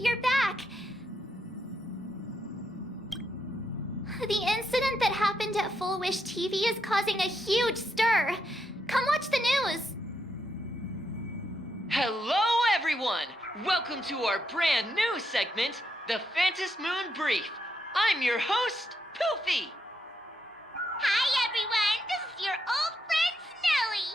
you're back. The incident that happened at Fulwish TV is causing a huge stir. Come watch the news. Hello, everyone! Welcome to our brand new segment, the Phantasmoon Brief. I'm your host, Poofy. Hi, everyone. This is your old friend, Snowy.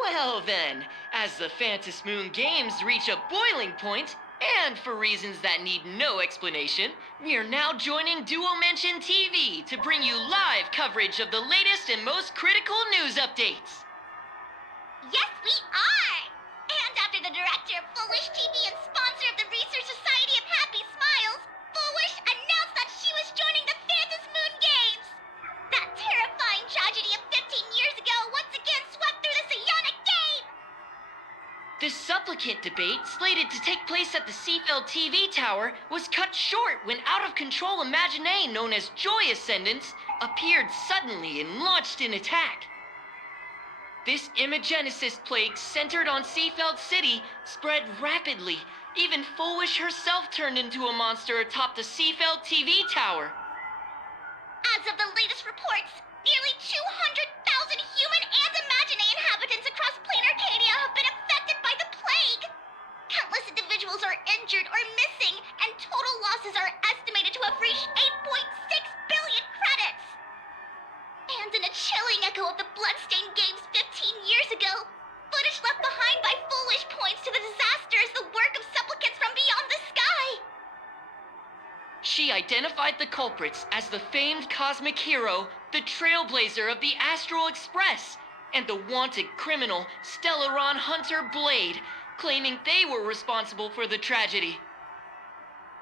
Well then, as the Phantasmoon Games reach a boiling point, and for reasons that need no explanation, we are now joining Duo Mention TV to bring you live coverage of the latest and most critical news updates. Yes, we are! And after the director of Fulwish TV and sponsor of the Research Society of Happy Smiles, Fulwish announced that she was joining the Phantasmoon Games! That terrifying tragedy of 15 years ago once again swept through the psionic game! The supplicant debate, slated to take place at the Seafeld TV tower, was cut short when out-of-control Imagine known as Joy Ascendants appeared suddenly and launched an attack. This Imagenesis plague centered on Seafeld City spread rapidly. Even Fulwish herself turned into a monster atop the Seafeld TV tower. As of the latest reports, nearly 200,000 human and Imagine inhabitants across Planarcadia have been affected by the plague. Countless individuals are injured or missing, and total losses are estimated to have reached 8.6 billion credits. And in a chilling echo of the Bloodstained Games 15 years ago, footage left behind by Fulwish points to the disaster as the work of supplicants from beyond the sky. She identified the culprits as the famed cosmic hero, the Trailblazer of the Astral Express, and the wanted criminal, Stellaron Hunter Blade, claiming they were responsible for the tragedy.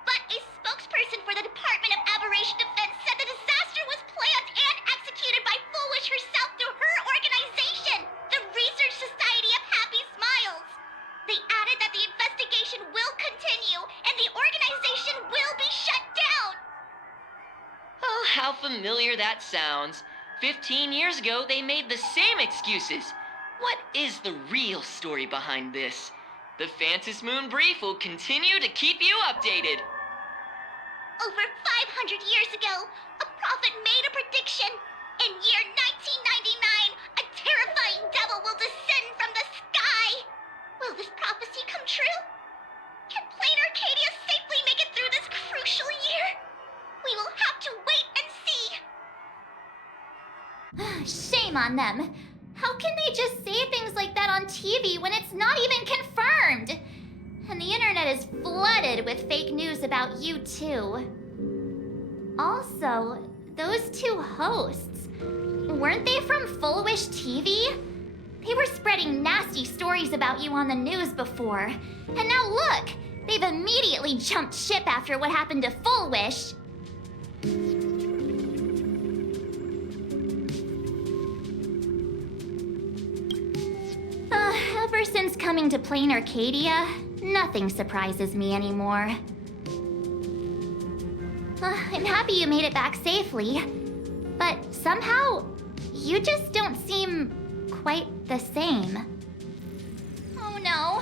But a spokesperson for the Department of Aberration Defense said the disaster was planned and executed by Fulwish herself through her organization, the Research Society of Happy Smiles. They added that the investigation will continue and the organization will be shut down. Oh, how familiar that sounds. 15 years ago, they made the same excuses. What is the real story behind this? The Phantasmoon Brief will continue to keep you updated. Over 500 years ago, a prophet made a prediction. In year 1999, a terrifying devil will descend from the sky. Will this prophecy come true? Can Planarcadia safely make it through this crucial year? We will have to wait and see. Shame on them. How can they just say things like that on TV when it's not even confirmed? And the internet is flooded with fake news about you too. Also, those two hosts, weren't they from Fulwish TV? They were spreading nasty stories about you on the news before. And now look, they've immediately jumped ship after what happened to Fulwish. Ever since coming to Planarcadia, nothing surprises me anymore. I'm happy you made it back safely, but somehow, you just don't seem quite the same. Oh no.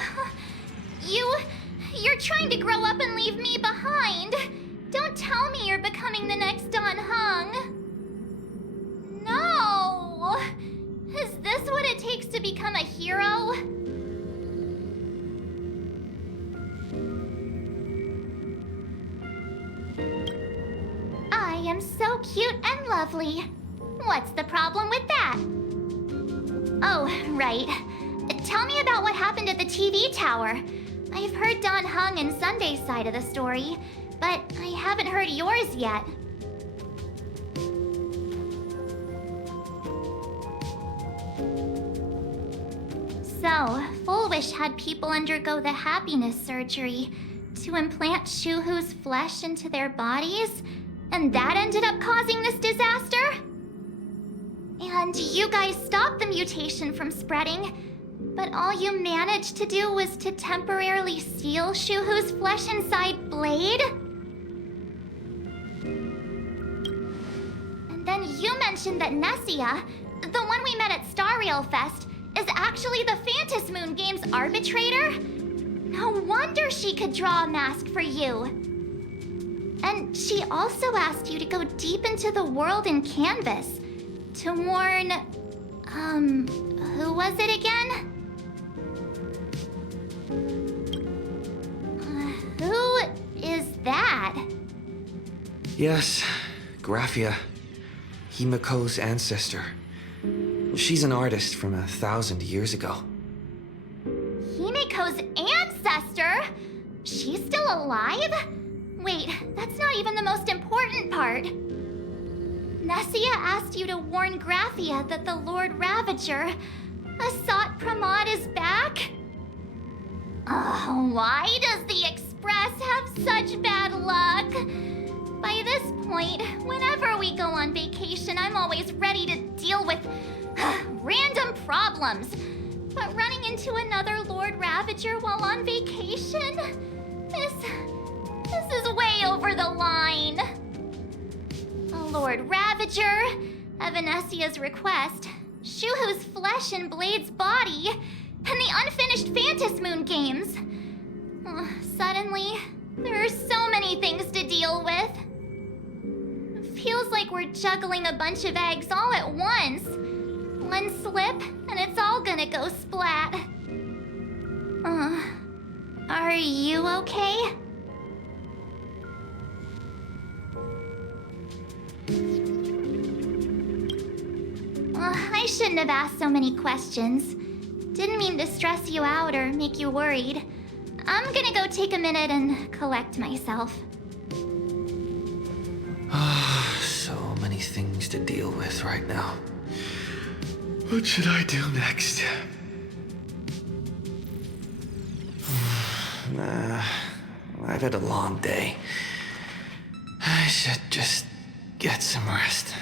You're trying to grow up and leave me behind. Don't tell me you're becoming the next Don Hung. No! Is this what it takes to become a hero? I am so cute and lovely. What's the problem with that? Oh, right. Tell me about what happened at the TV tower. I've heard Don Hung and Sunday's side of the story, but I haven't heard yours yet. So, Fulwish had people undergo the happiness surgery to implant Shuhu's flesh into their bodies, and that ended up causing this disaster? And you guys stopped the mutation from spreading, but all you managed to do was to temporarily seal Shuhu's flesh inside Blade? And then you mentioned that Nessia, the one we met at Star Rail Fest, is actually the Phantasmoon Games arbitrator? No wonder she could draw a mask for you. And she also asked you to go deep into the world in Canvas to warn... who was it again? Who is that? Yes, Graphia. Himiko's ancestor. She's an artist from 1,000 years ago. Himiko's ancestor? She's still alive? Wait, that's not even the most important part. Nessia asked you to warn Graphia that the Lord Ravager, Asat Pramad, is back? Oh, why does the Express have such bad luck? By this point, whenever we go on vacation, I'm always ready to deal with random problems. But running into another Lord Ravager while on vacation? This is way over the line. Lord Ravager, at Venessia's request, Shuhu's flesh and Blade's body, and the unfinished Phantasmoon Games. Suddenly, there are so many things to deal with. Feels like we're juggling a bunch of eggs all at once. One slip, and it's all gonna go splat. Are you okay? I shouldn't have asked so many questions. Didn't mean to stress you out or make you worried. I'm gonna go take a minute and collect myself. So many things to deal with right now. What should I do next? I've had a long day. I should just get some rest.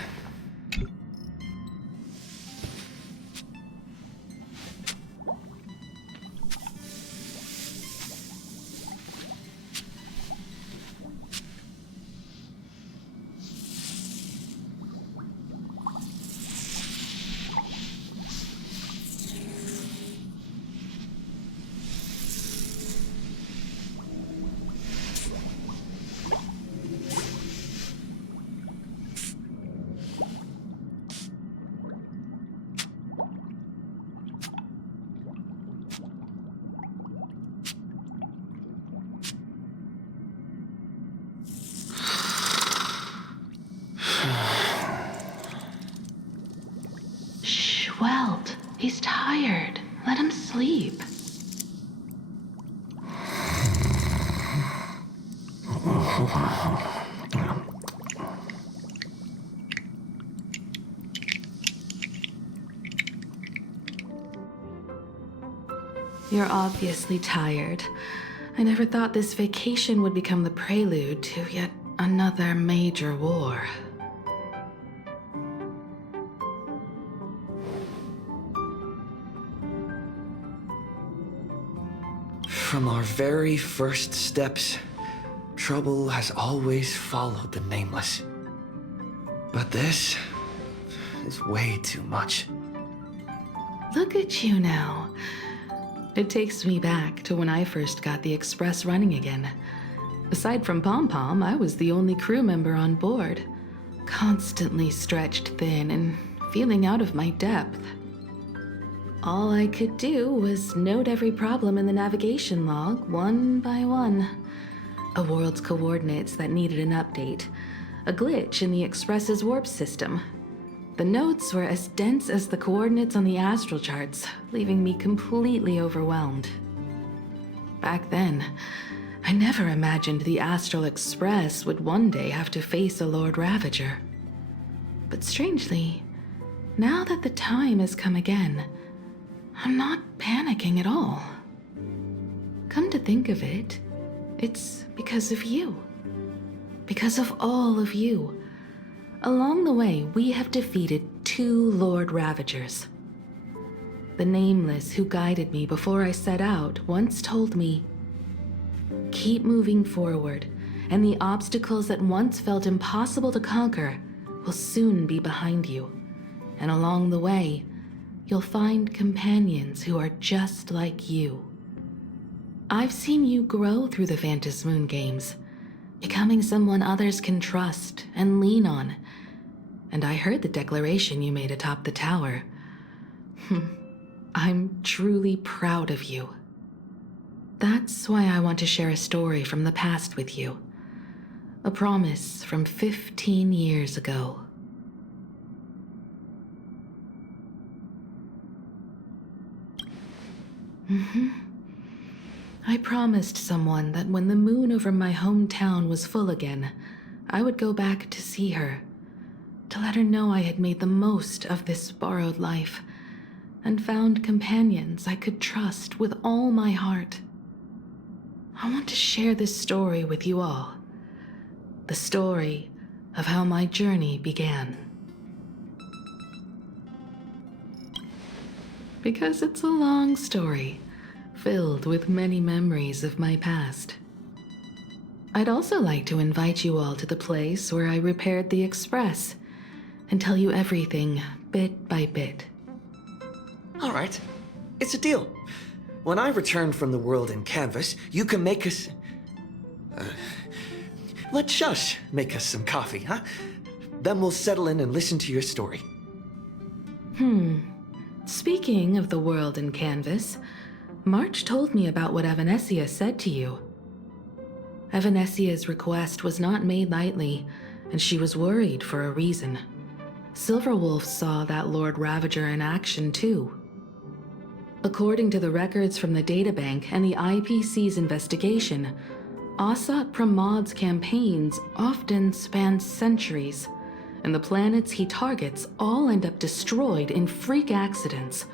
He's tired. Let him sleep. You're obviously tired. I never thought this vacation would become the prelude to yet another major war. From our very first steps, trouble has always followed the Nameless. But this is way too much. Look at you now. It takes me back to when I first got the Express running again. Aside from Pom Pom, I was the only crew member on board, constantly stretched thin and feeling out of my depth. All I could do was note every problem in the navigation log, one by one. A world's coordinates that needed an update. A glitch in the Express's warp system. The notes were as dense as the coordinates on the astral charts, leaving me completely overwhelmed. Back then, I never imagined the Astral Express would one day have to face a Lord Ravager. But strangely, now that the time has come again, I'm not panicking at all. Come to think of it, it's because of you. Because of all of you. Along the way, we have defeated 2 Lord Ravagers. The Nameless who guided me before I set out once told me, keep moving forward, and the obstacles that once felt impossible to conquer will soon be behind you. And along the way, you'll find companions who are just like you. I've seen you grow through the Phantasmoon Games, becoming someone others can trust and lean on. And I heard the declaration you made atop the tower. I'm truly proud of you. That's why I want to share a story from the past with you. A promise from 15 years ago. I promised someone that when the moon over my hometown was full again, I would go back to see her, to let her know I had made the most of this borrowed life, and found companions I could trust with all my heart. I want to share this story with you all. The story of how my journey began. Because it's a long story, filled with many memories of my past. I'd also like to invite you all to the place where I repaired the Express and tell you everything bit by bit. All right, it's a deal. When I return from the world in canvas, you can make us... let Shush make us some coffee, huh? Then we'll settle in and listen to your story. Speaking of the world in canvas, March told me about what Evanescia said to you. Evanessia's request was not made lightly, and she was worried for a reason. Silverwolf saw that Lord Ravager in action too. According to the records from the databank and the IPC's investigation, Asat Pramad's campaigns often span centuries, and the planets he targets all end up destroyed in freak accidents,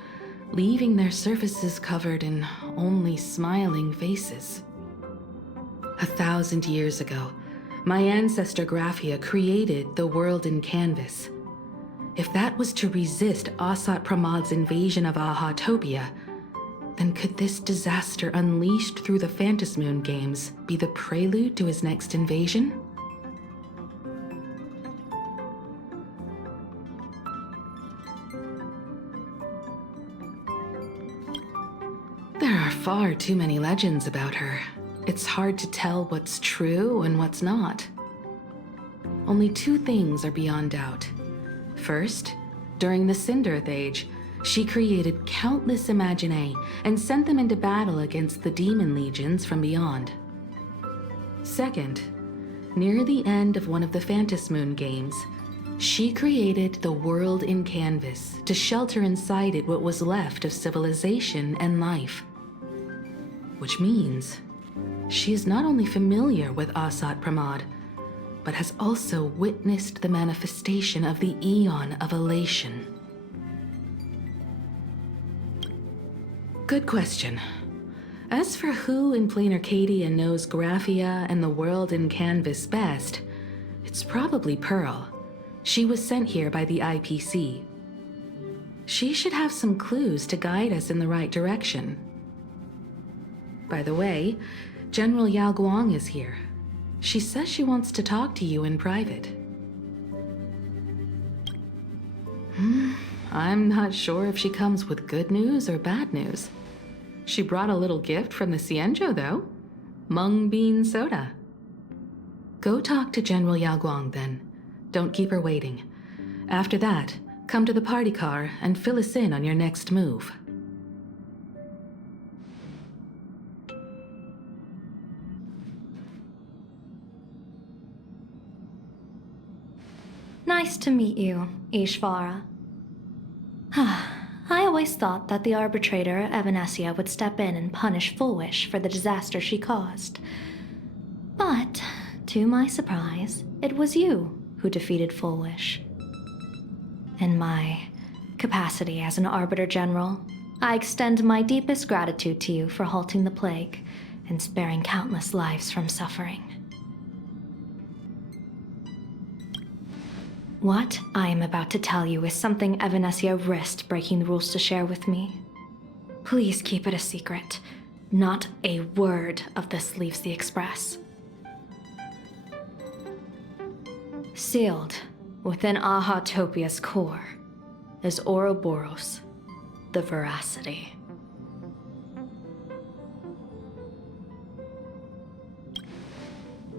leaving their surfaces covered in only smiling faces. 1,000 years ago, my ancestor Graphia created the world in canvas. If that was to resist Asat Pramad's invasion of Ahatopia, then could this disaster unleashed through the Phantasmoon Games be the prelude to his next invasion? There are far too many legends about her. It's hard to tell what's true and what's not. Only two things are beyond doubt. First, during the Cinderth Age, she created countless Imaginae and sent them into battle against the demon legions from beyond. Second, near the end of one of the Phantasmoon Games, she created the world in canvas to shelter inside it what was left of civilization and life. Which means she is not only familiar with Asat Pramad, but has also witnessed the manifestation of the Eon of Elation. Good question. As for who in Planarcadia knows Graphia and the world in canvas best, it's probably Pearl. She was sent here by the IPC. She should have some clues to guide us in the right direction. By the way, General Yaoguang is here. She says she wants to talk to you in private. I'm not sure if she comes with good news or bad news. She brought a little gift from the Cienjo, though. Mung bean soda. Go talk to General Yaoguang, then. Don't keep her waiting. After that, come to the party car and fill us in on your next move. Nice to meet you, Ishvara. I always thought that the arbitrator, Evanescia, would step in and punish Fulwish for the disaster she caused. But, to my surprise, it was you who defeated Fulwish. In my capacity as an Arbiter General, I extend my deepest gratitude to you for halting the plague and sparing countless lives from suffering. What I am about to tell you is something Evanescia risked breaking the rules to share with me. Please keep it a secret. Not a word of this leaves the Express. Sealed within Ahatopia's core is Oroboros the Voracity.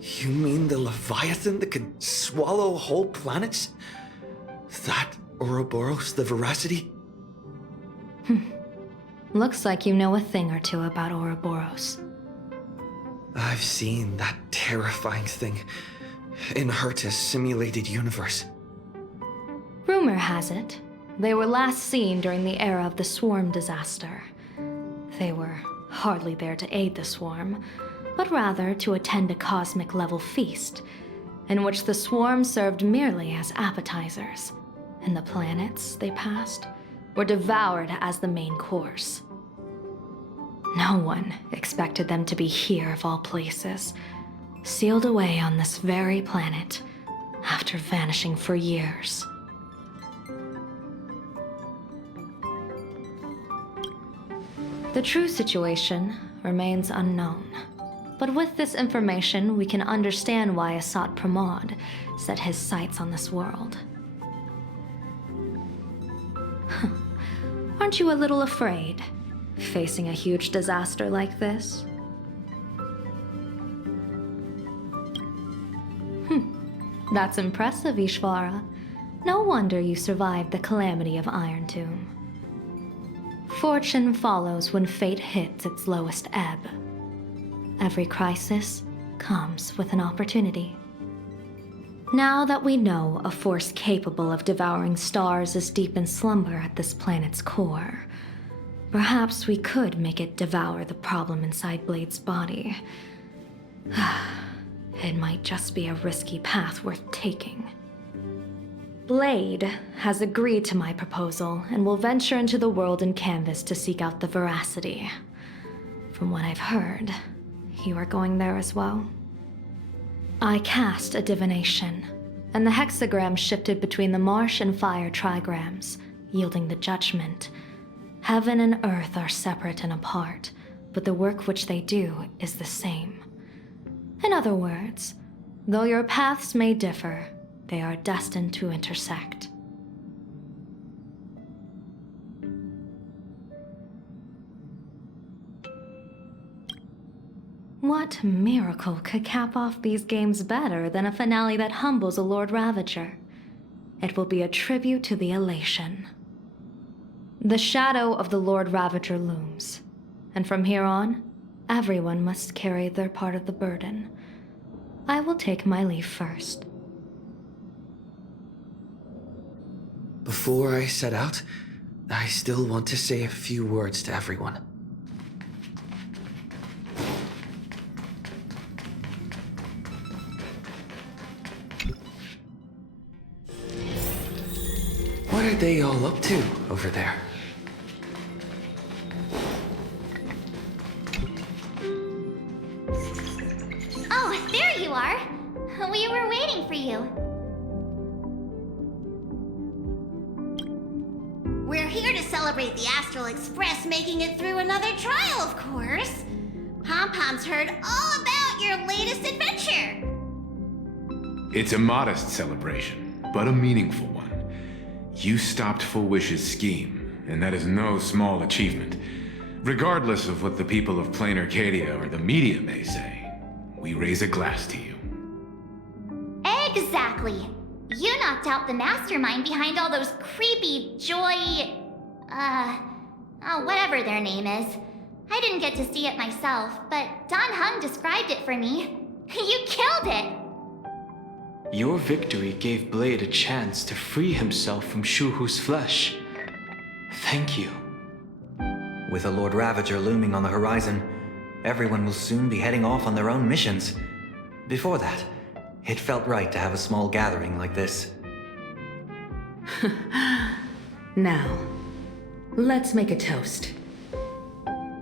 You mean the leviathan that could swallow whole planets? That Oroboros the Voracity? Looks like you know a thing or two about Oroboros. I've seen that terrifying thing in Herta's simulated universe. Rumor has it, they were last seen during the era of the Swarm disaster. They were hardly there to aid the Swarm, but rather to attend a cosmic-level feast, in which the Swarm served merely as appetizers, and the planets they passed were devoured as the main course. No one expected them to be here of all places, sealed away on this very planet, after vanishing for years. The true situation remains unknown, but with this information we can understand why Asat Pramad set his sights on this world. Aren't you a little afraid, facing a huge disaster like this? That's impressive, Ishvara. No wonder you survived the calamity of Iron Tomb. Fortune follows when fate hits its lowest ebb. Every crisis comes with an opportunity. Now that we know a force capable of devouring stars is deep in slumber at this planet's core, perhaps we could make it devour the problem inside Blade's body. It might just be a risky path worth taking. Blade has agreed to my proposal and will venture into the world in canvas to seek out the Voracity. From what I've heard, you are going there as well. I cast a divination, and the hexagram shifted between the marsh and fire trigrams, yielding the judgment. Heaven and earth are separate and apart, but the work which they do is the same. In other words, though your paths may differ, they are destined to intersect. What miracle could cap off these games better than a finale that humbles a Lord Ravager? It will be a tribute to the elation. The shadow of the Lord Ravager looms, and from here on, everyone must carry their part of the burden. I will take my leave first. Before I set out, I still want to say a few words to everyone. What are they all up to over there? Oh, there you are. We were waiting for you. We're here to celebrate the Astral Express making it through another trial, of course. Pom-Pom's heard all about your latest adventure. It's a modest celebration, but a meaningful one. You stopped Fulwish's scheme, and that is no small achievement. Regardless of what the people of Planarcadia or the media may say, we raise a glass to you. Exactly. You knocked out the mastermind behind all those creepy whatever their name is. I didn't get to see it myself, but Don Hung described it for me. You killed it! Your victory gave Blade a chance to free himself from Shuhu's flesh. Thank you. With a Lord Ravager looming on the horizon, everyone will soon be heading off on their own missions. Before that, it felt right to have a small gathering like this. Now, let's make a toast.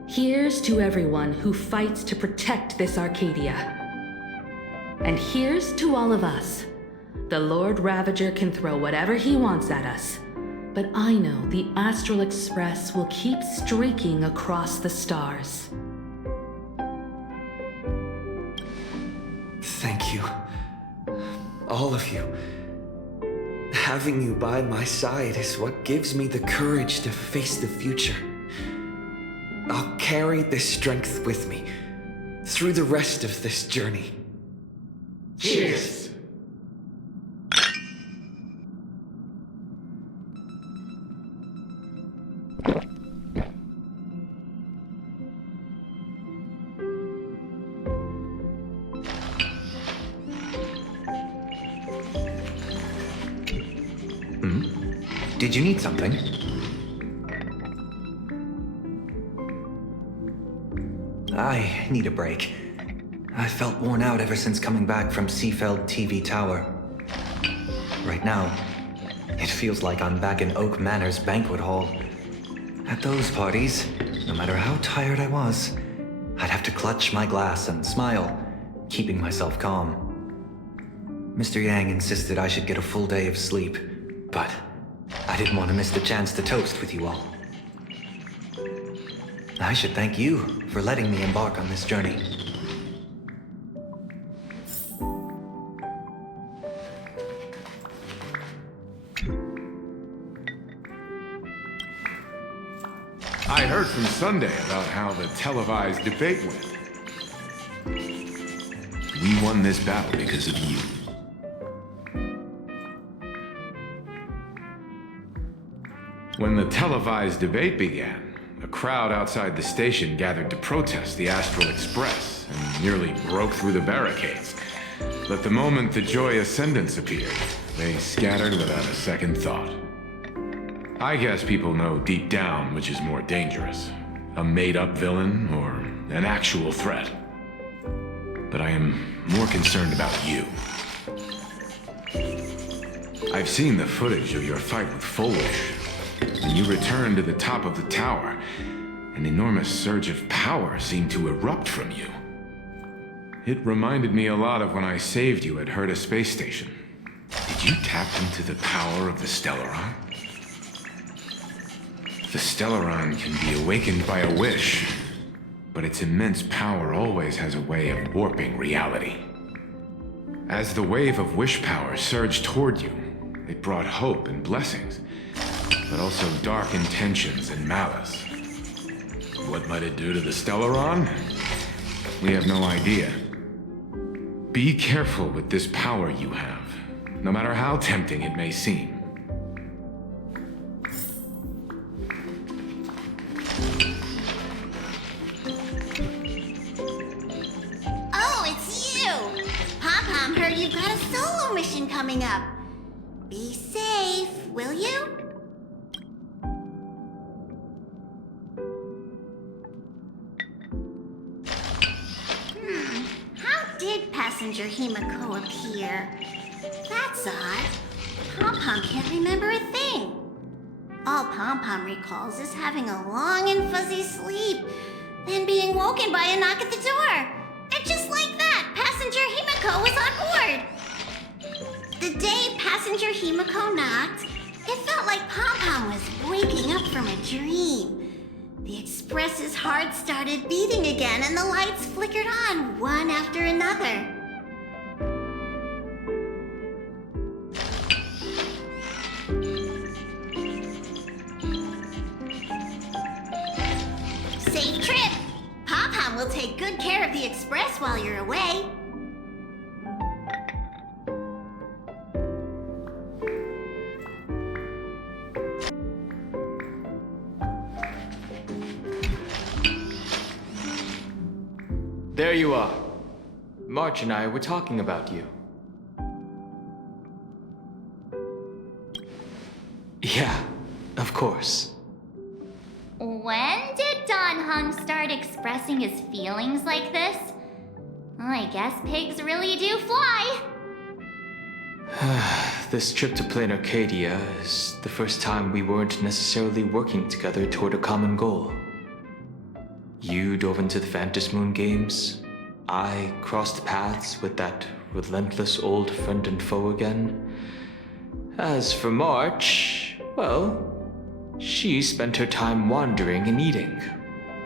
Here's to everyone who fights to protect this Arcadia. And here's to all of us. The Lord Ravager can throw whatever he wants at us, but I know the Astral Express will keep streaking across the stars. Thank you. All of you. Having you by my side is what gives me the courage to face the future. I'll carry this strength with me through the rest of this journey. Cheers! Did you need something? I need a break. I felt worn out ever since coming back from Seafeld TV Tower. Right now, it feels like I'm back in Oak Manor's banquet hall. At those parties, no matter how tired I was, I'd have to clutch my glass and smile, keeping myself calm. Mr. Yang insisted I should get a full day of sleep, but I didn't want to miss the chance to toast with you all. I should thank you for letting me embark on this journey. I heard from Sunday about how the televised debate went. We won this battle because of you. When the televised debate began, a crowd outside the station gathered to protest the Astral Express and nearly broke through the barricades. But the moment the Joy Ascendants appeared, they scattered without a second thought. I guess people know deep down which is more dangerous, a made-up villain or an actual threat. But I am more concerned about you. I've seen the footage of your fight with Fulwish. When you returned to the top of the tower, an enormous surge of power seemed to erupt from you. It reminded me a lot of when I saved you at Herta Space Station. Did you tap into the power of the Stellaron? The Stellaron can be awakened by a wish, but its immense power always has a way of warping reality. As the wave of wish power surged toward you, it brought hope and blessings, but also dark intentions and malice. What might it do to the Stellaron? We have no idea. Be careful with this power you have, no matter how tempting it may seem. Oh, it's you! Pom-Pom heard you've got a solo mission coming up. Be safe, will you? How did Passenger Himiko appear? That's odd. Pom-Pom can't remember a thing. All Pom-Pom recalls is having a long and fuzzy sleep, then being woken by a knock at the door. And just like that, Passenger Himiko was on board. The day Passenger Himiko knocked, it felt like Pom-Pom was waking up from a dream. The Express's heart started beating again and the lights flickered on one after another. Safe trip! Pom-Pom will take good care of the Express while you're away. There you are. March and I were talking about you. Yeah, of course. When did Don Hung start expressing his feelings like this? I guess pigs really do fly. This trip to Planarcadia is the first time we weren't necessarily working together toward a common goal. You dove into the Phantasmoon Games. I crossed paths with that relentless old friend and foe again. As for March, well, she spent her time wandering and eating.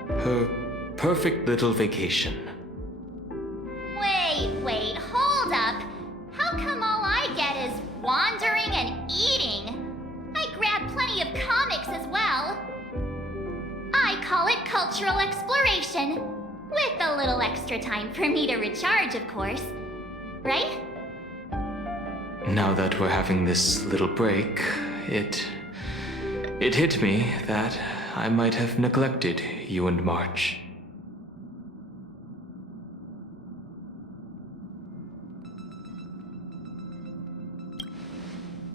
Her perfect little vacation. Wait, hold up. How come all I get is wandering and eating? I grabbed plenty of comics as well. I call it cultural exploration. With a little extra time for me to recharge, of course. right? Now that we're having this little break, it hit me that I might have neglected you and March.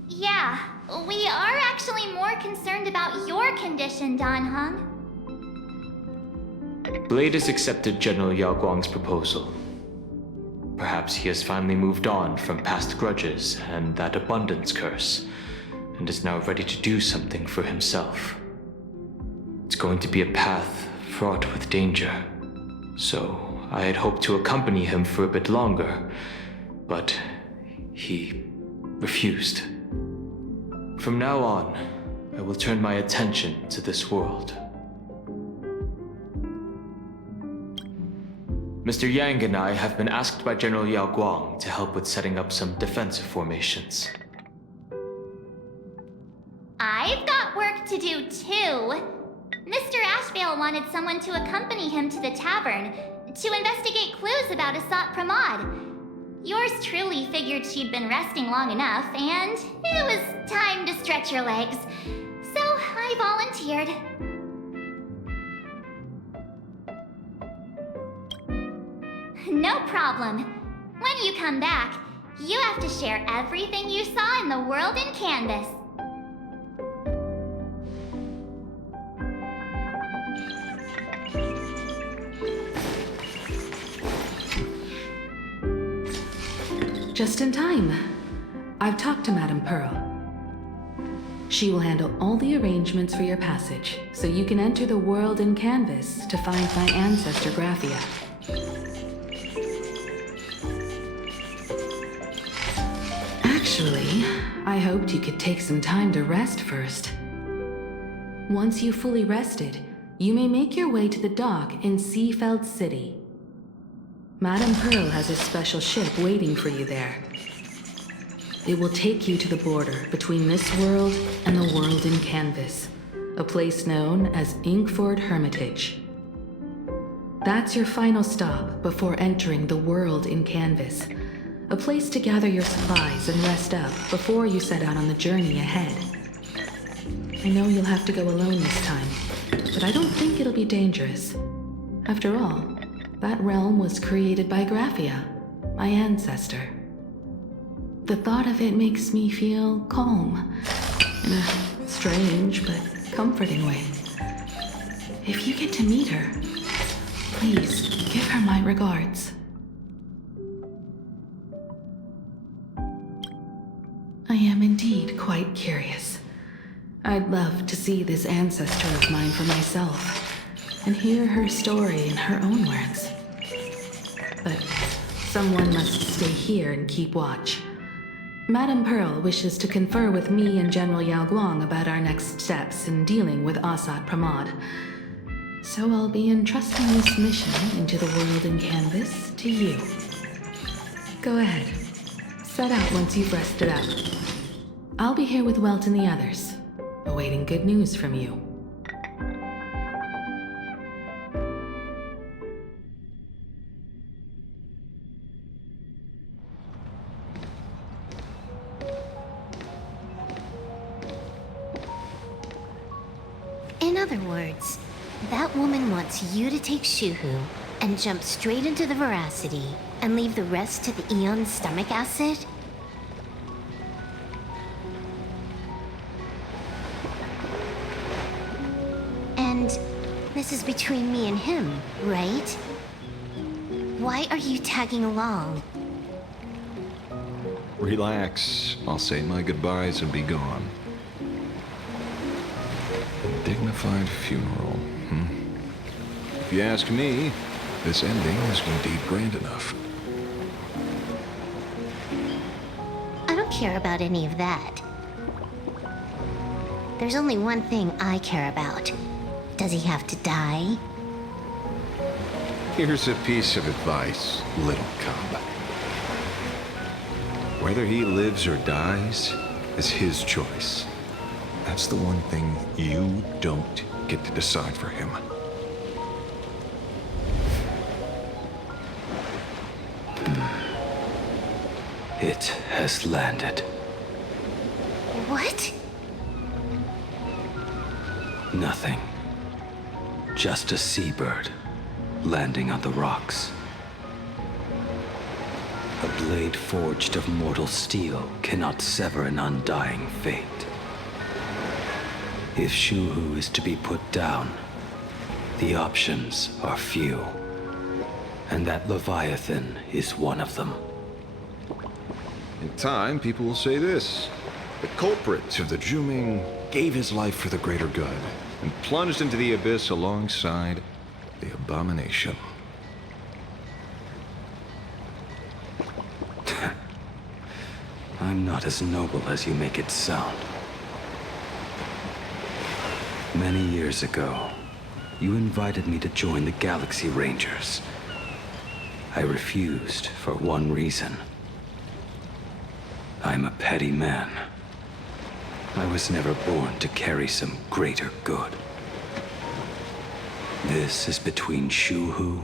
Yeah, we are actually more concerned about your condition, Dan Heng. Blade has accepted General Yaoguang's proposal. Perhaps he has finally moved on from past grudges and that abundance curse, and is now ready to do something for himself. It's going to be a path fraught with danger, so I had hoped to accompany him for a bit longer, but he refused. From now on, I will turn my attention to this world. Mr. Yang and I have been asked by General Yaoguang to help with setting up some defensive formations. I've got work to do too. Mr. Ashvale wanted someone to accompany him to the tavern to investigate clues about Asat Pramad. Yours truly figured she'd been resting long enough, and it was time to stretch her legs. So I volunteered. No problem. When you come back, you have to share everything you saw in the world in Canvas. Just in time. I've talked to Madame Pearl. She will handle all the arrangements for your passage, so you can enter the world in Canvas to find my ancestor Graphia. Actually, I hoped you could take some time to rest first. Once you've fully rested, you may make your way to the dock in Seafeld City. Madame Pearl has a special ship waiting for you there. It will take you to the border between this world and the world in Canvas, a place known as Inkford Hermitage. That's your final stop before entering the world in Canvas, a place to gather your supplies and rest up before you set out on the journey ahead. I know you'll have to go alone this time, but I don't think it'll be dangerous. After all, that realm was created by Graphia, my ancestor. The thought of it makes me feel calm, in a strange but comforting way. If you get to meet her, please give her my regards. I am indeed quite curious. I'd love to see this ancestor of mine for myself, and hear her story in her own words. But someone must stay here and keep watch. Madame Pearl wishes to confer with me and General Yaoguang about our next steps in dealing with Asat Pramad. So I'll be entrusting this mission into the world in Canvas to you. Go ahead. Set out once you've rested up. I'll be here with Welt and the others, awaiting good news from you. In other words, that woman wants you to take Shuhu and jump straight into the Voracity and leave the rest to the Eon's stomach acid? And this is between me and him, right? Why are you tagging along? Relax. I'll say my goodbyes and be gone. A dignified funeral, If you ask me, this ending is indeed grand enough. I don't care about any of that. There's only one thing I care about. Does he have to die? Here's a piece of advice, little cub. Whether he lives or dies is his choice. That's the one thing you don't get to decide for him. It has landed. What? Nothing. Just a seabird landing on the rocks. A blade forged of mortal steel cannot sever an undying fate. If Shuhu is to be put down, the options are few. And that leviathan is one of them. In time, people will say this. The culprit of the Juming gave his life for the greater good and plunged into the abyss alongside the abomination. I'm not as noble as you make it sound. Many years ago, you invited me to join the Galaxy Rangers. I refused for one reason. I'm a petty man. I was never born to carry some greater good. This is between Shuhu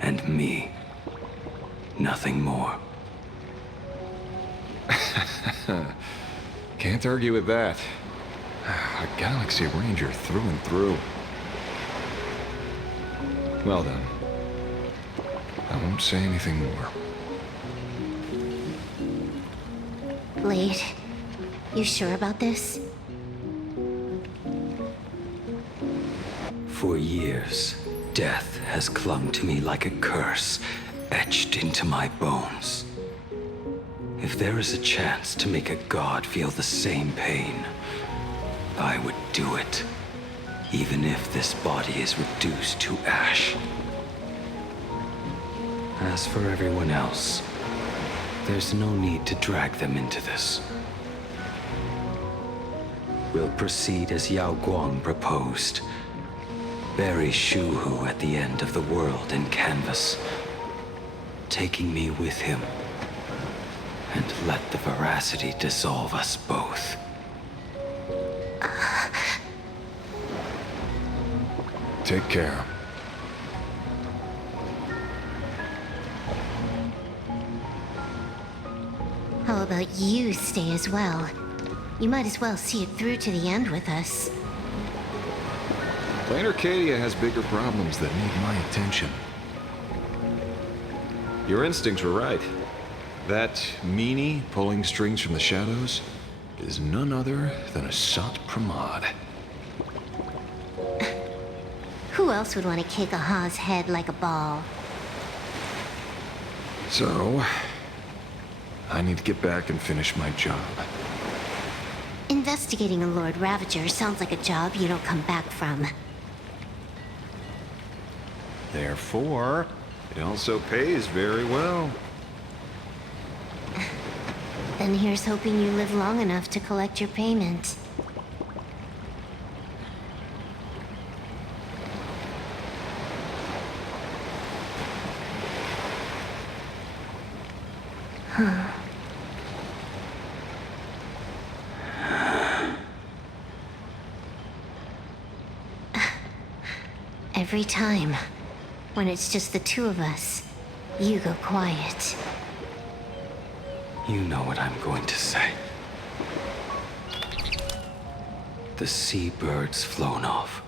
and me. Nothing more. Can't argue with that. A Galaxy Ranger through and through. Well then. I won't say anything more. Blade, you sure about this? For years, death has clung to me like a curse, etched into my bones. If there is a chance to make a god feel the same pain, I would do it, even if this body is reduced to ash. As for everyone else, there's no need to drag them into this. We'll proceed as Yaoguang proposed. Bury Shuhu at the end of the world in canvas, taking me with him, and let the veracity dissolve us both. Take care. How about you stay as well? You might as well see it through to the end with us. Planarcadia has bigger problems that need my attention. Your instincts were right. That meanie pulling strings from the shadows is none other than Asat Pramad. Who else would want to kick a Ha's head like a ball? So, I need to get back and finish my job. Investigating a Lord Ravager sounds like a job you don't come back from. Therefore, it also pays very well. Then here's hoping you live long enough to collect your payment. Every time, when it's just the two of us, you go quiet. You know what I'm going to say. The seabird's flown off.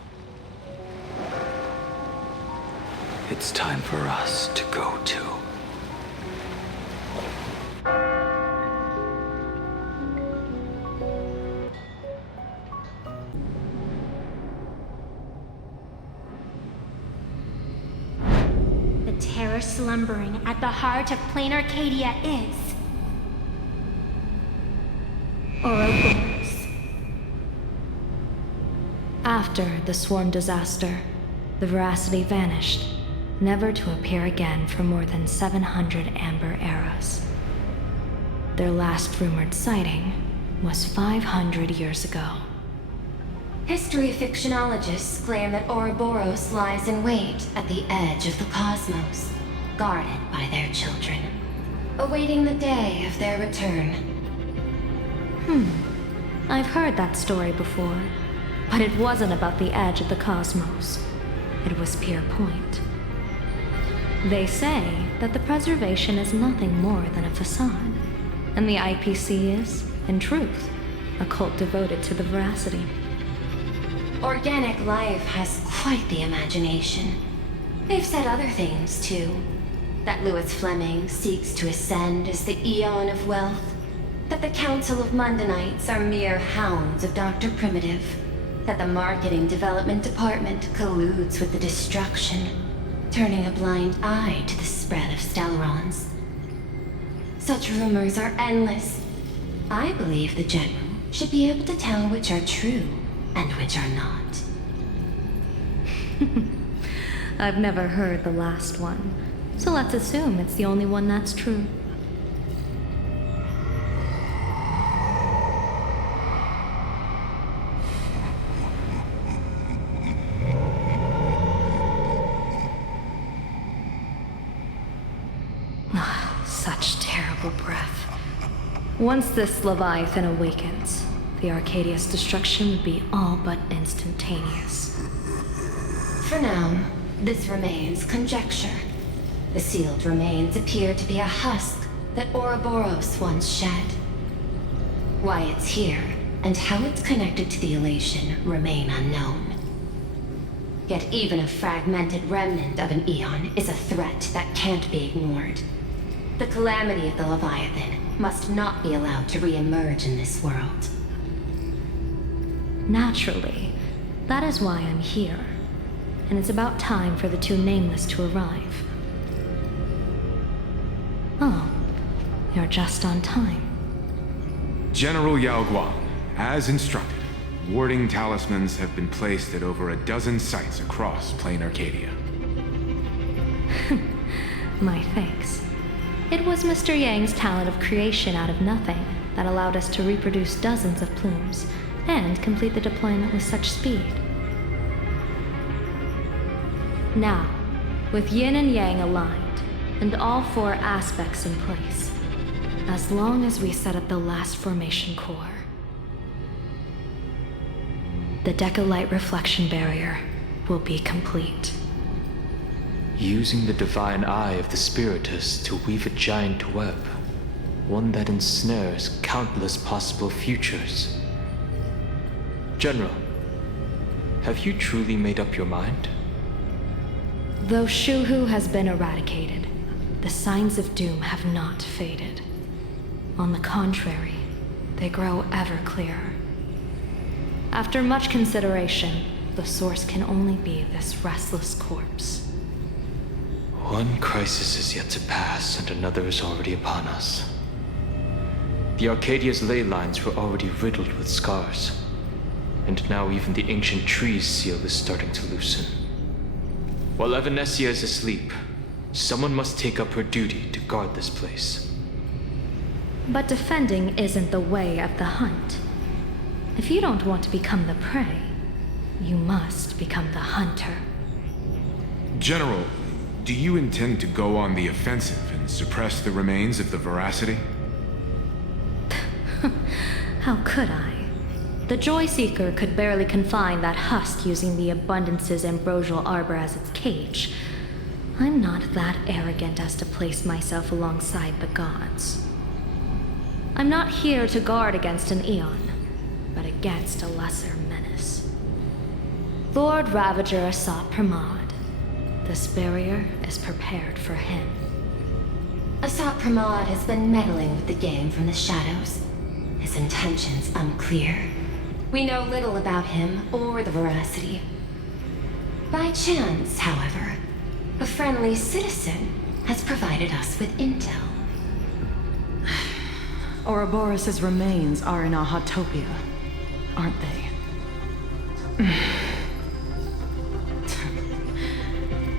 It's time for us to go too. The terror slumbering at the heart of Planarcadia is Oroboros. After the swarm disaster, the Veracity vanished, never to appear again for more than 700 Amber eras. Their last rumored sighting was 500 years ago. History fictionologists claim that Oroboros lies in wait at the edge of the cosmos, guarded by their children, awaiting the day of their return. I've heard that story before, but it wasn't about the edge of the cosmos. It was Pier Point. They say that the preservation is nothing more than a facade, And the IPC is, in truth, a cult devoted to the Voracity. Organic life has quite the imagination. They've said other things, too. That Louis Fleming seeks to ascend as the Eon of Wealth. That the Council of Mundanites are mere hounds of Dr. Primitive. That the Marketing Development Department colludes with the destruction, turning a blind eye to the spread of Stellarons. Such rumors are endless. I believe the General should be able to tell which are true and which are not. I've never heard the last one, so let's assume it's the only one that's true. Such terrible breath. Once this Leviathan awakens, the Arcadia's destruction would be all but instantaneous. For now, this remains conjecture. The sealed remains appear to be a husk that Oroboros once shed. Why it's here, and how it's connected to the elation, remain unknown. Yet even a fragmented remnant of an Eon is a threat that can't be ignored. The calamity of the Leviathan must not be allowed to re-emerge in this world. Naturally, that is why I'm here. And it's about time for the two Nameless to arrive. Oh, you're just on time. General Yaoguang, as instructed, warding talismans have been placed at over a dozen sites across Planarcadia. My thanks. It was Mr. Yang's talent of creation out of nothing that allowed us to reproduce dozens of plumes and complete the deployment with such speed. Now, with Yin and Yang aligned, and all four aspects in place, as long as we set up the last formation core, the Decalight reflection barrier will be complete. Using the divine eye of the Spiritus to weave a giant web, one that ensnares countless possible futures. General, have you truly made up your mind? Though Shuhu has been eradicated, the signs of doom have not faded. On the contrary, they grow ever clearer. After much consideration, the source can only be this restless corpse. One crisis is yet to pass, and another is already upon us. The Arcadia's ley lines were already riddled with scars, and now even the ancient tree's seal is starting to loosen. While Evanesia is asleep, someone must take up her duty to guard this place. But defending isn't the way of the hunt. If you don't want to become the prey, you must become the hunter. General, do you intend to go on the offensive and suppress the remains of the Voracity? How could I? The Joy Seeker could barely confine that husk using the Abundance's ambrosial arbor as its cage. I'm not that arrogant as to place myself alongside the gods. I'm not here to guard against an Eon, but against a lesser menace. Lord Ravager Asat Pramad. This barrier is prepared for him. Asat Pramad has been meddling with the game from the shadows. His intentions unclear. We know little about him or the Voracity. By chance, however, a friendly citizen has provided us with intel. Ouroboros' remains are in Ahatopia, aren't they?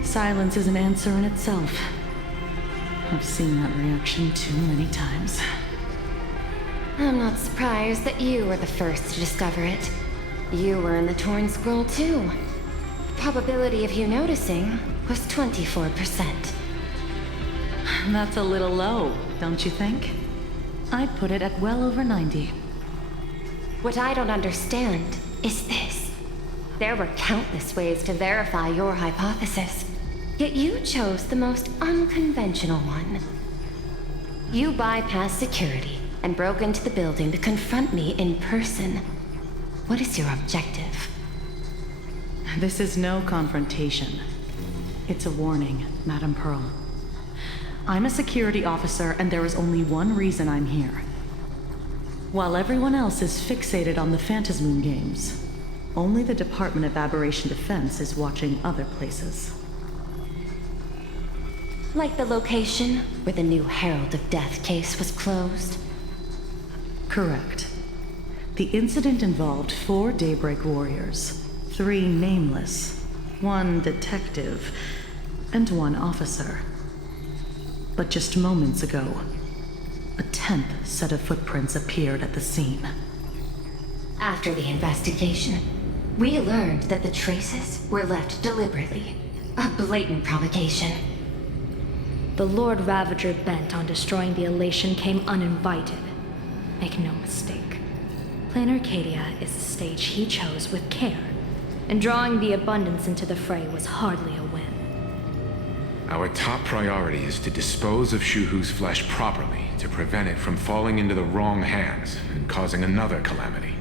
Silence is an answer in itself. I've seen that reaction too many times. I'm not surprised that you were the first to discover it. You were in the Torn Scroll too. The probability of you noticing was 24%. That's a little low, don't you think? I'd put it at well over 90. What I don't understand is this. There were countless ways to verify your hypothesis, yet you chose the most unconventional one. You bypassed security and broke into the building to confront me in person. What is your objective? This is no confrontation. It's a warning, Madam Pearl. I'm a security officer, and there is only one reason I'm here. While everyone else is fixated on the Phantasmoon Games, only the Department of Aberration Defense is watching other places. Like the location where the new Herald of Death case was closed? Correct. The incident involved 4 Daybreak warriors, 3 nameless, 1 detective, and 1 officer. But just moments ago, a 10th set of footprints appeared at the scene. After the investigation, we learned that the traces were left deliberately. A blatant provocation. The Lord Ravager bent on destroying the elation came uninvited. Make no mistake. Planarcadia is the stage he chose with care, and drawing the abundance into the fray was hardly a win. Our top priority is to dispose of Shuhu's flesh properly to prevent it from falling into the wrong hands and causing another calamity.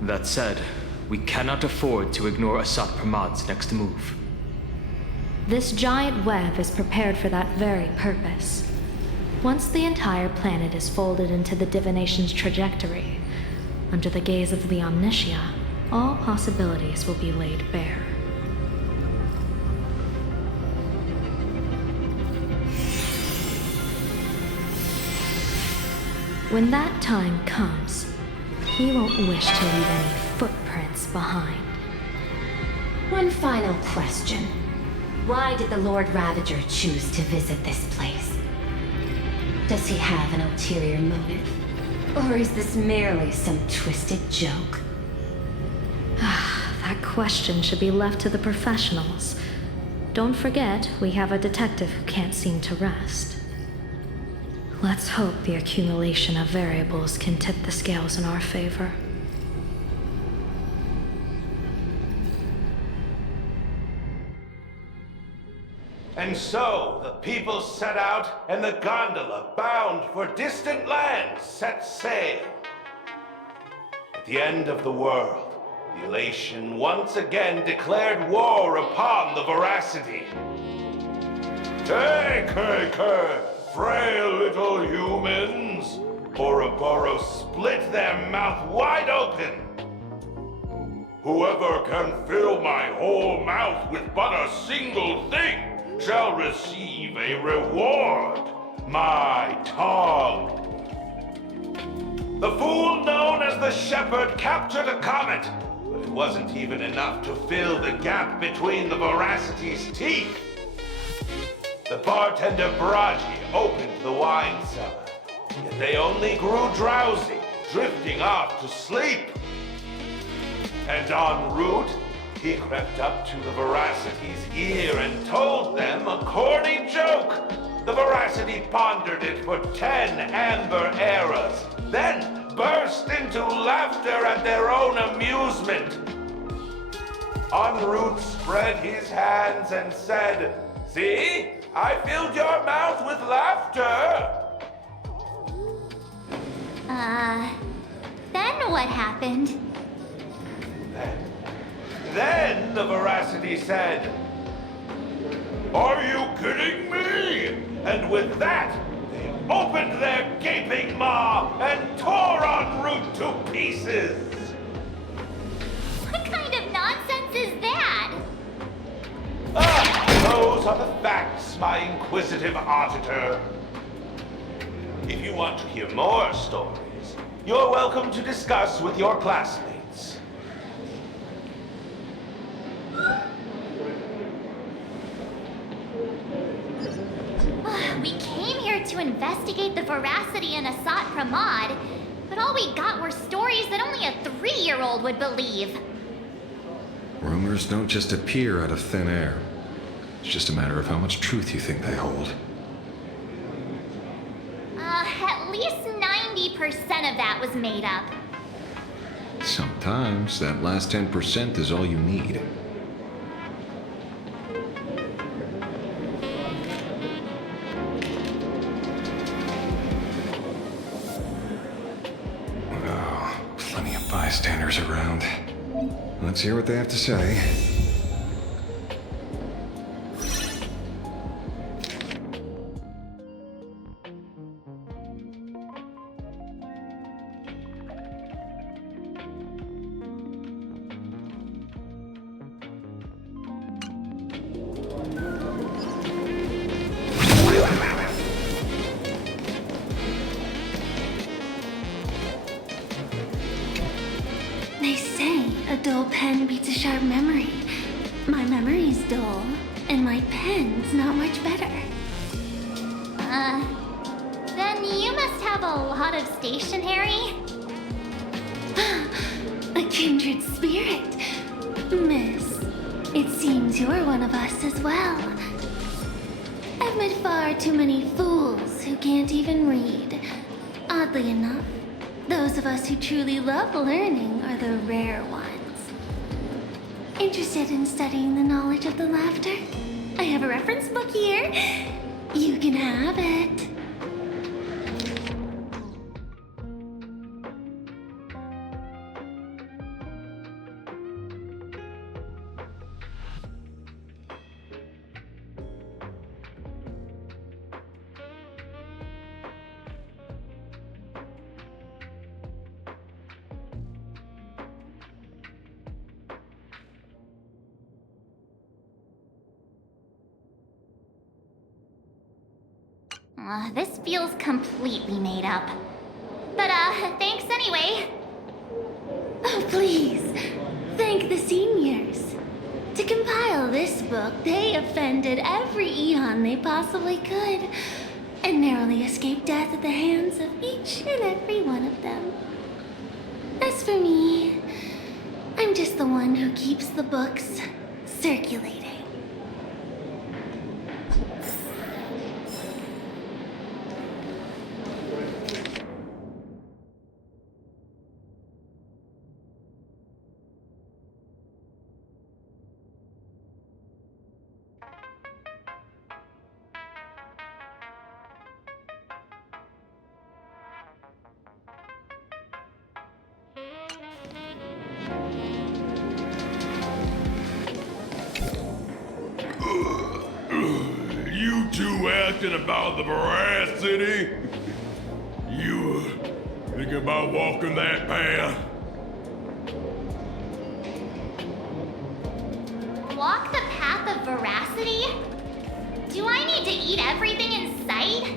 That said, we cannot afford to ignore Asat Pramad's next move. This giant web is prepared for that very purpose. Once the entire planet is folded into the divination's trajectory, under the gaze of the Omnitia, all possibilities will be laid bare. When that time comes, he won't wish to leave any footprints behind. One final question. Why did the Lord Ravager choose to visit this place? Does he have an ulterior motive? Or is this merely some twisted joke? That question should be left to the professionals. Don't forget, we have a detective who can't seem to rest. Let's hope the accumulation of variables can tip the scales in our favor. And so, the people set out, and the gondola, bound for distant lands, set sail. At the end of the world, the elation once again declared war upon the Voracity. Take, frail little humans! Oroboros split their mouth wide open! Whoever can fill my whole mouth with but a single thing shall receive a reward, my tongue. The fool known as the Shepherd captured a comet, but it wasn't even enough to fill the gap between the Voracity's teeth. The bartender Braji opened the wine cellar, yet they only grew drowsy, drifting off to sleep. And en route, he crept up to the Voracity's ear and told them a corny joke. The Voracity pondered it for 10 amber eras, then burst into laughter at their own amusement. En route spread his hands and said, "See? I filled your mouth with laughter." Then what happened? Then the Voracity said, "Are you kidding me?" And with that, they opened their gaping maw and tore en route to pieces. What kind of nonsense is that? Those are the facts, my inquisitive auditor. If you want to hear more stories, you're welcome to discuss with your classmates. We came here to investigate the Voracity and Asat Pramad, but all we got were stories that only a 3-year-old would believe. Rumors don't just appear out of thin air. It's just a matter of how much truth you think they hold. At least 90% of that was made up. Sometimes that last 10% is all you need. bystanders around. Let's hear what they have to say. They say a dull pen beats a sharp memory. My memory's dull, and my pen's not much better. Then you must have a lot of stationery? A kindred spirit. Miss, it seems you're one of us as well. I've met far too many fools who can't even read. Oddly enough, those of us who truly love learning are the rare ones. Interested in studying the knowledge of the laughter? I have a reference book here. You can have it. This feels completely made up. But, thanks anyway. Oh, please. Thank the seniors. To compile this book, they offended every eon they possibly could, and narrowly escaped death at the hands of each and every one of them. As for me, I'm just the one who keeps the books circulating. You two asking about the Voracity? You thinking about walking that path? Walk the path of veracity? Do I need to eat everything in sight?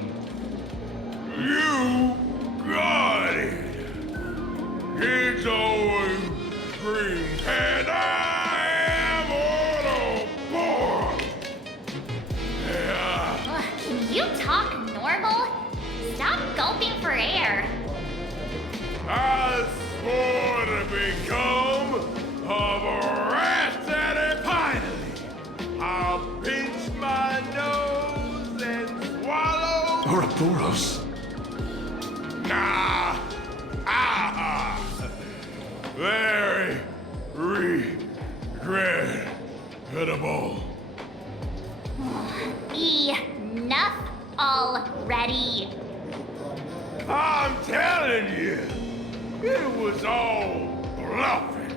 You got it. Kids always dreamed, and I am Oroboros. Yeah. Can you talk normal? Stop gulping for air. I swore to become a Voracity finally. I'll pinch my nose and swallow. Oroboros. Nah. Ah. Very regrettable. Enough already. I'm telling you, it was all bluffing.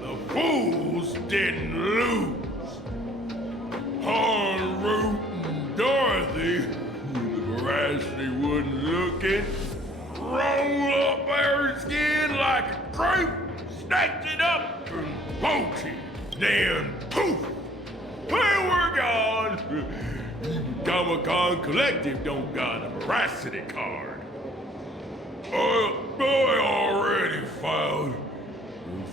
The fools didn't lose. En route and Dorothy, when the Voracity wasn't looking, rolled up her skin like a grape, snatched it up and poached it. Then poof, they were gone. Comic-Con Collective don't got a Voracity card. I already filed a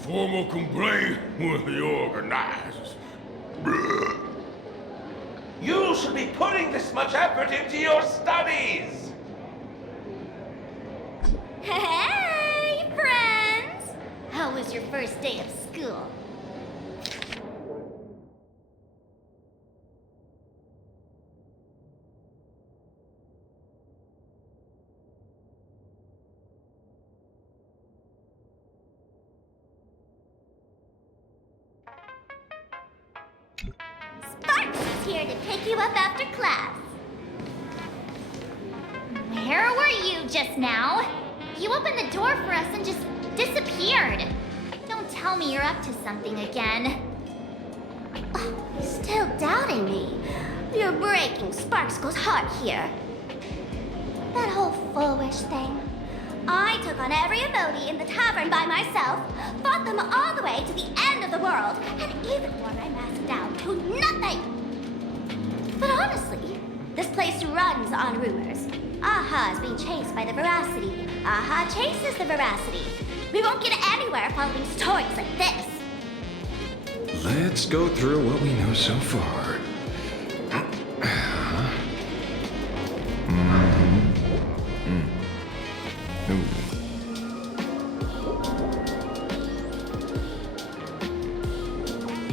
formal complaint with the organizers. You should be putting this much effort into your studies! Hey, friends! How was your first day of school? Sparks is here to pick you up after class. Where were you just now? You opened the door for us and just disappeared. Don't tell me you're up to something again. Still doubting me? You're breaking Sparkskull's heart here. That whole Fulwish thing. I took on every emoji in the tavern by myself, fought them all the way to the end of the world, and even wore my mask down to nothing. But honestly, this place runs on rumors. Aha is being chased by the Voracity. Aha chases the Voracity. We won't get anywhere following stories like this. Let's go through what we know so far.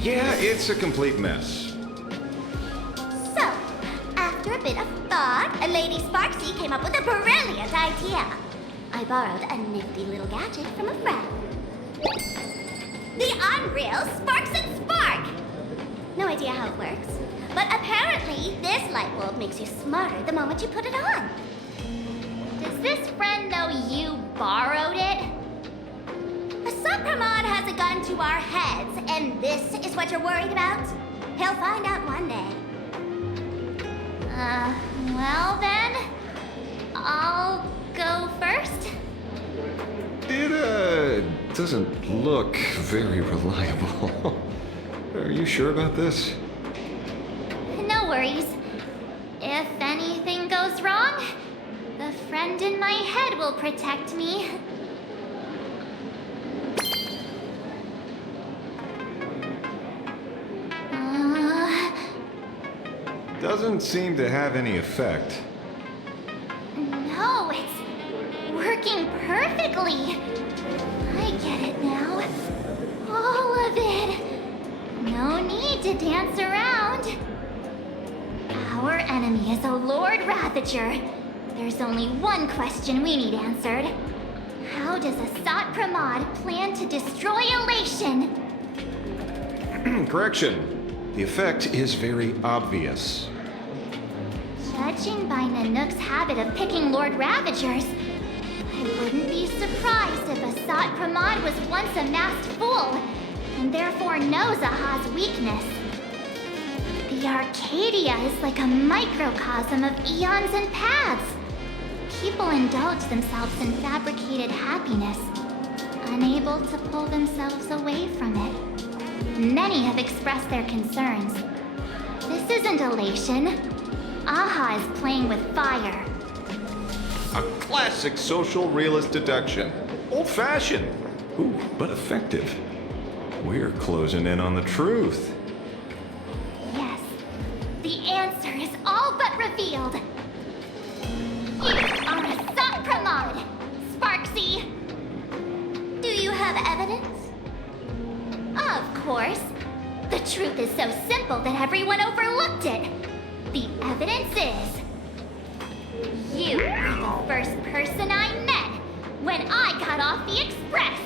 Yeah, it's a complete mess. So, after a bit of thought, Lady Sparksy came up with a brilliant idea. I borrowed a nifty little gadget from a friend. The Unreal Sparks and Spark! No idea how it works, but apparently this light bulb makes you smarter the moment you put it on. Does this friend know you borrowed it? Asat Pramad has a gun to our heads, and this is what you're worried about? He'll find out one day. Well then, I'll go first. It doesn't look very reliable. Are you sure about this? No worries. If anything goes wrong, the friend in my head will protect me. Doesn't seem to have any effect. No, it's working perfectly. I get it now. All of it. No need to dance around. Our enemy is a Lord Ravager. There's only one question we need answered. How does Asat Pramad plan to destroy Elation? Correction. The effect is very obvious. Judging by Nanook's habit of picking Lord Ravagers, I wouldn't be surprised if Asat Pramad was once a masked fool, and therefore knows Aha's weakness. The Arcadia is like a microcosm of eons and paths. People indulge themselves in fabricated happiness, unable to pull themselves away from it. Many have expressed their concerns. This isn't elation. Aha is playing with fire. A classic social realist deduction. Old-fashioned. Ooh, but effective. We're closing in on the truth. Yes, the answer is all but revealed. You are Asat Pramad, Sparksy. Do you have evidence? Of course. The truth is so simple that everyone overlooked it. The evidence is... you were the first person I met when I got off the express.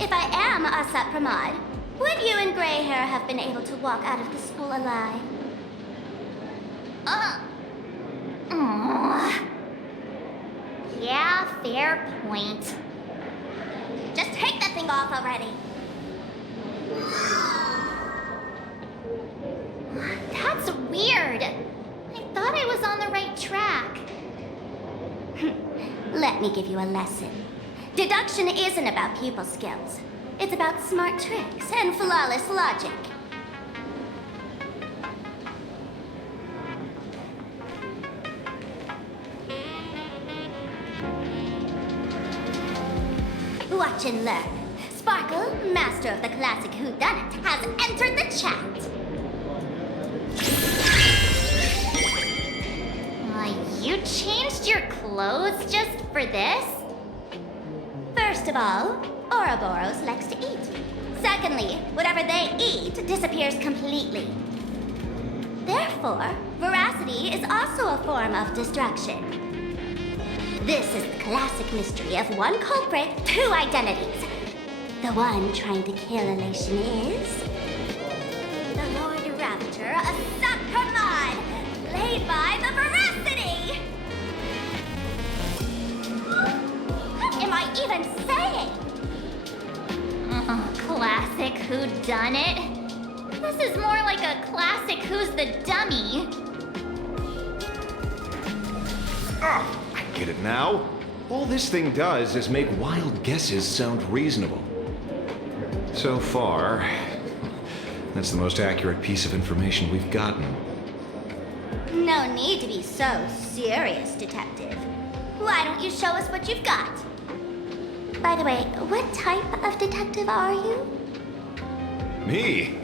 If I am Asat Pramad, would you and Grey Hair have been able to walk out of the school alive? Yeah, fair point. Just take that thing off already. That's weird. I thought I was on the right track. Let me give you a lesson. Deduction isn't about pupil skills. It's about smart tricks and flawless logic. Watch and learn. Sparkle, master of the classic whodunit, has entered the chat. You changed your clothes just for this? First of all, Oroboros likes to eat. Secondly, whatever they eat disappears completely. Therefore, veracity is also a form of destruction. This is the classic mystery of one culprit, two identities. The one trying to kill Elation is... the Lord Ravager Asat Pramad, played by the Voracity! classic whodunit. This is more like a classic Who's the Dummy. Ah, I get it now. All this thing does is make wild guesses sound reasonable. So far, that's the most accurate piece of information we've gotten. No need to be so serious, Detective. Why don't you show us what you've got? By the way, what type of detective are you? Me?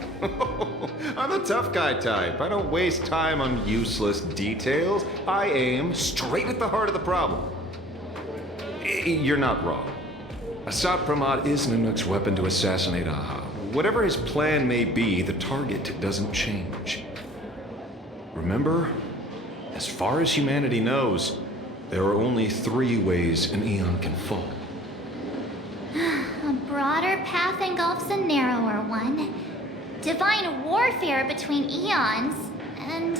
I'm the tough guy type. I don't waste time on useless details. I aim straight at the heart of the problem. You're not wrong. Asat Pramad is Nanook's weapon to assassinate Aha. Whatever his plan may be, the target doesn't change. Remember, as far as humanity knows, there are only 3 ways an Eon can fall. A broader path engulfs a narrower one. Divine warfare between eons, and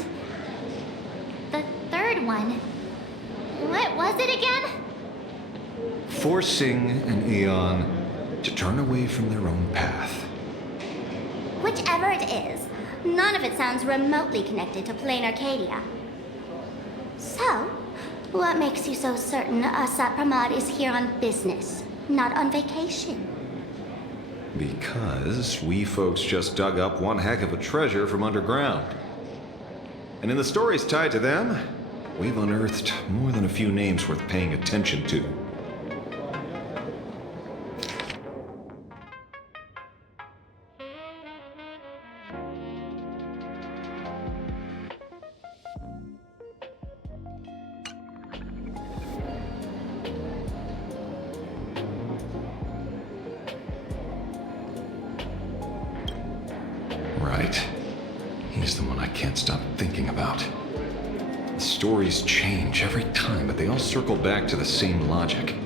the third one. What was it again? Forcing an Eon to turn away from their own path. Whichever it is, none of it sounds remotely connected to Planarcadia. So, what makes you so certain Asat Pramad is here on business, not on vacation? Because we folks just dug up one heck of a treasure from underground. And in the stories tied to them, we've unearthed more than a few names worth paying attention to. Right. He's the one I can't stop thinking about. The stories change every time, but they all circle back to the same logic.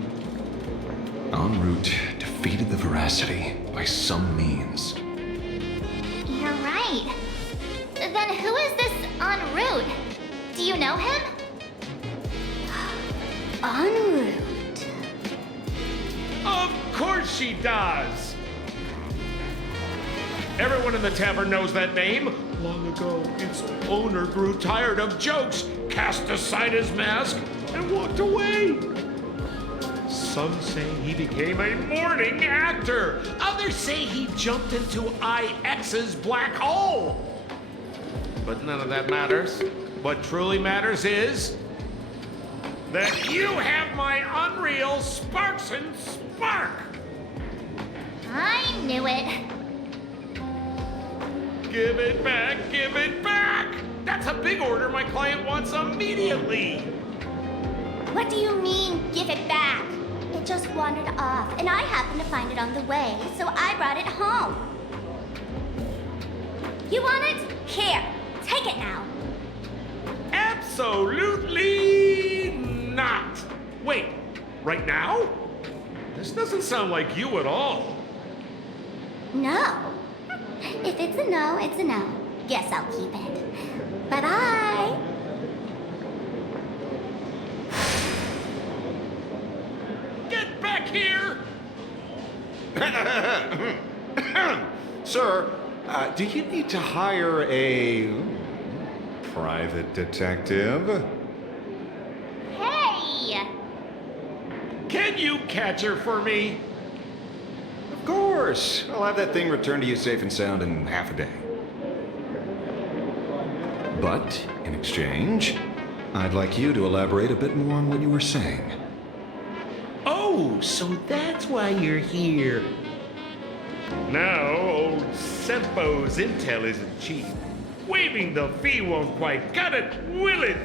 En route defeated the Voracity by some means. You're right. Then who is this en route? Do you know him? En route. Of course she does! Everyone in the tavern knows that name. Long ago, its owner grew tired of jokes, cast aside his mask, and walked away. Some say he became a morning actor. Others say he jumped into IX's black hole. But none of that matters. What truly matters is that you have my unreal Sparks and Spark. I knew it. Give it back, give it back! That's a big order my client wants immediately! What do you mean, give it back? It just wandered off, and I happened to find it on the way, so I brought it home. You want it? Here, take it now. Absolutely not! Wait, right now? This doesn't sound like you at all. No. If it's a no, it's a no. Guess I'll keep it. Bye-bye. Get back here! Sir, do you need to hire a private detective? Hey! Can you catch her for me? Of course. I'll have that thing returned to you safe and sound in half a day. But, in exchange, I'd like you to elaborate a bit more on what you were saying. Oh, so that's why you're here. Now, old Sempo's intel isn't cheap. Waiving the fee won't quite cut it, will it?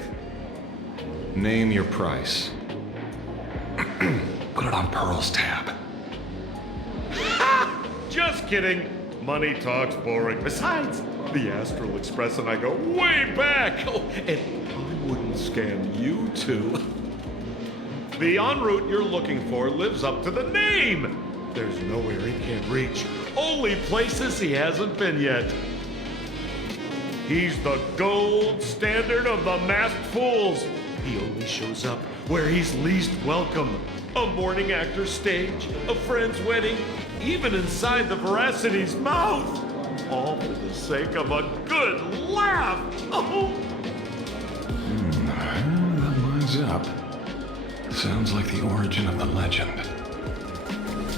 Name your price. Put it on Pearl's tab. Just kidding. Money talks boring. Besides, the Astral Express and I go way back. Oh, and I wouldn't scam you two. The en route you're looking for lives up to the name. There's nowhere he can't reach. Only places he hasn't been yet. He's the gold standard of the masked fools. He only shows up where he's least welcome. A morning actor's stage, a friend's wedding, even inside the Veracity's mouth. All for the sake of a good laugh. Oh. That lines up. Sounds like the origin of the legend.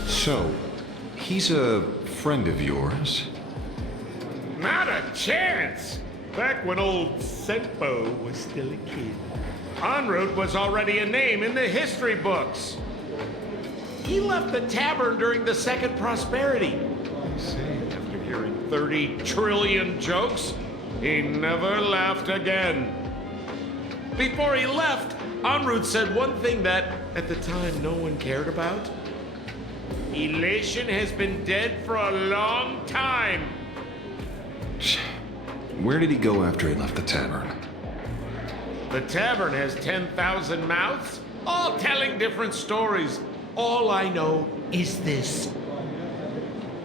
So, he's a friend of yours? Not a chance! Back when old Senpo was still a kid, en route was already a name in the history books. He left the tavern during the Second Prosperity. They say after hearing 30 trillion jokes, he never laughed again. Before he left, en route said one thing that, at the time, no one cared about. Elation has been dead for a long time. Where did he go after he left the tavern? The tavern has 10,000 mouths, all telling different stories. All I know is this.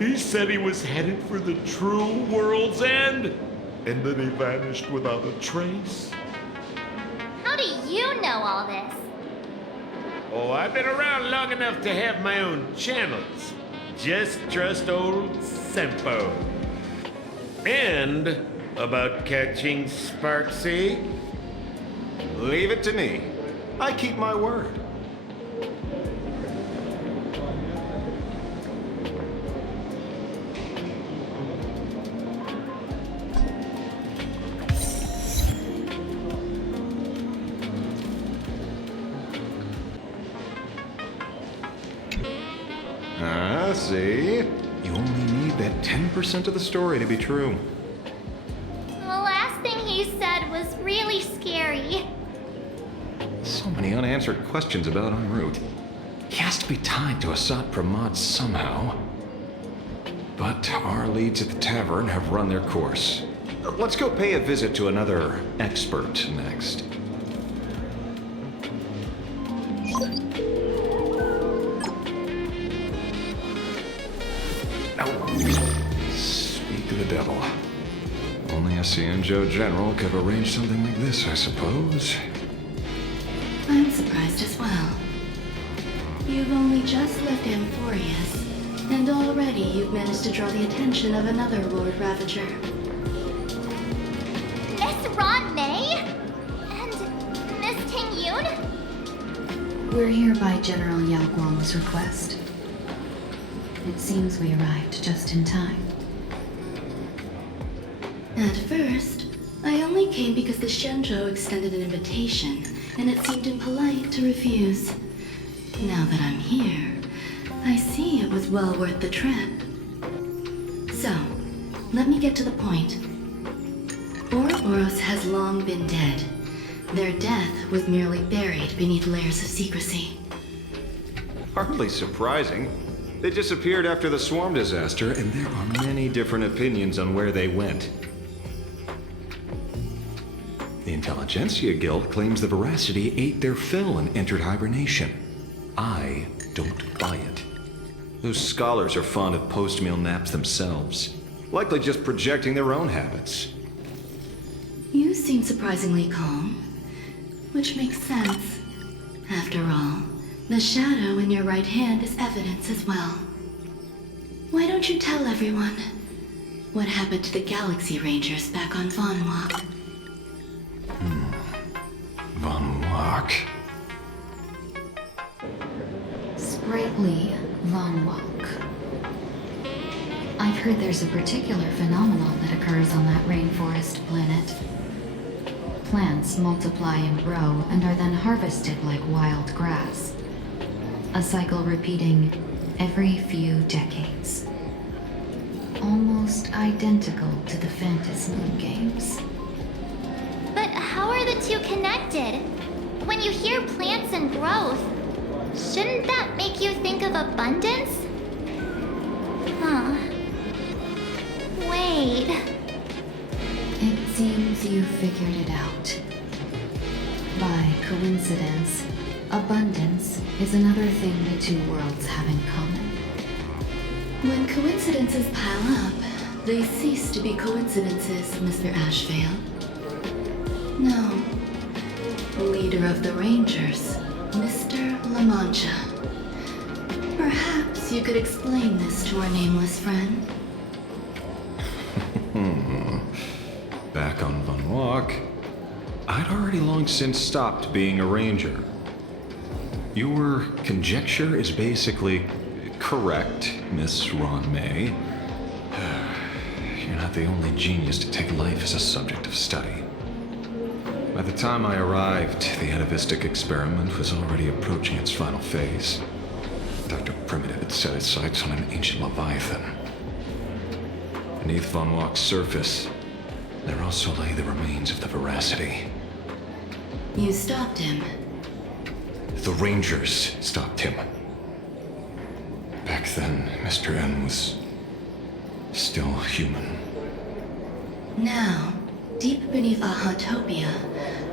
He said he was headed for the true world's end, and then he vanished without a trace. How do you know all this? Oh, I've been around long enough to have my own channels. Just trust old Senpo. And about catching Sparksy? Leave it to me. I keep my word. See? You only need that 10% of the story to be true. The last thing he said was really scary. So many unanswered questions about en route. He has to be tied to Asat Pramad somehow. But our leads at the tavern have run their course. Let's go pay a visit to another expert next. Speak of the devil. Only a Cienjo general could have arranged something like this, I suppose. I'm surprised as well. You've only just left Amphorius, and already you've managed to draw the attention of another Lord Ravager. Miss Ron May? And Miss Ting Yoon? We're here by General Yaoguang's request. It seems we arrived just in time. At first, I only came because the Shenzhou extended an invitation, and it seemed impolite to refuse. Now that I'm here, I see it was well worth the trip. So, let me get to the point. Oroboros has long been dead. Their death was merely buried beneath layers of secrecy. Hardly surprising. They disappeared after the swarm disaster, and there are many different opinions on where they went. The Intelligentsia Guild claims the Veracity ate their fill and entered hibernation. I don't buy it. Those scholars are fond of post-meal naps themselves, likely just projecting their own habits. You seem surprisingly calm, which makes sense. After all, the shadow in your right hand is evidence as well. Why don't you tell everyone what happened to the Galaxy Rangers back on Vonwacq? Vonwacq? Sprightly Vonwacq. I've heard there's a particular phenomenon that occurs on that rainforest planet. Plants multiply and grow and are then harvested like wild grass. A cycle repeating every few decades. Almost identical to the Phantasmoon Games. But how are the two connected? When you hear plants and growth, shouldn't that make you think of abundance? Huh. Wait. It seems you figured it out. By coincidence, abundance is another thing the two worlds have in common. When coincidences pile up, they cease to be coincidences, Mr. Ashvale. No. Leader of the Rangers, Mr. La Mancha. Perhaps Perhaps you could explain this to our nameless friend? Back on Vonwacq, I'd already long since stopped being a ranger. Your conjecture is basically correct, Miss Ron May. You're not the only genius to take life as a subject of study. By the time I arrived, the atavistic experiment was already approaching its final phase. Dr. Primitive had set his sights on an ancient leviathan. Beneath Vonwacq's surface, there also lay the remains of the Voracity. You stopped him. The Rangers stopped him. Back then, Mr. N was still human. Now, deep beneath Ahatopia,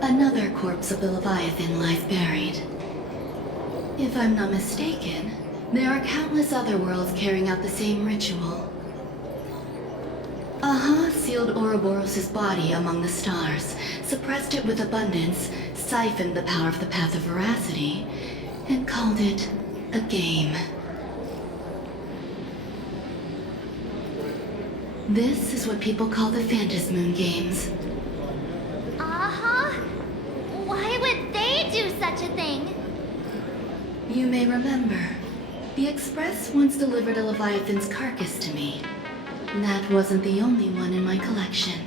another corpse of the Leviathan lies buried. If I'm not mistaken, there are countless other worlds carrying out the same ritual. Aha sealed Oroboros' body among the stars, suppressed it with abundance, siphoned the power of the Path of Voracity, and called it a game. This is what people call the Phantasmoon Games. Uh-huh. Why would they do such a thing? You may remember, the Express once delivered a Leviathan's carcass to me. That wasn't the only one in my collection.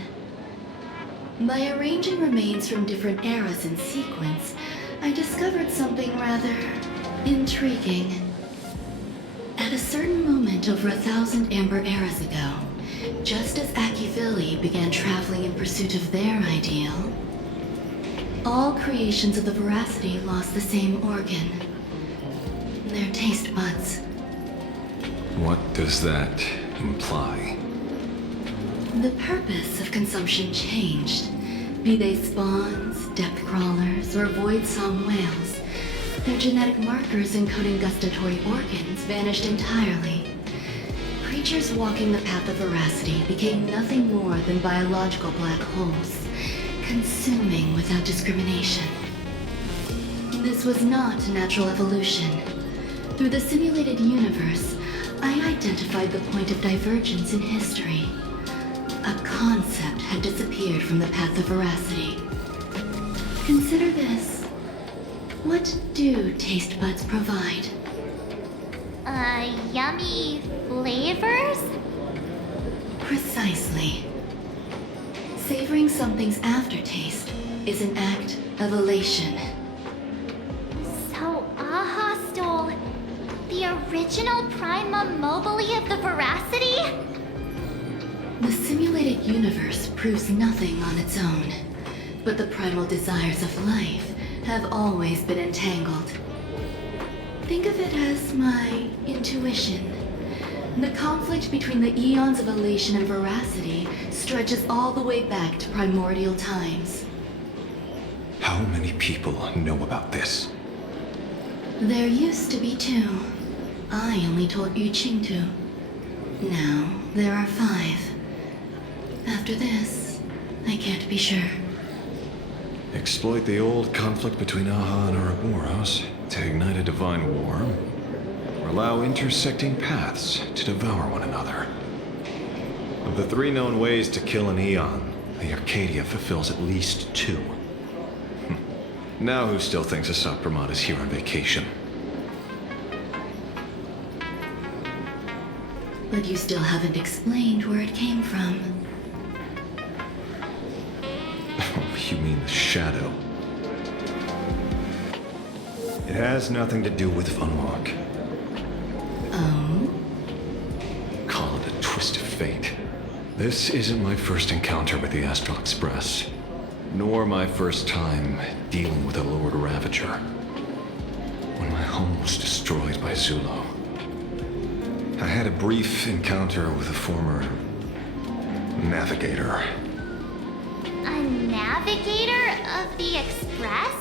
By arranging remains from different eras in sequence, I discovered something rather intriguing. At a certain moment over 1,000 Amber eras ago, just as Akivili began traveling in pursuit of their ideal, all creations of the Voracity lost the same organ. Their taste buds. What does that imply? The purpose of consumption changed. Be they spawns, depth crawlers, or void song whales, their genetic markers encoding gustatory organs vanished entirely. Creatures walking the path of Voracity became nothing more than biological black holes, consuming without discrimination. This was not natural evolution. Through the simulated universe, I identified the point of divergence in history. A concept had disappeared from the path of Voracity. Consider this. What do taste buds provide? Yummy flavors? Precisely. Savoring something's aftertaste is an act of elation. So Aha stole the original Prima Mobile of the Voracity? The simulated universe proves nothing on its own, but the primal desires of life have always been entangled. Think of it as my intuition. The conflict between the eons of elation and Voracity stretches all the way back to primordial times. How many people know about this? There used to be 2. I only told Yu Qing to. Now, there are 5. After this, I can't be sure. Exploit the old conflict between Aha and Oroboros to ignite a divine war, or allow intersecting paths to devour one another. Of the 3 known ways to kill an Eon, the Arcadia fulfills at least 2. Now who still thinks Asat Pramad is here on vacation? But you still haven't explained where it came from. You mean the shadow? It has nothing to do with Vonwacq. Oh? Call it a twist of fate. This isn't my first encounter with the Astral Express, nor my first time dealing with a Lord Ravager. When my home was destroyed by Zulo, I had a brief encounter with a former navigator. A navigator of the Express?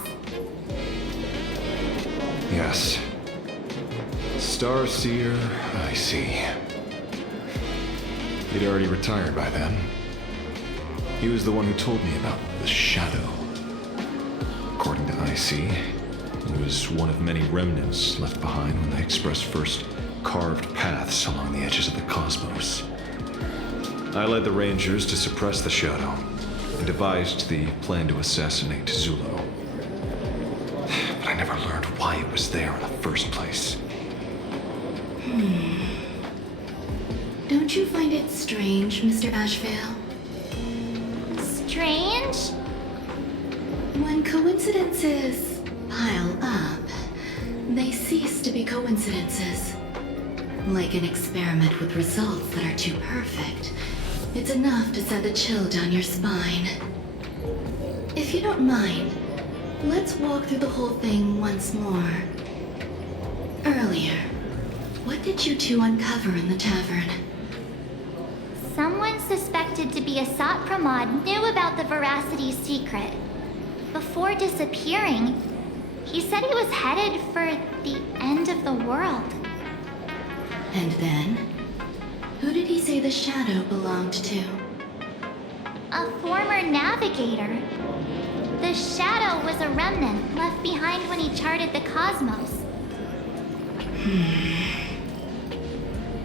Yes. Starseer, I see. He'd already retired by then. He was the one who told me about the shadow. According to IC, he was one of many remnants left behind when the Express first carved paths along the edges of the cosmos. I led the Rangers to suppress the shadow and devised the plan to assassinate Zulo. But I never learned why it was there in the first place. Don't you find it strange, Mr. Ashvale? Strange? When coincidences pile up, they cease to be coincidences. Like an experiment with results that are too perfect, it's enough to send a chill down your spine. If you don't mind, let's walk through the whole thing once more. Earlier, what did you two uncover in the tavern? Someone suspected to be Asat Pramad knew about the Voracity's secret. Before disappearing, he said he was headed for the end of the world. And then? Who did he say the shadow belonged to? A former navigator. The shadow was a remnant left behind when he charted the cosmos.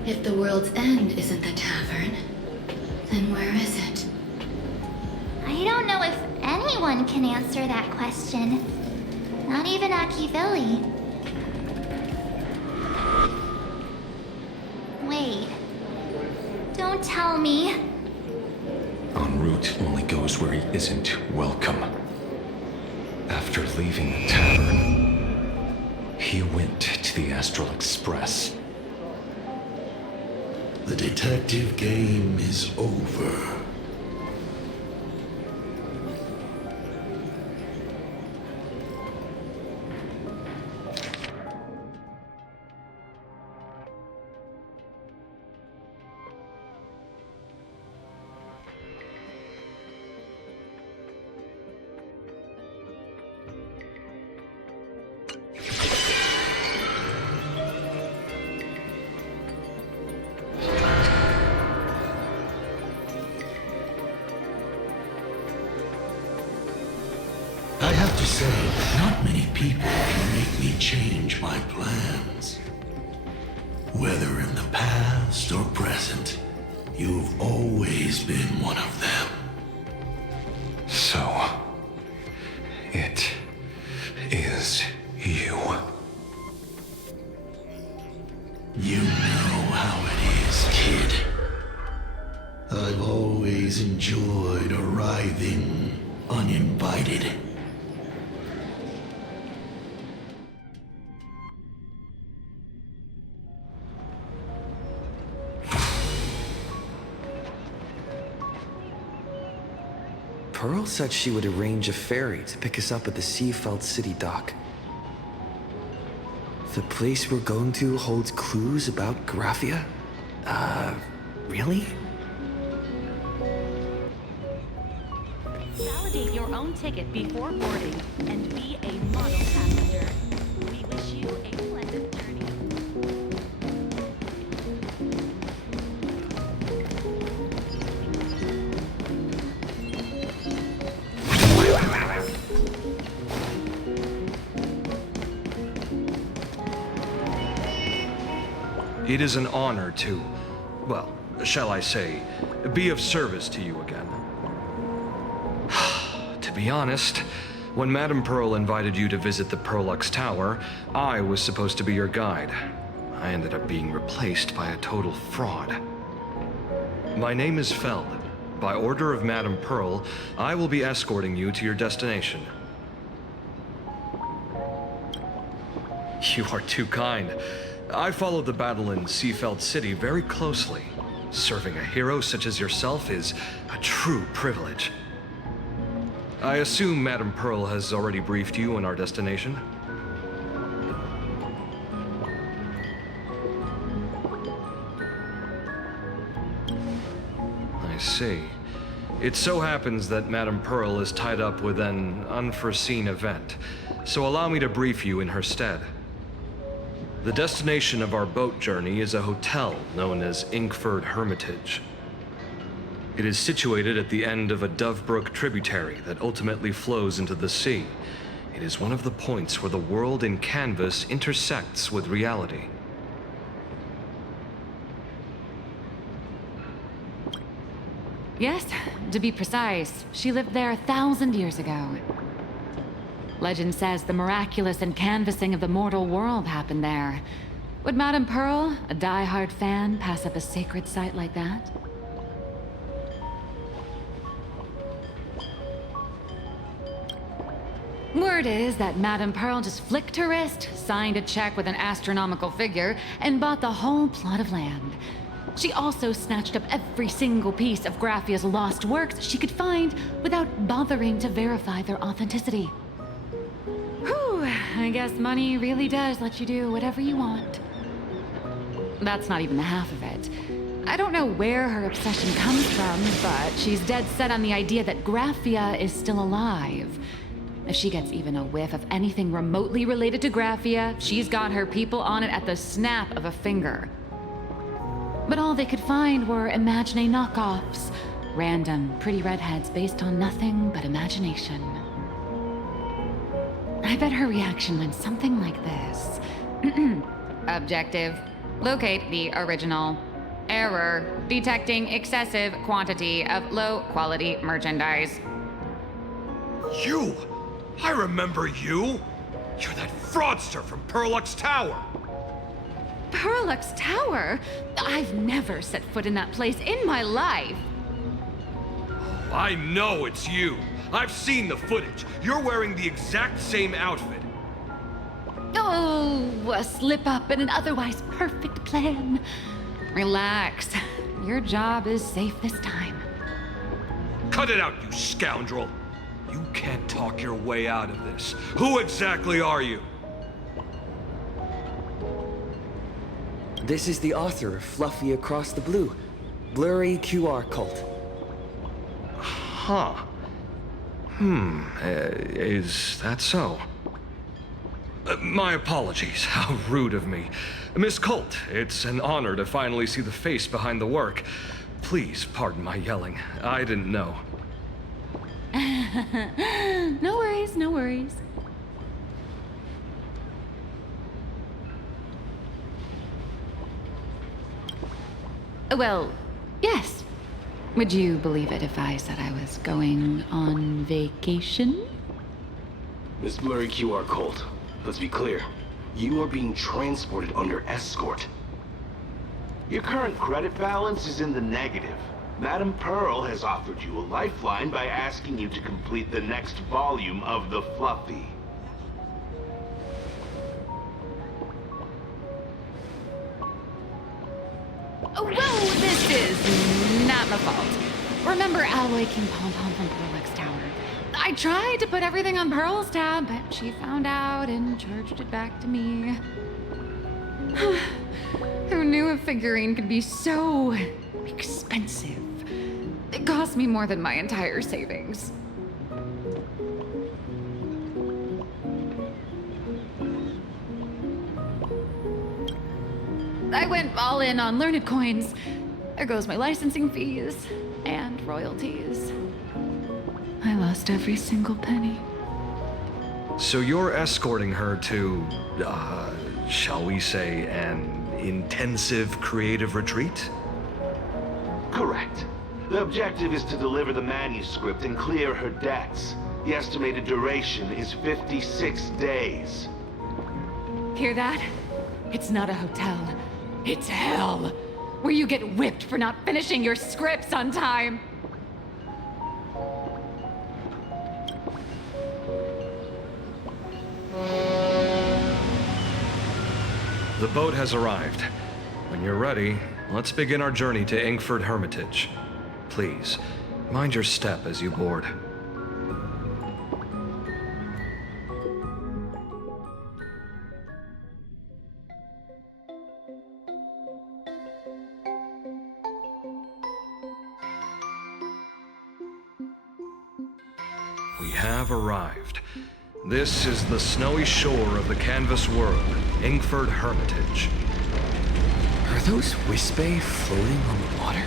If the world's end isn't the tavern, then where is it? I don't know if anyone can answer that question. Not even Akivilli. Wait. Don't tell me. En route only goes where he isn't welcome. After leaving the tavern, he went to the Astral Express. The detective game is over. I have to say, not many people can make me change my plans. Whether in the past or present, you've always been one of them. So, it is you. You know how it is, kid. I've always enjoyed arriving uninvited. Pearl said she would arrange a ferry to pick us up at the Seafeld City dock. The place we're going to holds clues about Graphia? Really? Validate your own ticket before boarding and be a model passenger. We wish you a pleasant journey. It is an honor to, well, shall I say, be of service to you again. To be honest, when Madame Pearl invited you to visit the Perlux Tower, I was supposed to be your guide. I ended up being replaced by a total fraud. My name is Feld. By order of Madame Pearl, I will be escorting you to your destination. You are too kind. I followed the battle in Seafeld City very closely. Serving a hero such as yourself is a true privilege. I assume Madame Pearl has already briefed you on our destination? I see. It so happens that Madame Pearl is tied up with an unforeseen event, so allow me to brief you in her stead. The destination of our boat journey is a hotel known as Inkford Hermitage. It is situated at the end of a Dovebrook tributary that ultimately flows into the sea. It is one of the points where the world in canvas intersects with reality. Yes, to be precise, she lived there 1,000 years ago. Legend says the miraculous encanvassing of the mortal world happened there. Would Madame Pearl, a die-hard fan, pass up a sacred site like that? Word is that Madame Pearl just flicked her wrist, signed a check with an astronomical figure, and bought the whole plot of land. She also snatched up every single piece of Graphia's lost works she could find without bothering to verify their authenticity. Whew, I guess money really does let you do whatever you want. That's not even the half of it. I don't know where her obsession comes from, but she's dead set on the idea that Graphia is still alive. If she gets even a whiff of anything remotely related to Graphia, she's got her people on it at the snap of a finger. But all they could find were Imagine knockoffs. Random, pretty redheads based on nothing but imagination. I bet her reaction went something like this. Objective. Locate the original. Error. Detecting excessive quantity of low-quality merchandise. You! I remember you! You're that fraudster from Perlux Tower! Perlux Tower? I've never set foot in that place in my life. I know it's you. I've seen the footage. You're wearing the exact same outfit. Oh, a slip-up in an otherwise perfect plan. Relax. Your job is safe this time. Cut it out, you scoundrel! You can't talk your way out of this. Who exactly are you? This is the author of Fluffy Across the Blue, Blurry QR Cult. Huh. Is that so? My apologies. How rude of me. Miss Colt, it's an honor to finally see the face behind the work. Please pardon my yelling. I didn't know. No worries, no worries. Well, yes. Would you believe it if I said I was going on vacation? Miss Blurry QR Colt, let's be clear. You are being transported under escort. Your current credit balance is in the negative. Madame Pearl has offered you a lifeline by asking you to complete the next volume of the Fluffy. Oh, whoa, this is not my fault. Remember Alloy King Pom Pom from Perlux Tower? I tried to put everything on Pearl's tab, but she found out and charged it back to me. Who knew a figurine could be so expensive? It cost me more than my entire savings. I went all in on learned coins. There goes my licensing fees and royalties. I lost every single penny. So you're escorting her to, shall we say, an intensive creative retreat? Correct. The objective is to deliver the manuscript and clear her debts. The estimated duration is 56 days. Hear that? It's not a hotel. It's hell, where you get whipped for not finishing your scripts on time. The boat has arrived. When you're ready, let's begin our journey to Inkford Hermitage. Please, mind your step as you board. We have arrived. This is the snowy shore of the canvas world, Inkford Hermitage. Are those Wispe floating on the water?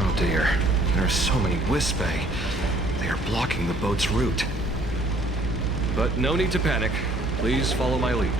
Oh dear, there are so many Wispe. They are blocking the boat's route. But no need to panic. Please follow my lead.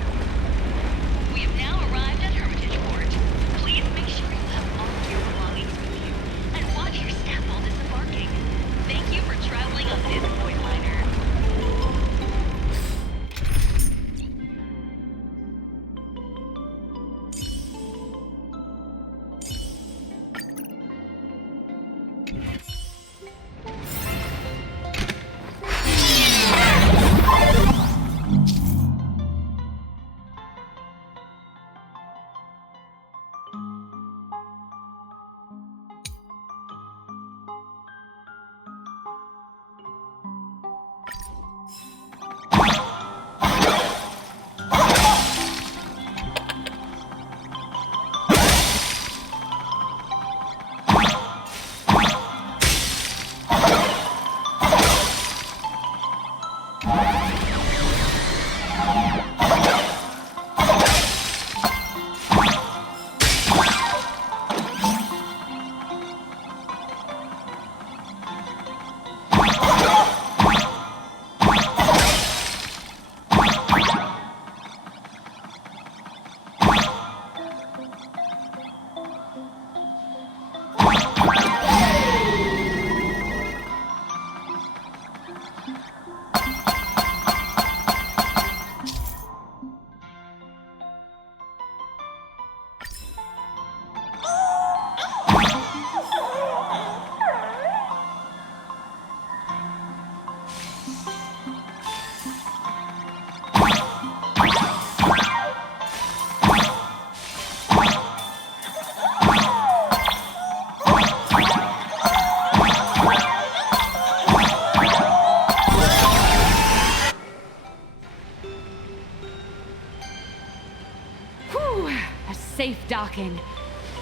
safe docking.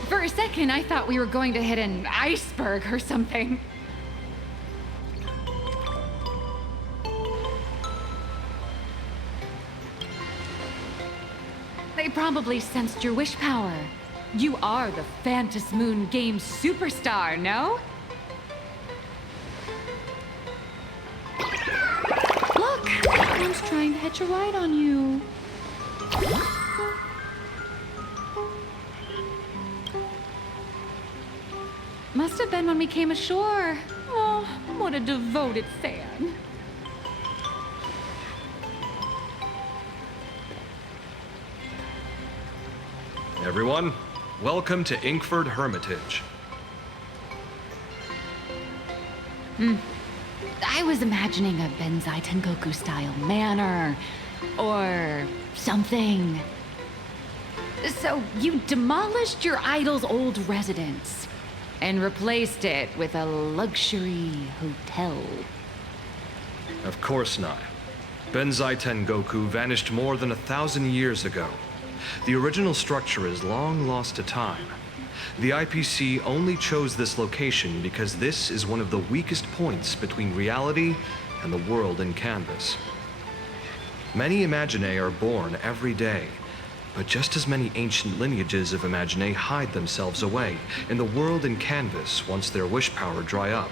For a second, I thought we were going to hit an iceberg or something. They probably sensed your wish power. You are the Phantasmoon Games superstar, no? Look! Someone's trying to hitch a ride on you. Must have been when we came ashore. Oh, what a devoted fan. Everyone, welcome to Inkford Hermitage. I was imagining a Benzai Tengoku style manor or something. So you demolished your idol's old residence and replaced it with a luxury hotel. Of course not. Benzai Tengoku vanished more than 1,000 years ago. The original structure is long lost to time. The IPC only chose this location because this is one of the weakest points between reality and the world in canvas. Many Imaginae are born every day, but just as many ancient lineages of Imaginae hide themselves away in the world in canvas once their wish power dry up,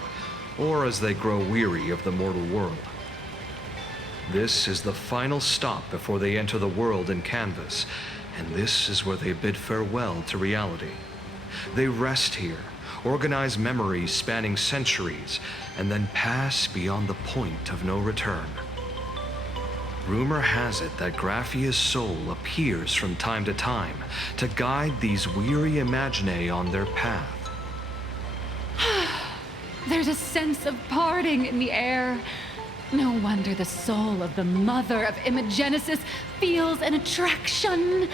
or as they grow weary of the mortal world. This is the final stop before they enter the world in canvas, and this is where they bid farewell to reality. They rest here, organize memories spanning centuries, and then pass beyond the point of no return. Rumor has it that Graphia's soul appears from time to time to guide these weary Imaginae on their path. There's a sense of parting in the air. No wonder the soul of the mother of Imagenesis feels an attraction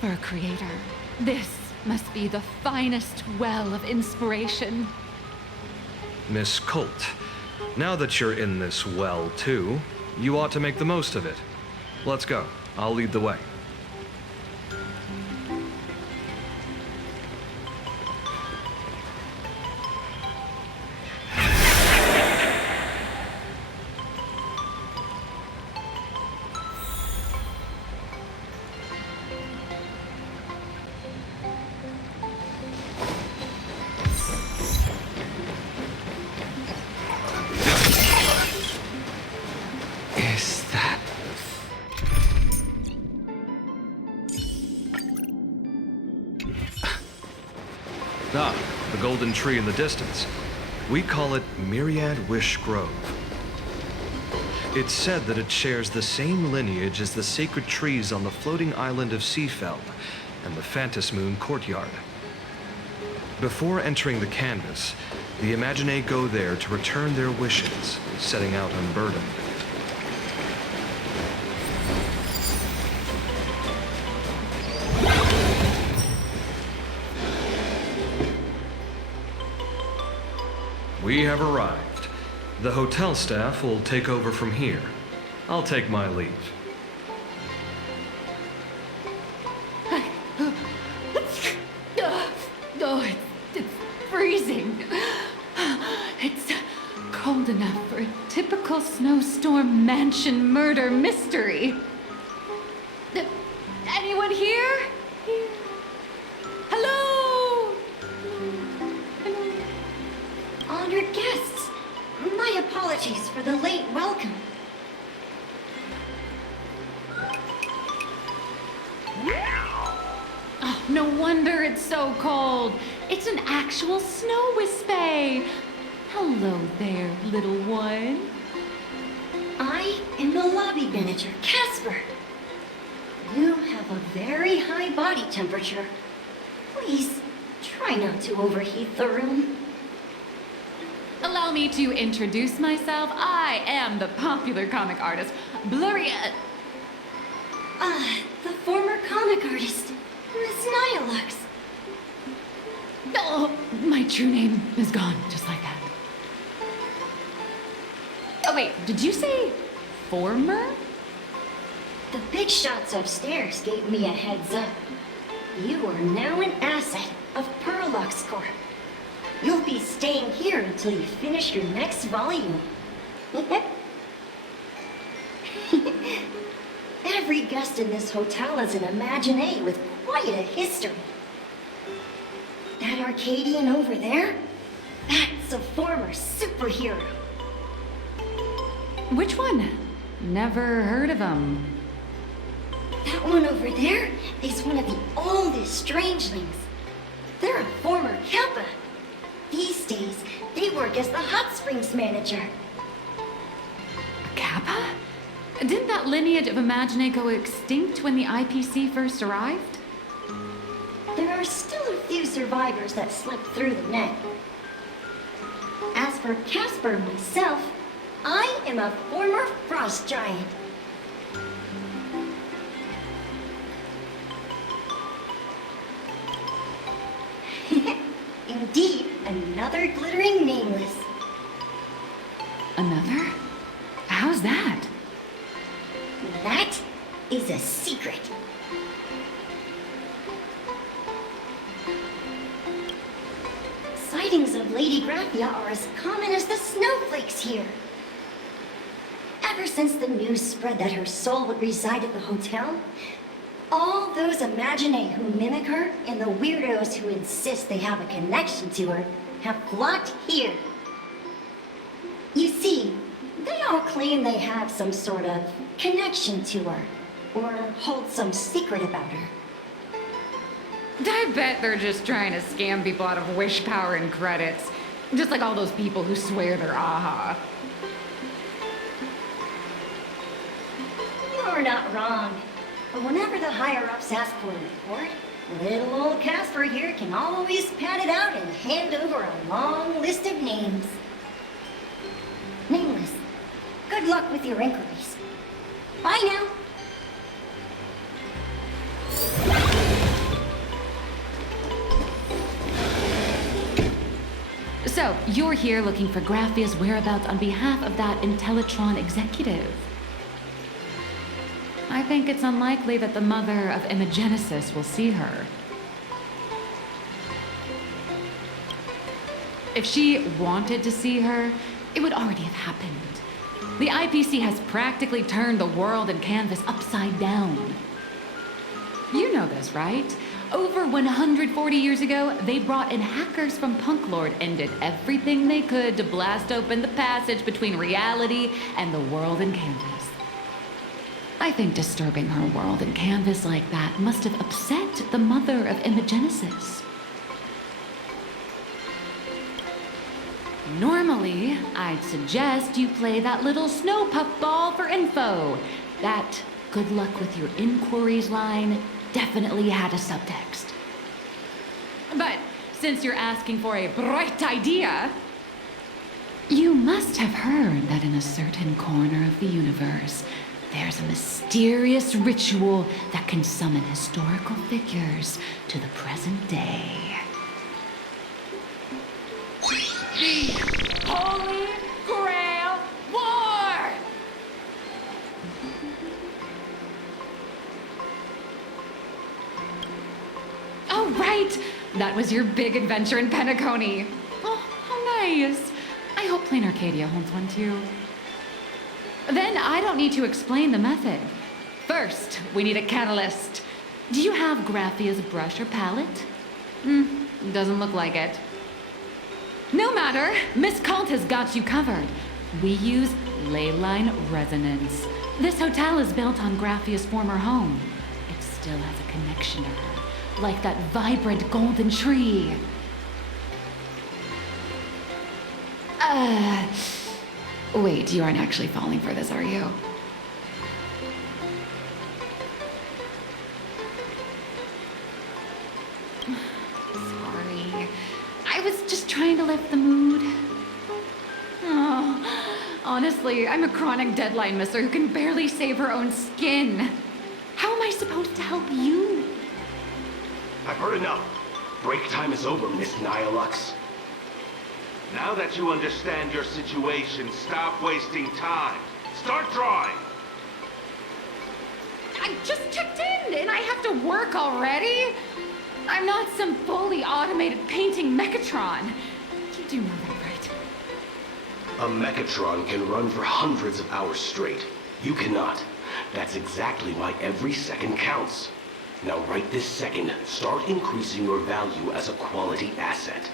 for a creator. This must be the finest well of inspiration. Miss Colt, now that you're in this well too, you ought to make the most of it. Let's go. I'll lead the way. The golden tree in the distance. We call it Myriad Wish Grove. It's said that it shares the same lineage as the sacred trees on the floating island of Seafeld and the Phantasmoon courtyard. Before entering the canvas, the Imaginae go there to return their wishes, setting out unburdened. We have arrived. The hotel staff will take over from here. I'll take my leave. Oh, it's freezing. It's cold enough for a typical snowstorm mansion murder mystery. Anyone here? Hello? Honored guests, my apologies for the late welcome. Oh, no wonder it's so cold. It's an actual snow wispy. Hello there, little one. I am the lobby manager, Casper. You have a very high body temperature. Please, try not to overheat the room. Allow me to introduce myself. I am the popular comic artist, Blurry... the former comic artist, Miss Nihilux. Oh, my true name is gone, just like that. Oh wait, did you say former? The big shots upstairs gave me a heads up. You are now an asset of Perlux Corp. You'll be staying here until you finish your next volume. Every guest in this hotel is an Imaginé with quite a history. That Arcadian over there? That's a former superhero. Which one? Never heard of him. That one over there is one of the oldest strangelings. They're a former Kappa. These days, they work as the hot springs manager. A Kappa? Didn't that lineage of Imaginé go extinct when the IPC first arrived? There are still a few survivors that slipped through the net. As for Casper myself, I am a former frost giant. Indeed, another glittering nameless. Another? How's that? That is a secret. Sightings of Lady Graphia are as common as the snowflakes here. Ever since the news spread that her soul would reside at the hotel, all those Imaginé who mimic her and the weirdos who insist they have a connection to her have flocked here. You see, they all claim they have some sort of connection to her, or hold some secret about her. I bet they're just trying to scam people out of wish power and credits. Just like all those people who swear they're AHA. You're not wrong. But whenever the higher-ups ask for a report, little old Casper here can always pad it out and hand over a long list of names. Nameless, good luck with your inquiries. Bye now. So, you're here looking for Graphia's whereabouts on behalf of that Intellitron executive. I think it's unlikely that the mother of Imagenesis will see her. If she wanted to see her, it would already have happened. The IPC has practically turned the world and canvas upside down. You know this, right? Over 140 years ago, they brought in hackers from Punklord and did everything they could to blast open the passage between reality and the world and canvas. I think disturbing her world and canvas like that must have upset the mother of Imagenesis. Normally, I'd suggest you play that little snow puffball for info. That good luck with your inquiries line definitely had a subtext. But since you're asking for a bright idea, you must have heard that in a certain corner of the universe, there's a mysterious ritual that can summon historical figures to the present day. The Holy Grail War! Oh, right! That was your big adventure in Penacony. Oh, how nice. I hope Planarcadia holds one too. Then I don't need to explain the method. First, we need a catalyst. Do you have Graphia's brush or palette? Doesn't look like it. No matter, Miss Cult has got you covered. We use ley line resonance. This hotel is built on Graphia's former home. It still has a connection to her, like that vibrant golden tree. Wait, you aren't actually falling for this, are you? Sorry. I was just trying to lift the mood. Oh, honestly, I'm a chronic deadline misser who can barely save her own skin. How am I supposed to help you? I've heard enough. Break time is over, Miss Nihilux. Now that you understand your situation, stop wasting time. Start drawing! I just checked in and I have to work already? That's some fully automated painting Mechatron. You do know that, right? A Mechatron can run for hundreds of hours straight. You cannot. That's exactly why every second counts. Now right this second, start increasing your value as a quality asset.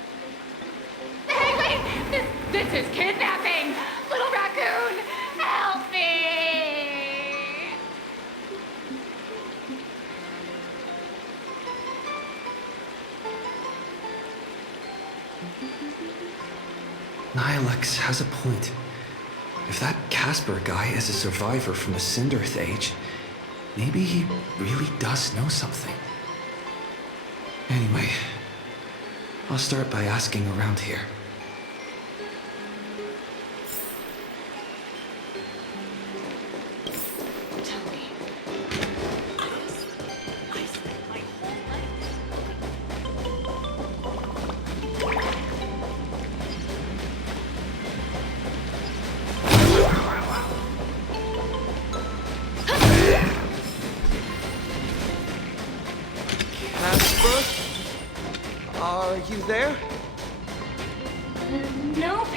Hey, wait! This is kidnapping! Little raccoon, help me! Nilex has a point. If that Casper guy is a survivor from the Cinderth Age, maybe he really does know something. Anyway, I'll start by asking around here. Are you there? Nope.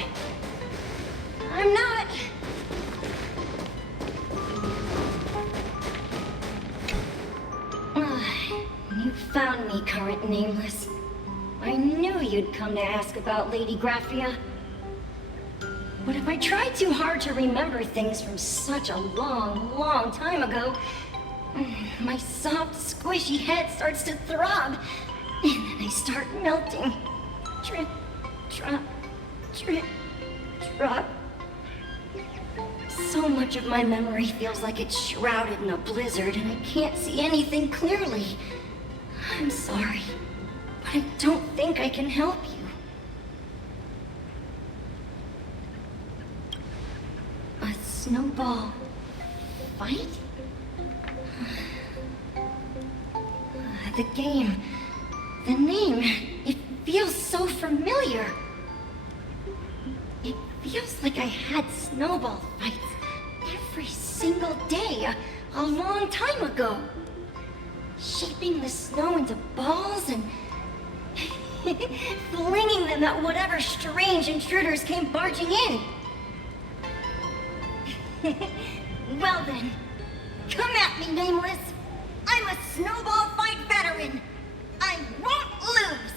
I'm not. You found me, current nameless. I knew you'd come to ask about Lady Graphia. But if I try too hard to remember things from such a long, long time ago, my soft, squishy head starts to throb. And then I start melting. Drip, drop, drip, drop. So much of my memory feels like it's shrouded in a blizzard and I can't see anything clearly. I'm sorry, but I don't think I can help you. A snowball fight? The game. The name, it feels so familiar. It feels like I had snowball fights every single day a long time ago. Shaping the snow into balls and flinging them at whatever strange intruders came barging in. Well then, come at me, Nameless. I'm a snowball fight veteran. I won't lose!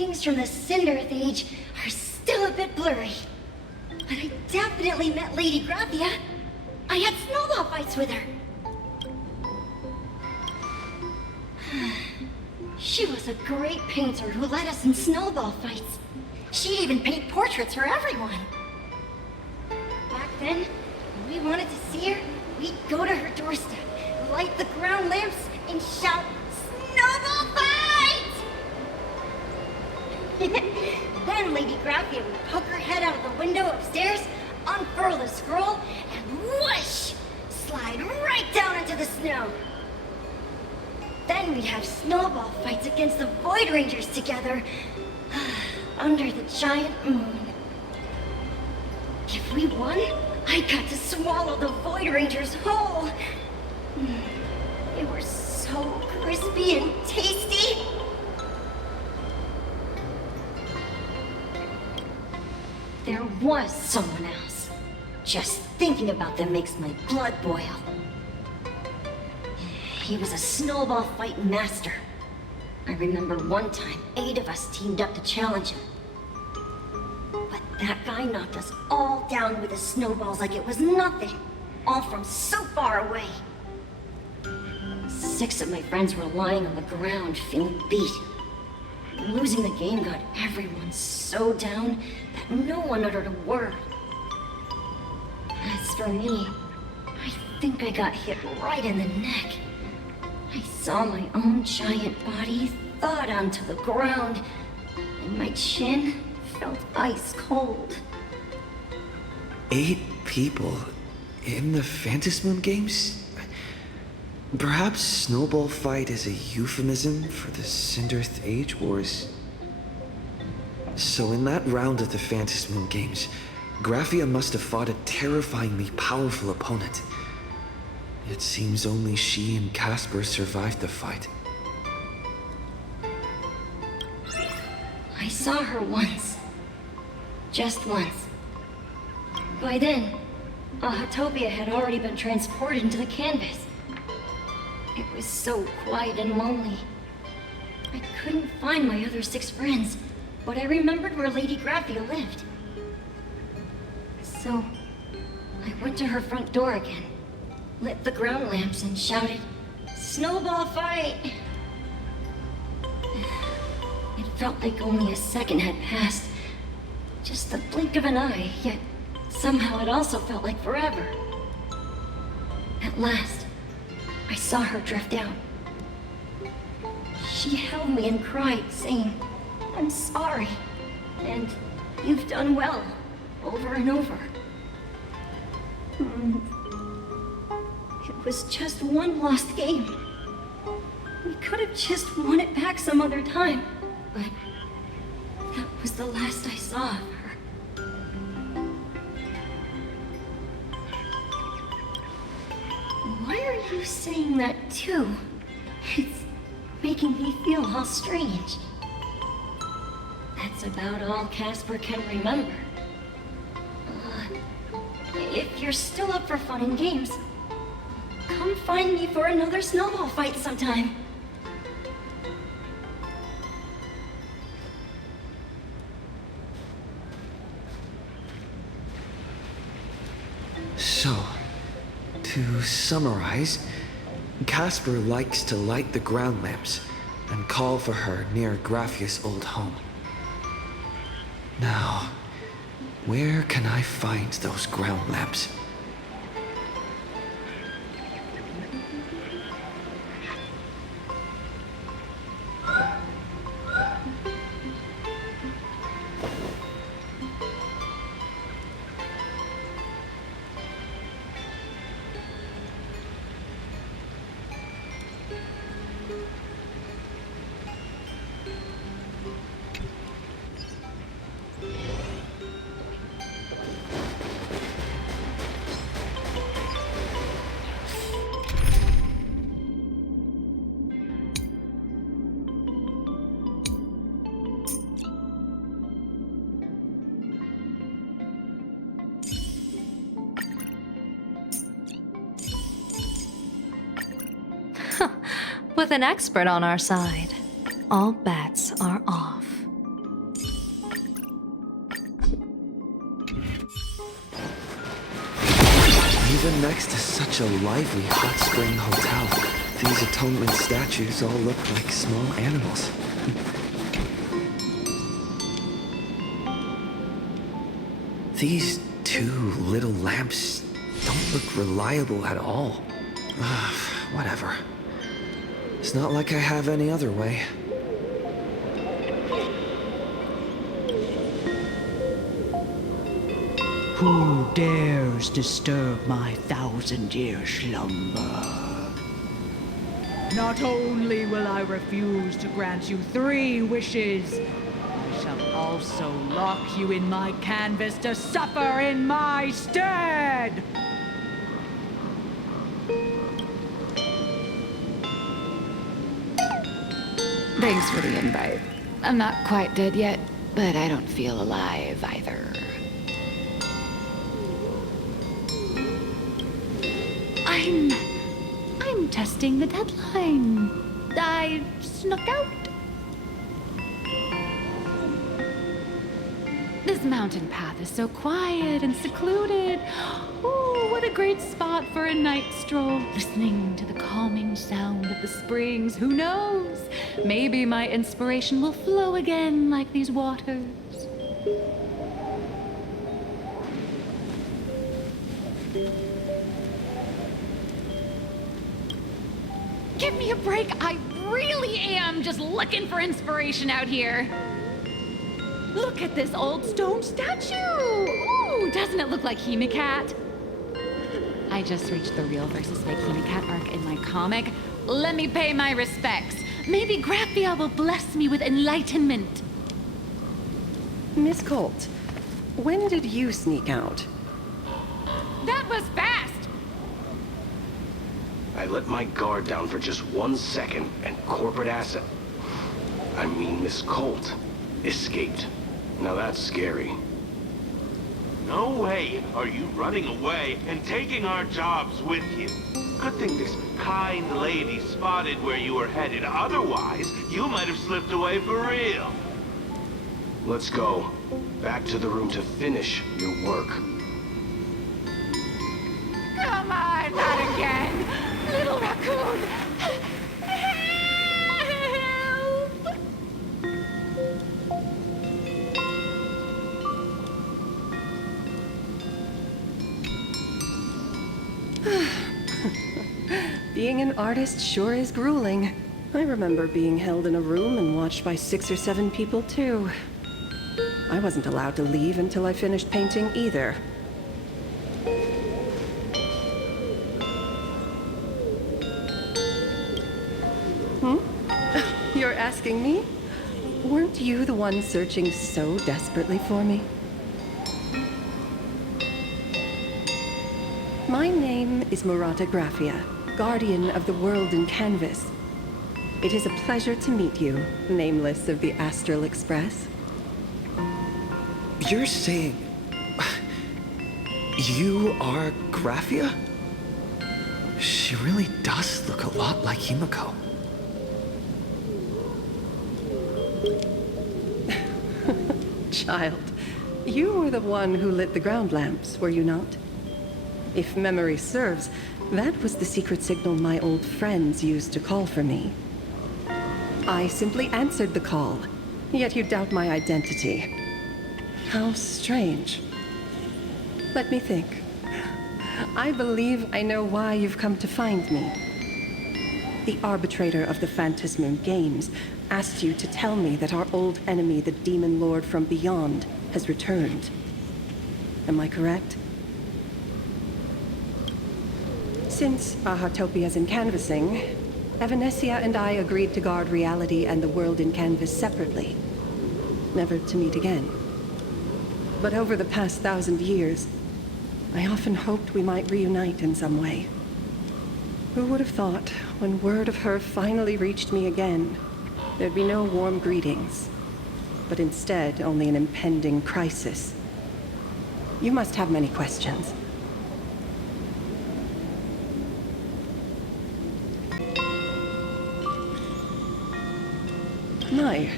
things from the Cinderth Age are still a bit blurry. But I definitely met Lady Graphia. I had snowball fights with her. She was a great painter who led us in snowball fights. She'd even paint portraits for everyone. Back then, when we wanted to see her, we'd go to her doorstep, light the ground lamps, and shout, "Snowball fight!" Then Lady Graphia would poke her head out of the window upstairs, unfurl the scroll, and whoosh! Slide right down into the snow. Then we'd have snowball fights against the Void Rangers together, under the giant moon. If we won, I got to swallow the Void Rangers whole. They were so crispy and tasty. There was someone else. Just thinking about them makes my blood boil. He was a snowball fight master. I remember one time, 8 of us teamed up to challenge him. But that guy knocked us all down with his snowballs like it was nothing. All from so far away. 6 of my friends were lying on the ground, feeling beat. Losing the game got everyone so down that no one uttered a word. As for me, I think I got hit right in the neck. I saw my own giant body thud onto the ground, and my chin felt ice cold. 8 people in the Phantasmoon Games? Perhaps Snowball Fight is a euphemism for the Cinderth Age Wars? So in that round of the Phantasmoon Games, Graphia must have fought a terrifyingly powerful opponent. It seems only she and Casper survived the fight. I saw her once. Just once. By then, Ahatopia had already been transported into the canvas. It was so quiet and lonely. I couldn't find my other 6 friends, but I remembered where Lady Graphia lived. So, I went to her front door again, lit the ground lamps, and shouted, "Snowball fight!" It felt like only a second had passed. Just the blink of an eye, yet somehow it also felt like forever. At last, I saw her drift out. She held me and cried, saying, "I'm sorry, and you've done well," over and over. It was just one lost game. We could have just won it back some other time, but that was the last I saw of her. Why are you saying that too? It's making me feel all strange. That's about all Casper can remember. If you're still up for fun and games, come find me for another snowball fight sometime. So, to summarize, Casper likes to light the ground lamps and call for her near Graphia's old home. Now, where can I find those ground lamps? With an expert on our side, all bets are off. Even next to such a lively hot spring hotel, these atonement statues all look like small animals. These two little lamps don't look reliable at all. Whatever. It's not like I have any other way. Who dares disturb my 1,000-year slumber? Not only will I refuse to grant you 3 wishes, I shall also lock you in my canvas to suffer in my stead! Thanks for the invite. I'm not quite dead yet, but I don't feel alive either. I'm testing the deadline. I snuck out. This mountain path is so quiet and secluded. Ooh, what a great spot for a night stroll, listening to the calming sound of the springs. Who knows? Maybe my inspiration will flow again like these waters. Give me a break. I really am just looking for inspiration out here. Look at this old stone statue! Ooh, doesn't it look like Himiko? I just reached the real versus fake Himiko arc in my comic. Let me pay my respects. Maybe Graphia will bless me with enlightenment. Miss Colt, when did you sneak out? That was fast! I let my guard down for just 1 second, and corporate asset, I mean Miss Colt, escaped. Now that's scary. No way are you running away and taking our jobs with you. Good thing this kind lady spotted where you were headed. Otherwise, you might have slipped away for real. Let's go. Back to the room to finish your work. Come on, not again! Little raccoon! Being an artist sure is grueling. I remember being held in a room and watched by 6 or 7 people, too. I wasn't allowed to leave until I finished painting either. You're asking me? Weren't you the one searching so desperately for me? My name is Graphia, guardian of the world in canvas. It is a pleasure to meet you, nameless of the Astral Express. You're saying... you are Graphia? She really does look a lot like Himiko. Child, you were the one who lit the ground lamps, were you not? If memory serves, that was the secret signal my old friends used to call for me. I simply answered the call, yet you doubt my identity. How strange. Let me think. I believe I know why you've come to find me. The arbitrator of the Phantasmoon Games asked you to tell me that our old enemy, the Demon Lord from Beyond, has returned. Am I correct? Since Ahatopia's in canvassing, Evanescia and I agreed to guard reality and the world in canvas separately, never to meet again. But over the past 1,000 years, I often hoped we might reunite in some way. Who would have thought, when word of her finally reached me again, there'd be no warm greetings, but instead only an impending crisis. You must have many questions. My,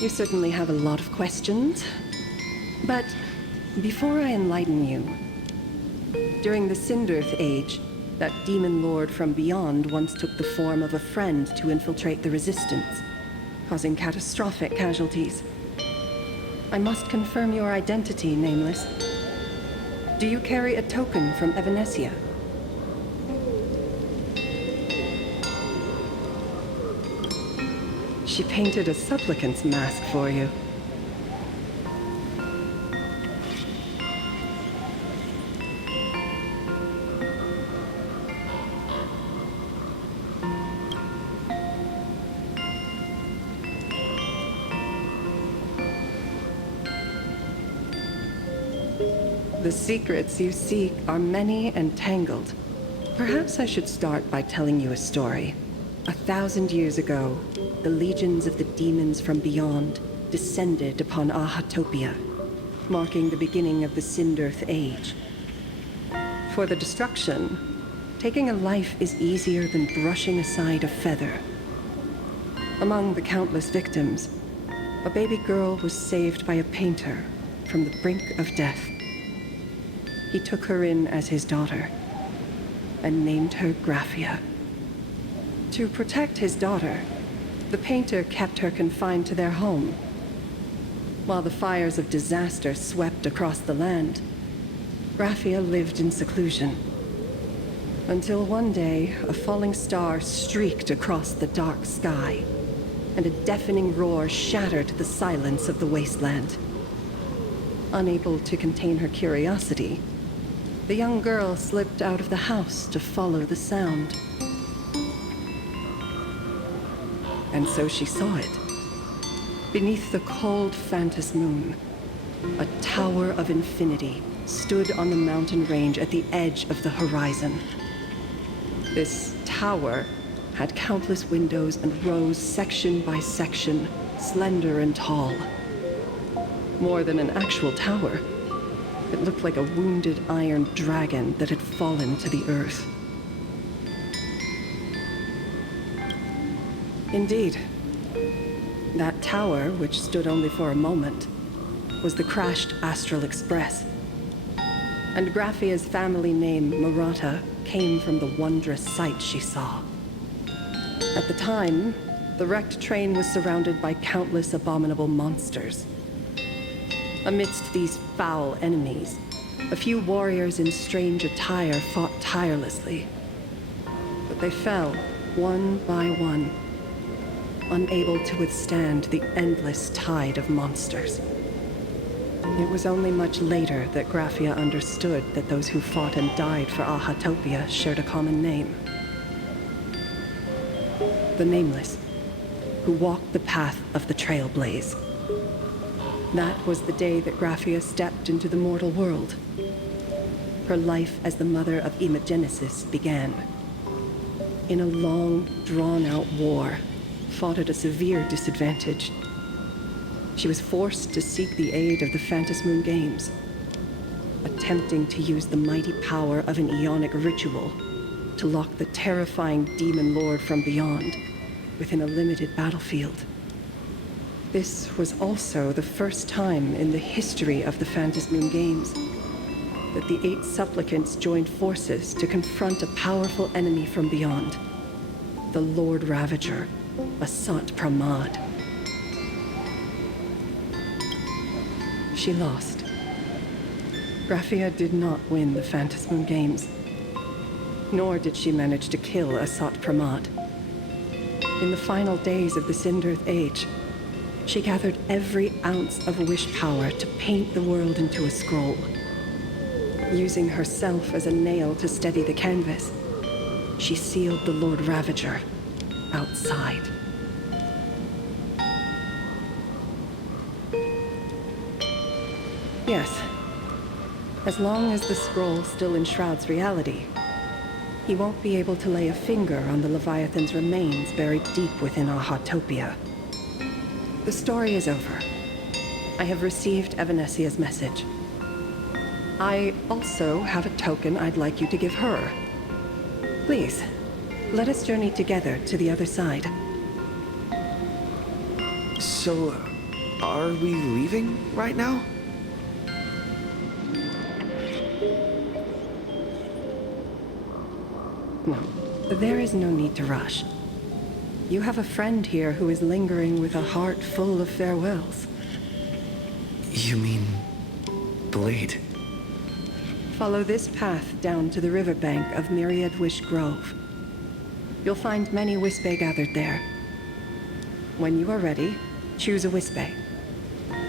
you certainly have a lot of questions. But before I enlighten you, During the Cinderth Age, that demon lord from beyond once took the form of a friend to infiltrate the Resistance, causing catastrophic casualties. I must confirm your identity, Nameless. Do you carry a token from Evanesia? She painted a supplicant's mask for you. The secrets you seek are many and tangled. Perhaps I should start by telling you a story. 1,000 years ago, the legions of the demons from beyond descended upon Ahatopia, marking the beginning of the Cinderth Age. For the destruction, taking a life is easier than brushing aside a feather. Among the countless victims, a baby girl was saved by a painter from the brink of death. He took her in as his daughter and named her Graphia. To protect his daughter, the painter kept her confined to their home. While the fires of disaster swept across the land, Graphia lived in seclusion. Until one day, a falling star streaked across the dark sky, and a deafening roar shattered the silence of the wasteland. Unable to contain her curiosity, the young girl slipped out of the house to follow the sound. And so she saw it. Beneath the cold Phantasmoon, a tower of infinity stood on the mountain range at the edge of the horizon. This tower had countless windows and rose section by section, slender and tall. More than an actual tower, it looked like a wounded iron dragon that had fallen to the earth. Indeed, that tower, which stood only for a moment, was the crashed Astral Express. And Graphia's family name, Murata, came from the wondrous sight she saw. At the time, the wrecked train was surrounded by countless abominable monsters. Amidst these foul enemies, a few warriors in strange attire fought tirelessly. But they fell, one by one, unable to withstand the endless tide of monsters. It was only much later that Graphia understood that those who fought and died for Ahatopia shared a common name. The Nameless, who walked the path of the Trailblaze. That was the day that Graphia stepped into the mortal world. Her life as the mother of Imogenesis began. In a long, drawn-out war, fought at a severe disadvantage. She was forced to seek the aid of the Phantasmoon Games, attempting to use the mighty power of an Ionic ritual to lock the terrifying demon lord from beyond within a limited battlefield. This was also the first time in the history of the Phantasmoon Games that the 8 supplicants joined forces to confront a powerful enemy from beyond, the Lord Ravager Asat Pramad. She lost. Graphia did not win the Phantasmoon Games, nor did she manage to kill Asat Pramad. In the final days of the Cinderth Age, she gathered every ounce of wish power to paint the world into a scroll. Using herself as a nail to steady the canvas, she sealed the Lord Ravager outside. Yes, as long as the scroll still enshrouds reality, he won't be able to lay a finger on the Leviathan's remains buried deep within Ahatopia. The story is over. I have received Evanesia's message. I also have a token I'd like you to give her. Please, let us journey together to the other side. So, are we leaving right now? No, there is no need to rush. You have a friend here who is lingering with a heart full of farewells. You mean... Blade? Follow this path down to the riverbank of Myriad Wish Grove. You'll find many Wispe gathered there. When you are ready, choose a Wispe.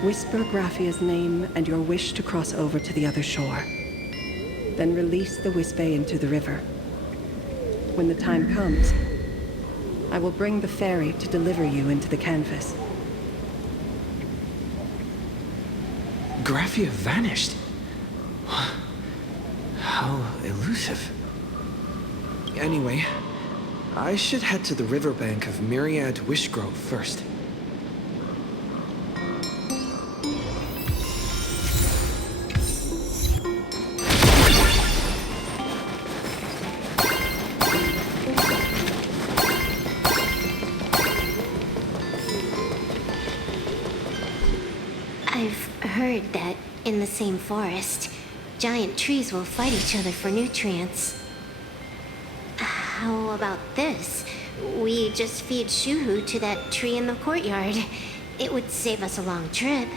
Whisper Graphia's name and your wish to cross over to the other shore. Then release the Wispe into the river. When the time comes, I will bring the ferry to deliver you into the canvas. Graphia vanished. How elusive. Anyway, I should head to the riverbank of Myriad Wishgrove first. I've heard that in the same forest, giant trees will fight each other for nutrients. How about this? We just feed Shuhu to that tree in the courtyard. It would save us a long trip.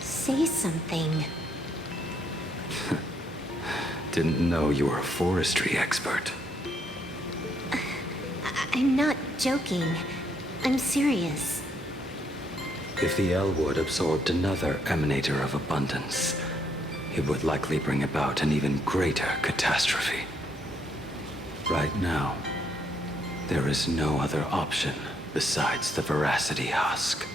Say something. Didn't know you were a forestry expert. I'm not joking. I'm serious. If the Elwood absorbed another emanator of abundance, it would likely bring about an even greater catastrophe. Right now, there is no other option besides the Voracity husk.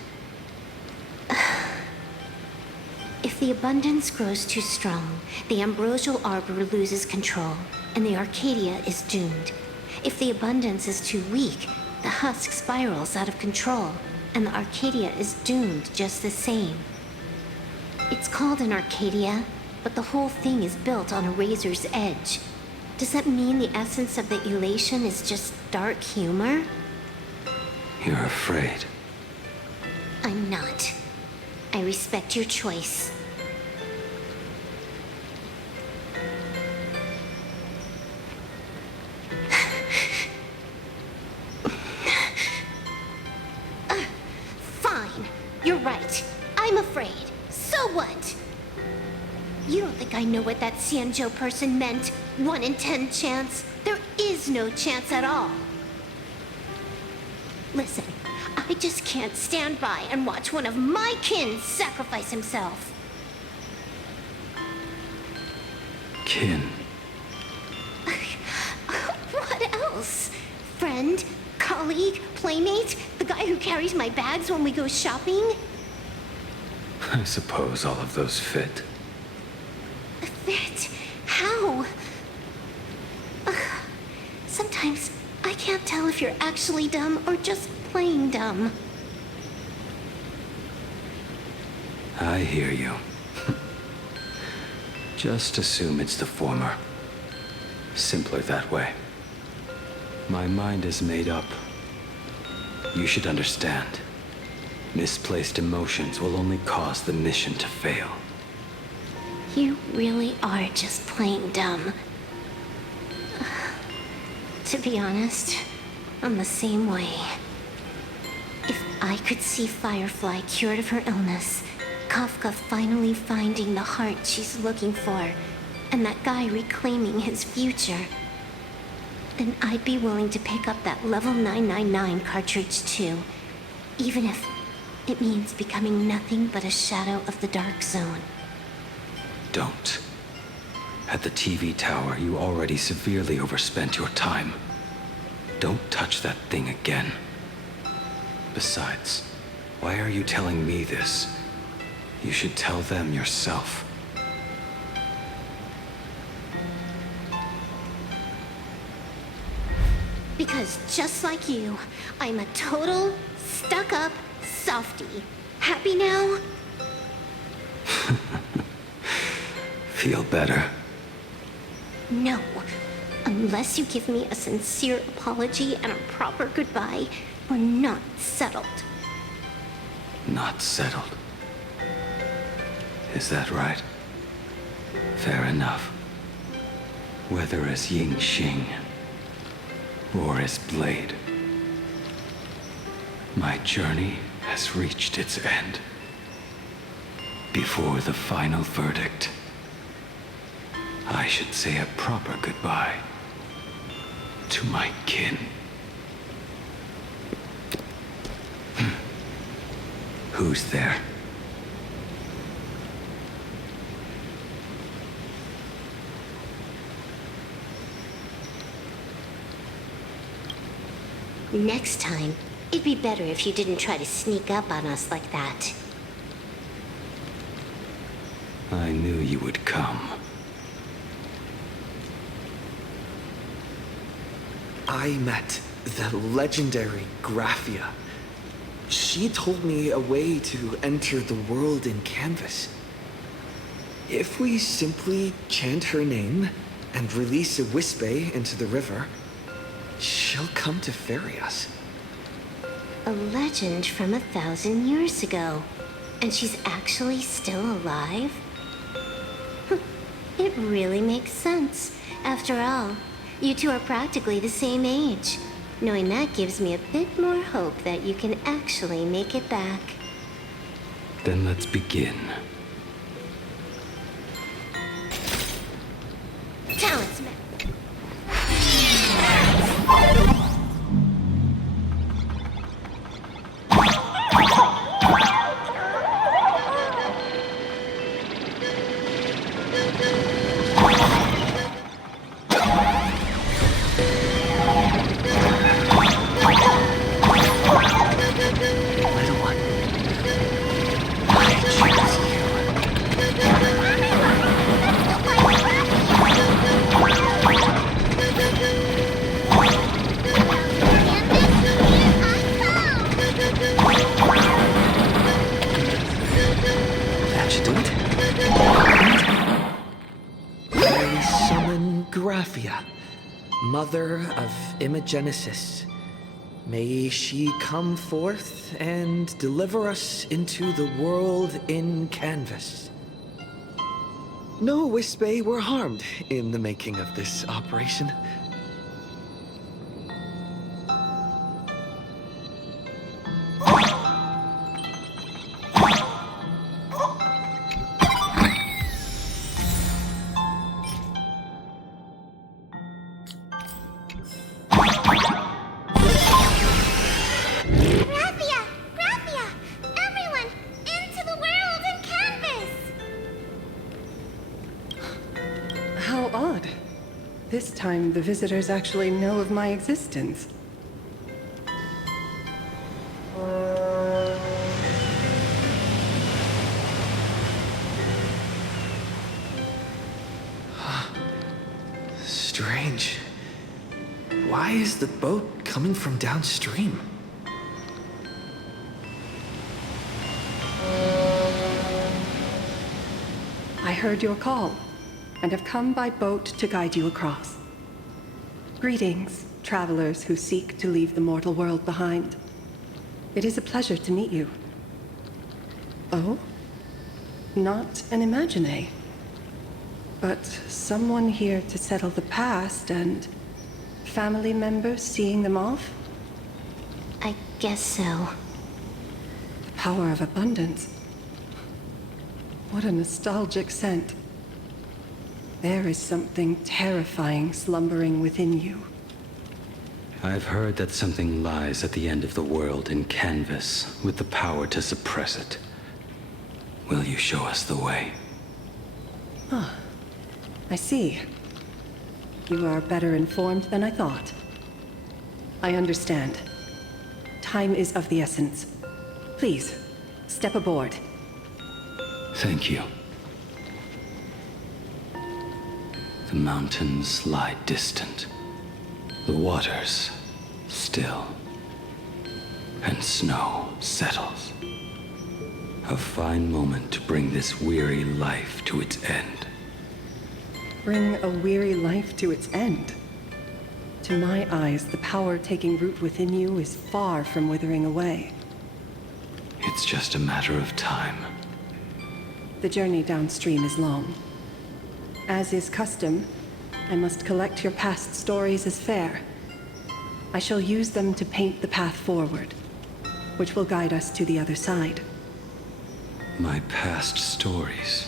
If the abundance grows too strong, the ambrosial arbor loses control, and the Arcadia is doomed. If the abundance is too weak, the husk spirals out of control, and the Arcadia is doomed just the same. It's called an Arcadia, but the whole thing is built on a razor's edge. Does that mean the essence of the elation is just dark humor? You're afraid. I'm not. I respect your choice. Fine. You're right. I'm afraid. So what? You don't think I know what that Xianzhou person meant? 1 in 10 chance? There is no chance at all. Listen, I just can't stand by and watch one of my kin sacrifice himself. Kin. What else? Friend? Colleague? Playmate? The guy who carries my bags when we go shopping? I suppose all of those fit. Fit? How? Sometimes I can't tell if you're actually dumb or just playing dumb. I hear you. Just assume it's the former. Simpler that way. My mind is made up. You should understand. Misplaced emotions will only cause the mission to fail. You really are just plain dumb. To be honest, I'm the same way. If I could see Firefly cured of her illness, Kafka finally finding the heart she's looking for, and that guy reclaiming his future, then I'd be willing to pick up that level 999 cartridge too, even if it means becoming nothing but a shadow of the Dark Zone. Don't. At the TV tower, you already severely overspent your time. Don't touch that thing again. Besides, why are you telling me this? You should tell them yourself. Because just like you, I'm a total, stuck-up softie. Happy now? Feel better? No. Unless you give me a sincere apology and a proper goodbye, we're not settled. Not settled. Is that right? Fair enough. Whether as Ying Xing or as Blade, my journey has reached its end. Before the final verdict, I should say a proper goodbye to my kin. Who's there? Next time, it'd be better if you didn't try to sneak up on us like that. I knew you would come. I met the legendary Graphia. She told me a way to enter the world in canvas. If we simply chant her name and release a Wispe into the river, she'll come to ferry us. A legend from 1,000 years ago. And she's actually still alive? It really makes sense. After all, you two are practically the same age. Knowing that gives me a bit more hope that you can actually make it back. Then let's begin. Talents, man. Graphia, mother of Imogenesis. May she come forth and deliver us into the world in canvas. No Wispe were harmed in the making of this operation. This time, the visitors actually know of my existence. Strange. Why is the boat coming from downstream? I heard your call, and have come by boat to guide you across. Greetings, travelers who seek to leave the mortal world behind. It is a pleasure to meet you. Oh? Not an imagine, but someone here to settle the past and family members seeing them off? I guess so. The power of abundance. What a nostalgic scent. There is something terrifying slumbering within you. I've heard that something lies at the end of the world in canvas with the power to suppress it. Will you show us the way? Ah, I see. You are better informed than I thought. I understand. Time is of the essence. Please, step aboard. Thank you. The mountains lie distant. The waters still. And snow settles. A fine moment to bring this weary life to its end. Bring a weary life to its end? To my eyes, the power taking root within you is far from withering away. It's just a matter of time. The journey downstream is long. As is custom, I must collect your past stories as fair. I shall use them to paint the path forward, which will guide us to the other side. My past stories.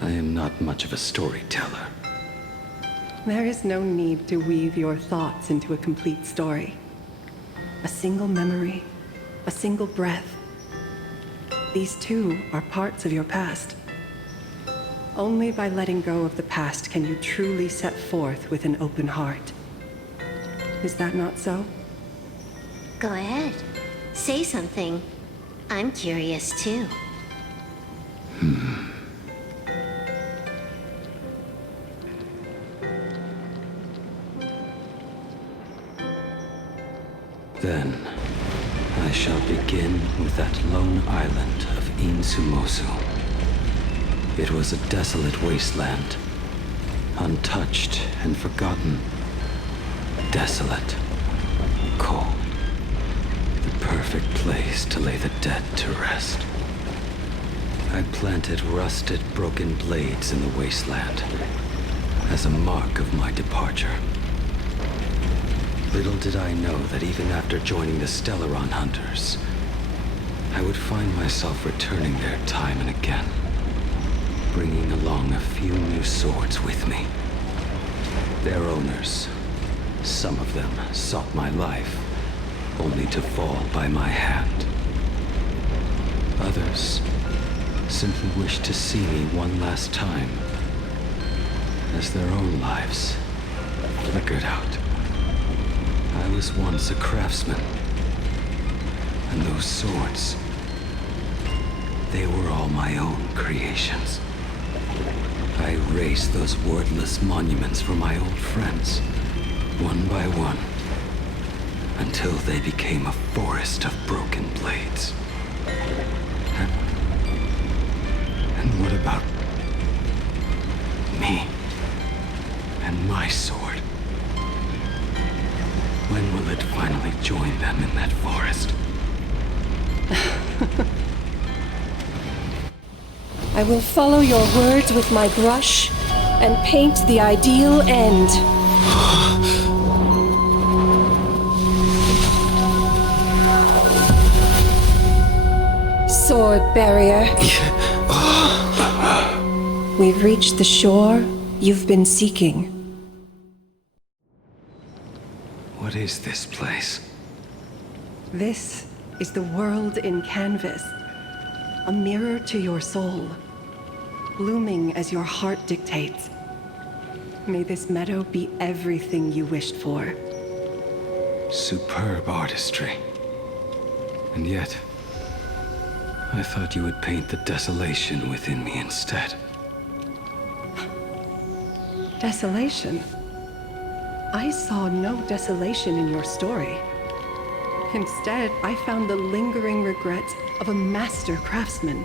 I am not much of a storyteller. There is no need to weave your thoughts into a complete story. A single memory, a single breath. These too are parts of your past. Only by letting go of the past can you truly set forth with an open heart. Is that not so? Go ahead. Say something. I'm curious too. Then, I shall begin with that lone island of Insumosu. It was a desolate wasteland, untouched and forgotten. Desolate, cold. The perfect place to lay the dead to rest. I planted rusted, broken blades in the wasteland as a mark of my departure. Little did I know that even after joining the Stellaron Hunters, I would find myself returning there time and again, bringing along a few new swords with me. Their owners, some of them sought my life, only to fall by my hand. Others simply wished to see me one last time, as their own lives flickered out. I was once a craftsman, and those swords, they were all my own creations. I raised those wordless monuments for my old friends, one by one, until they became a forest of broken blades. And what about me and my sword? When will it finally join them in that forest? I will follow your words with my brush and paint the ideal end. Sword barrier. We've reached the shore you've been seeking. What is this place? This is the world in canvas. A mirror to your soul, blooming as your heart dictates. May this meadow be everything you wished for. Superb artistry. And yet, I thought you would paint the desolation within me instead. Desolation? I saw no desolation in your story. Instead, I found the lingering regrets of a master craftsman.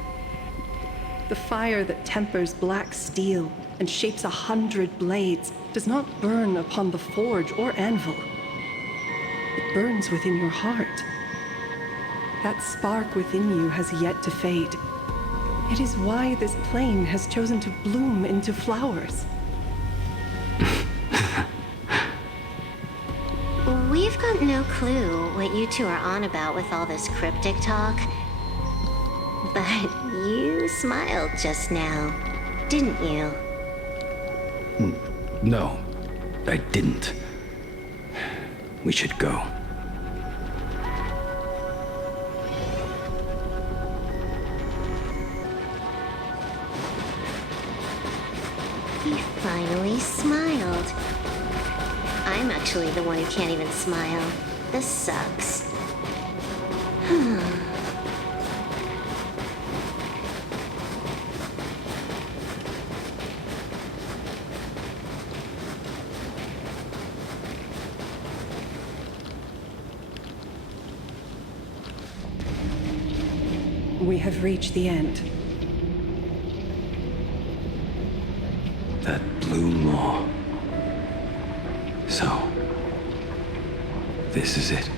The fire that tempers black steel and shapes 100 blades does not burn upon the forge or anvil. It burns within your heart. That spark within you has yet to fade. It is why this plane has chosen to bloom into flowers. We've got no clue what you two are on about with all this cryptic talk. But you smiled just now, didn't you? No, I didn't. We should go. He finally smiled. I'm actually the one who can't even smile. This sucks. We have reached the end. That blue maw. So, this is it.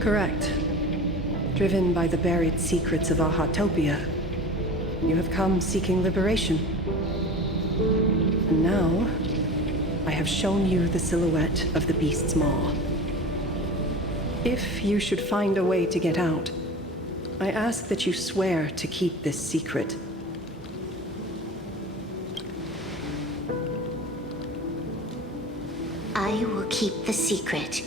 Correct. Driven by the buried secrets of Ahatopia, You have come seeking liberation. And now, I have shown you the silhouette of the beast's maw. If you should find a way to get out, I ask that you swear to keep this secret. I will keep the secret.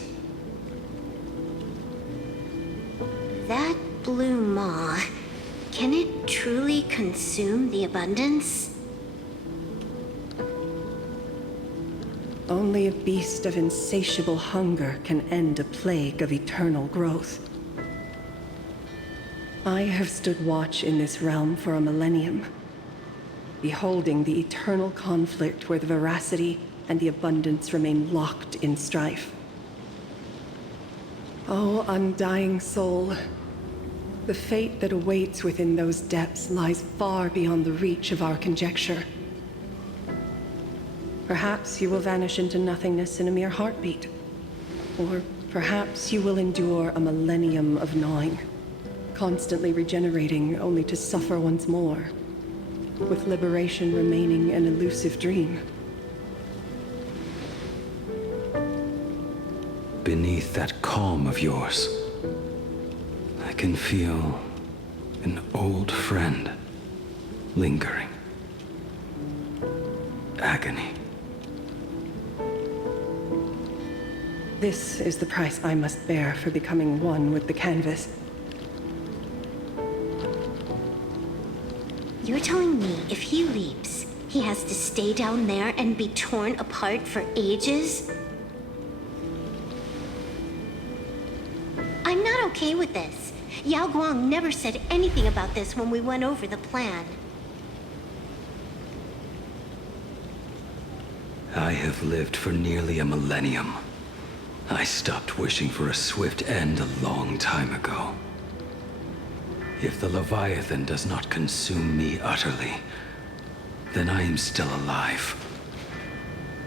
That blue maw, can it truly consume the abundance? Only a beast of insatiable hunger can end a plague of eternal growth. I have stood watch in this realm for a millennium, beholding the eternal conflict where the veracity and the abundance remain locked in strife. Oh, undying soul, the fate that awaits within those depths lies far beyond the reach of our conjecture. Perhaps you will vanish into nothingness in a mere heartbeat. Or perhaps you will endure a millennium of gnawing, constantly regenerating only to suffer once more, with liberation remaining an elusive dream. Beneath that calm of yours, I can feel an old friend lingering. Agony. This is the price I must bear for becoming one with the canvas. You're telling me if he leaps, he has to stay down there and be torn apart for ages? I'm not okay with this. Yaoguang never said anything about this when we went over the plan. I have lived for nearly a millennium. I stopped wishing for a swift end a long time ago. If the leviathan does not consume me utterly, then I am still alive.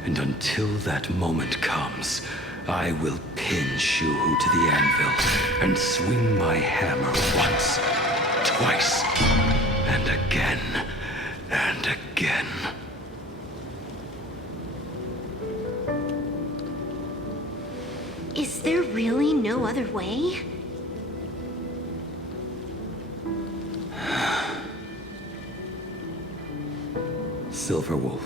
And until that moment comes, I will pin Shuhu to the anvil and swing my hammer once, twice, and again, and again. Is there really no other way? Silverwolf,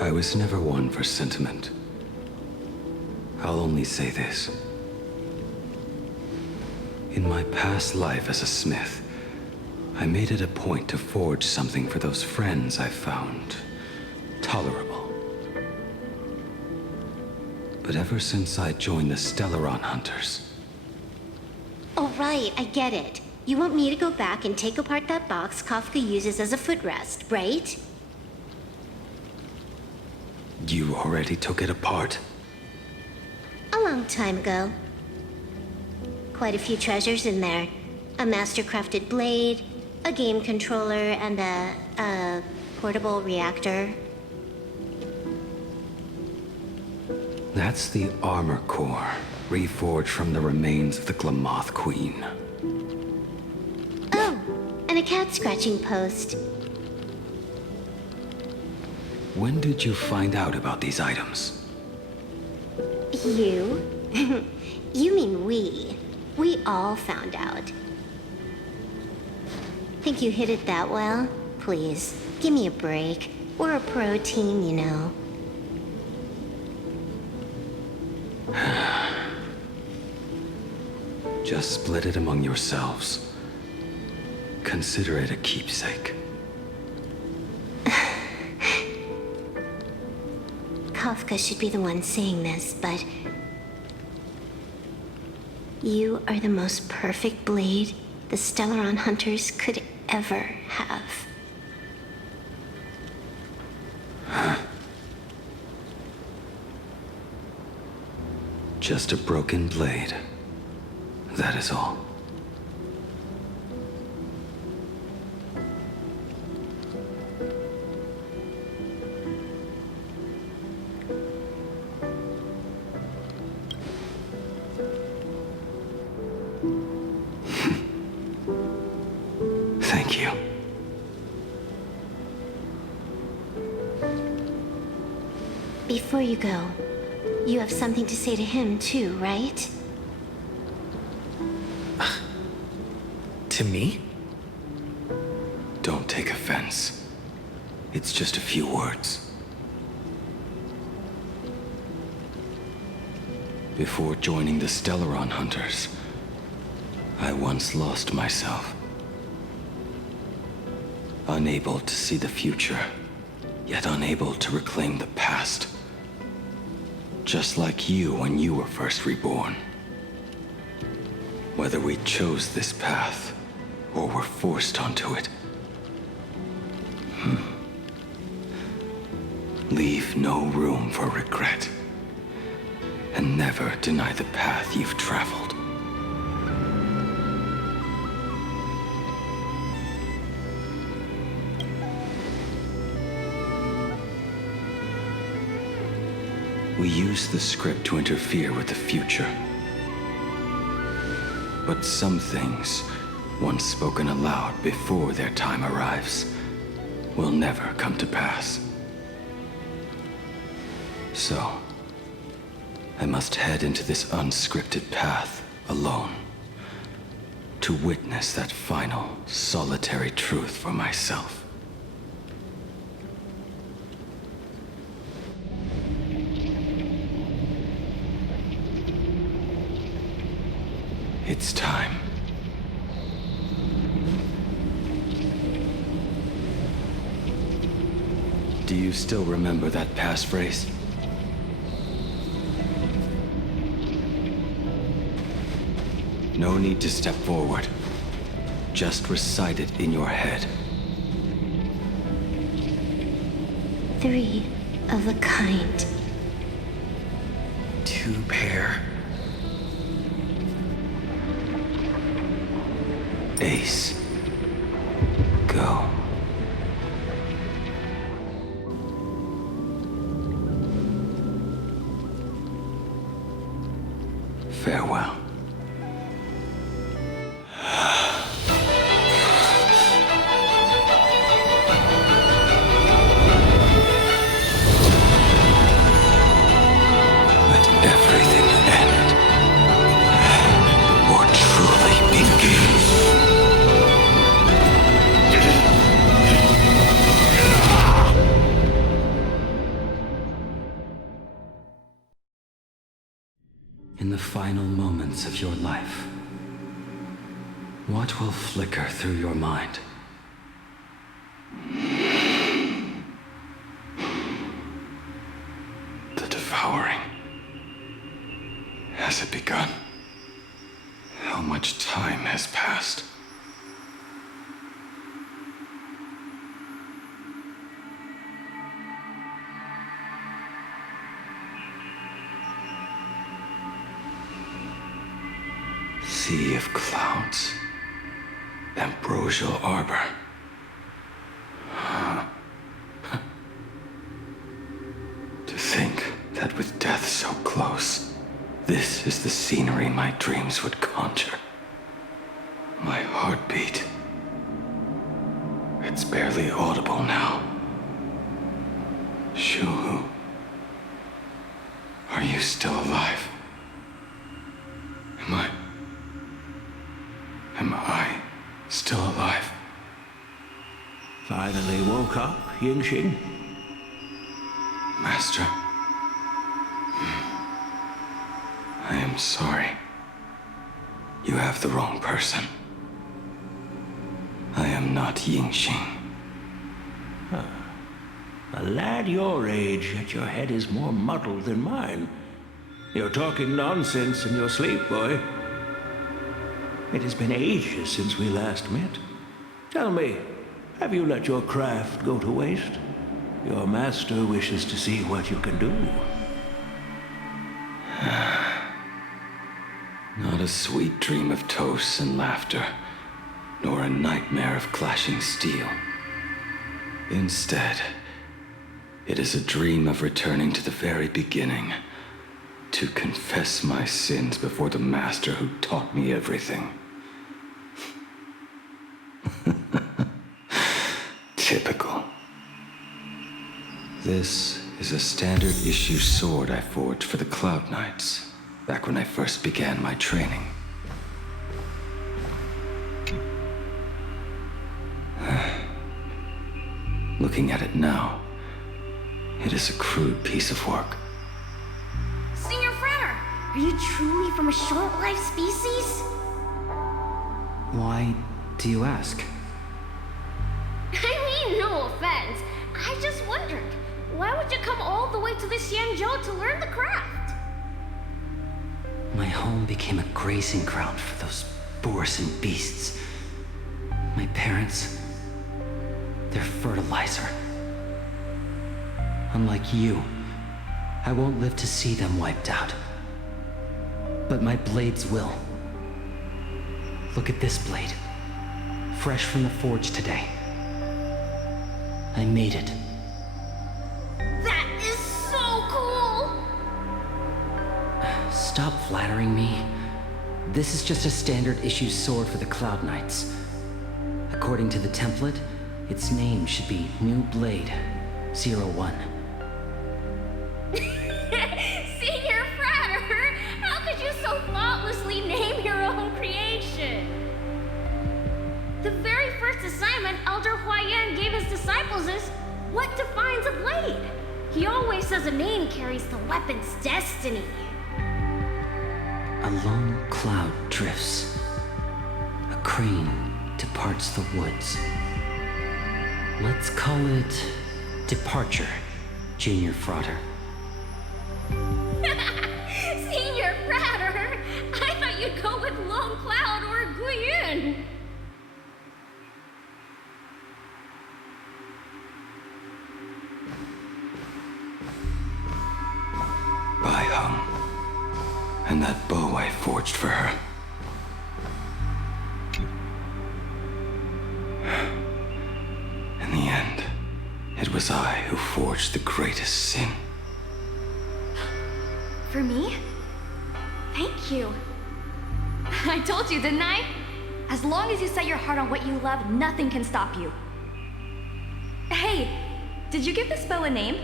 I was never one for sentiment. I'll only say this. In my past life as a smith, I made it a point to forge something for those friends I found tolerable. But ever since I joined the Stellaron Hunters... Oh, right, I get it. You want me to go back and take apart that box Kafka uses as a footrest, right? You already took it apart? A long time ago. Quite a few treasures in there. A master-crafted blade, a game controller, and a portable reactor. That's the armor core, reforged from the remains of the Glamoth Queen. Oh, and a cat-scratching post. When did you find out about these items? You? You mean we. We all found out. Think you hid it that well? Please, give me a break. We're a pro team, you know. Just split it among yourselves. Consider it a keepsake. Kafka should be the one saying this, but... You are the most perfect blade the Stellaron Hunters could ever have. Just a broken blade. That is all. Thank you. Before you go, you have something to say to him too, right? To me? Don't take offense. It's just a few words. Before joining the Stellaron Hunters, I once lost myself. Unable to see the future, yet unable to reclaim the past. Just like you when you were first reborn. Whether we chose this path, or were forced onto it. Leave no room for regret. And never deny the path you've traveled. We use the script to interfere with the future. But some things, once spoken aloud before their time arrives, will never come to pass. So, I must head into this unscripted path alone, to witness that final, solitary truth for myself. It's time. Do you still remember that passphrase? No need to step forward. Just recite it in your head. 3 of a kind. 2 pair. Ace. Go. Farewell. In the final moments of your life, what will flicker through your mind? The devouring. Has it begun? How much time has passed? Sea of clouds. Ambrosial arbor. To think that with death so close, this is the scenery my dreams would conjure. My heartbeat. It's barely audible now. Shuhu. Are you still alive? Am I still alive? Finally woke up, Yingxing? Master. I am sorry. You have the wrong person. I am not Yingxing. A lad your age, yet your head is more muddled than mine. You're talking nonsense in your sleep, boy. It has been ages since we last met. Tell me, have you let your craft go to waste? Your master wishes to see what you can do. Not a sweet dream of toasts and laughter, nor a nightmare of clashing steel. Instead, it is a dream of returning to the very beginning, to confess my sins before the master who taught me everything. Typical. This is a standard issue sword I forged for the Cloud Knights, back when I first began my training. Looking at it now, it is a crude piece of work. Senior Frater, are you truly from a short-lived species? Why do you ask? I mean, no offense. I just wondered, why would you come all the way to the Xianzhou to learn the craft? My home became a grazing ground for those boars and beasts. My parents, they're fertilizer. Unlike you, I won't live to see them wiped out. But my blades will. Look at this blade. Fresh from the forge today. I made it. That is so cool! Stop flattering me. This is just a standard issue sword for the Cloud Knights. According to the template, its name should be New Blade 01. Senior Frater, how could you so thoughtlessly name your own creation? The very first assignment Elder Huayan gave his disciples is, what defines a blade? He always says a name carries the weapon's destiny. A lone cloud drifts. A crane departs the woods. Let's call it Departure, Junior Frater. Senior Frater, I thought you'd go with Lone Cloud or Guiyun. Bai Hung. And that bow I forged for her. In the end, it was I who forged the greatest sin. For me? Thank you. I told you, didn't I? As long as you set your heart on what you love, nothing can stop you. Hey, did you give this bow a name?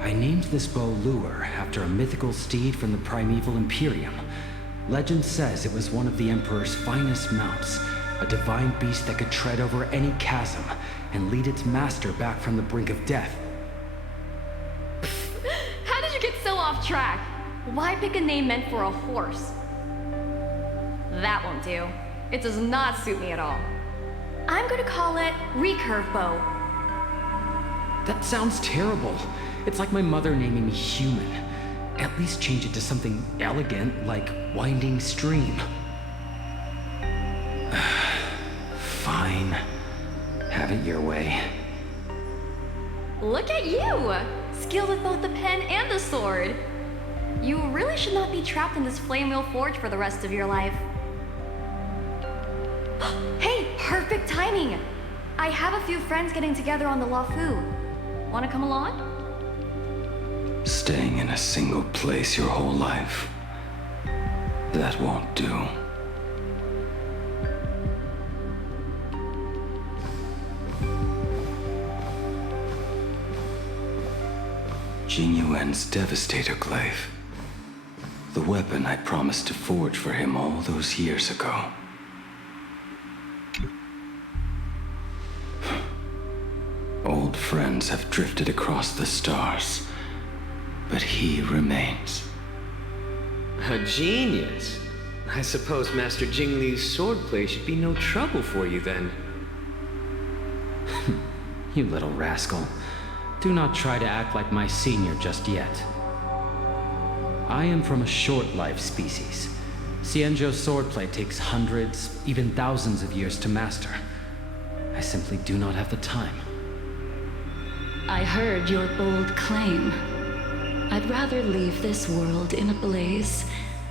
I named this bow Lure after a mythical steed from the primeval Imperium. Legend says it was one of the Emperor's finest mounts, a divine beast that could tread over any chasm and lead its master back from the brink of death. How did you get so off track? Why pick a name meant for a horse? That won't do. It does not suit me at all. I'm gonna call it Recurve Bow. That sounds terrible. It's like my mother naming me Human. At least change it to something elegant like Winding Stream. Fine. Have it your way. Look at you! Skilled with both the pen and the sword. You really should not be trapped in this flame wheel forge for the rest of your life. Hey, perfect timing! I have a few friends getting together on the Luofu. Wanna come along? Staying in a single place your whole life. That won't do. Jing Yuan's Devastator Glaive. The weapon I promised to forge for him all those years ago. Old friends have drifted across the stars, but he remains. A genius. I suppose Master Jing Li's swordplay should be no trouble for you then. You little rascal. Do not try to act like my senior just yet. I am from a short-lived species. Xianzhou swordplay takes hundreds, even thousands of years to master. I simply do not have the time. I heard your bold claim. I'd rather leave this world in a blaze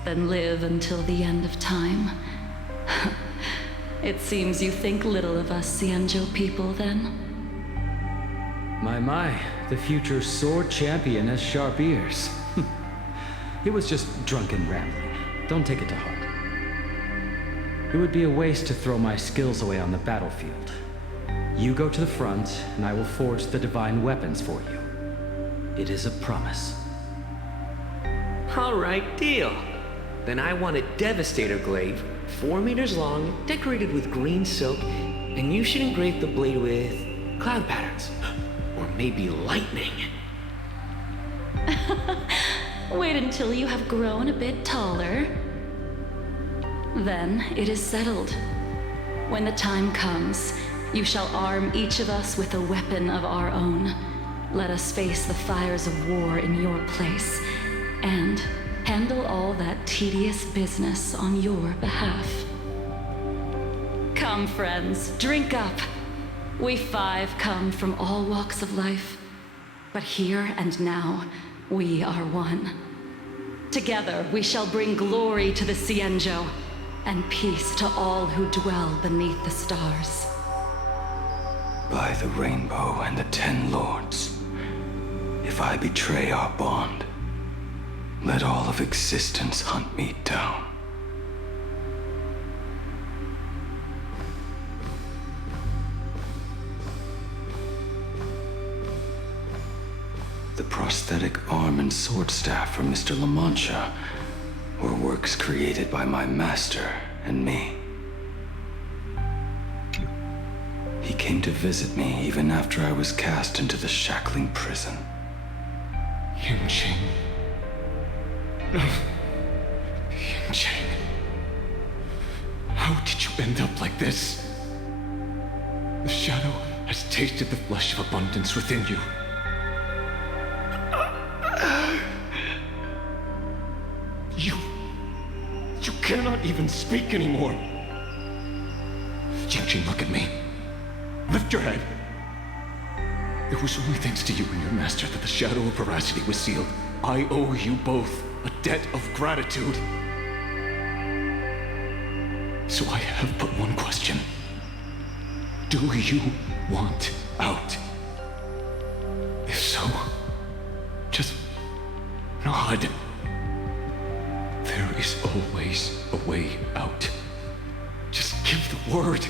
than live until the end of time. It seems you think little of us Xianzhou people, then. My, the future sword champion has sharp ears. It was just drunken rambling. Don't take it to heart. It would be a waste to throw my skills away on the battlefield. You go to the front, and I will forge the divine weapons for you. It is a promise. Alright, deal. Then I want a Devastator glaive, 4 meters long, decorated with green silk, and you should engrave the blade with cloud patterns. Or maybe lightning. Wait until you have grown a bit taller. Then it is settled. When the time comes, you shall arm each of us with a weapon of our own. Let us face the fires of war in your place, and handle all that tedious business on your behalf. Come, friends, drink up. We 5 come from all walks of life, but here and now, we are one. Together, we shall bring glory to the Cienjo, and peace to all who dwell beneath the stars. By the rainbow and the 10 lords, if I betray our bond, let all of existence hunt me down. The prosthetic arm and sword staff from Mr. La Mancha were works created by my master and me. He came to visit me even after I was cast into the shackling prison. Yunqing. No. Yunqing. How did you end up like this? The shadow has tasted the flesh of abundance within you. You cannot even speak anymore. Yunqing, look at me. Lift your head. It was only thanks to you and your master that the Shadow of Veracity was sealed. I owe you both a debt of gratitude. So I have but one question. Do you want out? If so, just nod. There is always a way out. Just give the word,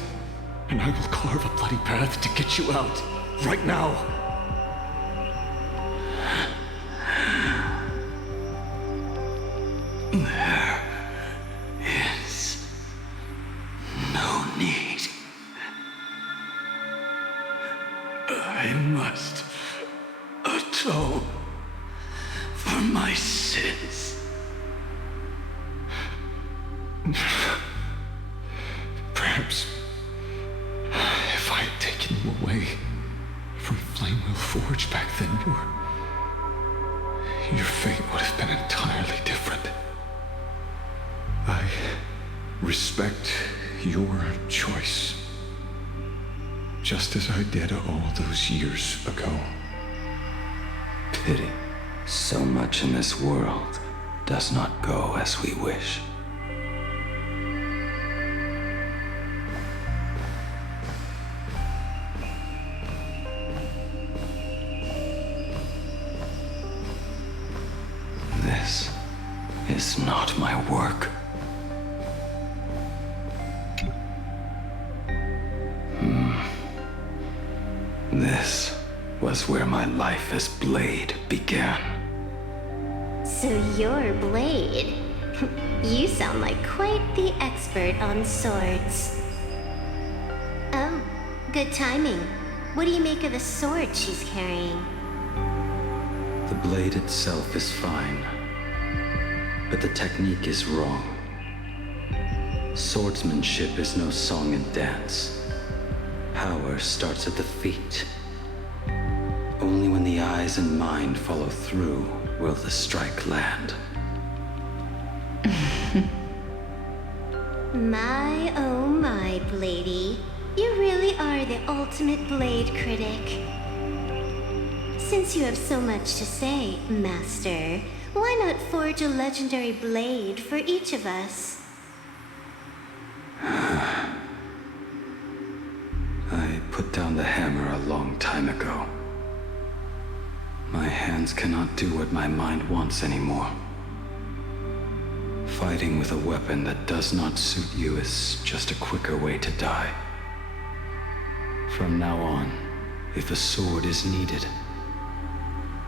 and I will carve a bloody path to get you out. Right now. There is no need. I must atone for my sins. Perhaps if I had taken you away from Flamewheel Forge back then, your fate would have been entirely different. I respect your choice, just as I did all those years ago. Pity. So much in this world does not go as we wish. This is not my work. This was where my life as Blade began. So you're Blade. You sound like quite the expert on swords. Oh, good timing. What do you make of the sword she's carrying? The blade itself is fine, but the technique is wrong. Swordsmanship is no song and dance. Power starts at the feet. Only when the eyes and mind follow through will the strike land. My, oh my, Bladey. You really are the ultimate blade critic. Since you have so much to say, Master, why not forge a legendary blade for each of us? I put down the hammer a long time ago. My hands cannot do what my mind wants anymore. Fighting with a weapon that does not suit you is just a quicker way to die. From now on, if a sword is needed,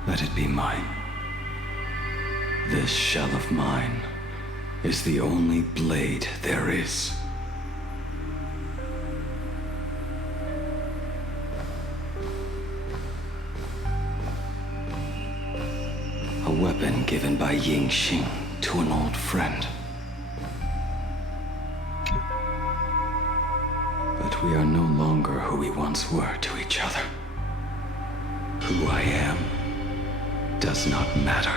Let it be mine. This shell of mine is the only blade there is. A weapon given by Ying Xing to an old friend. But we are no longer who we once were to each other. Who I am does not matter.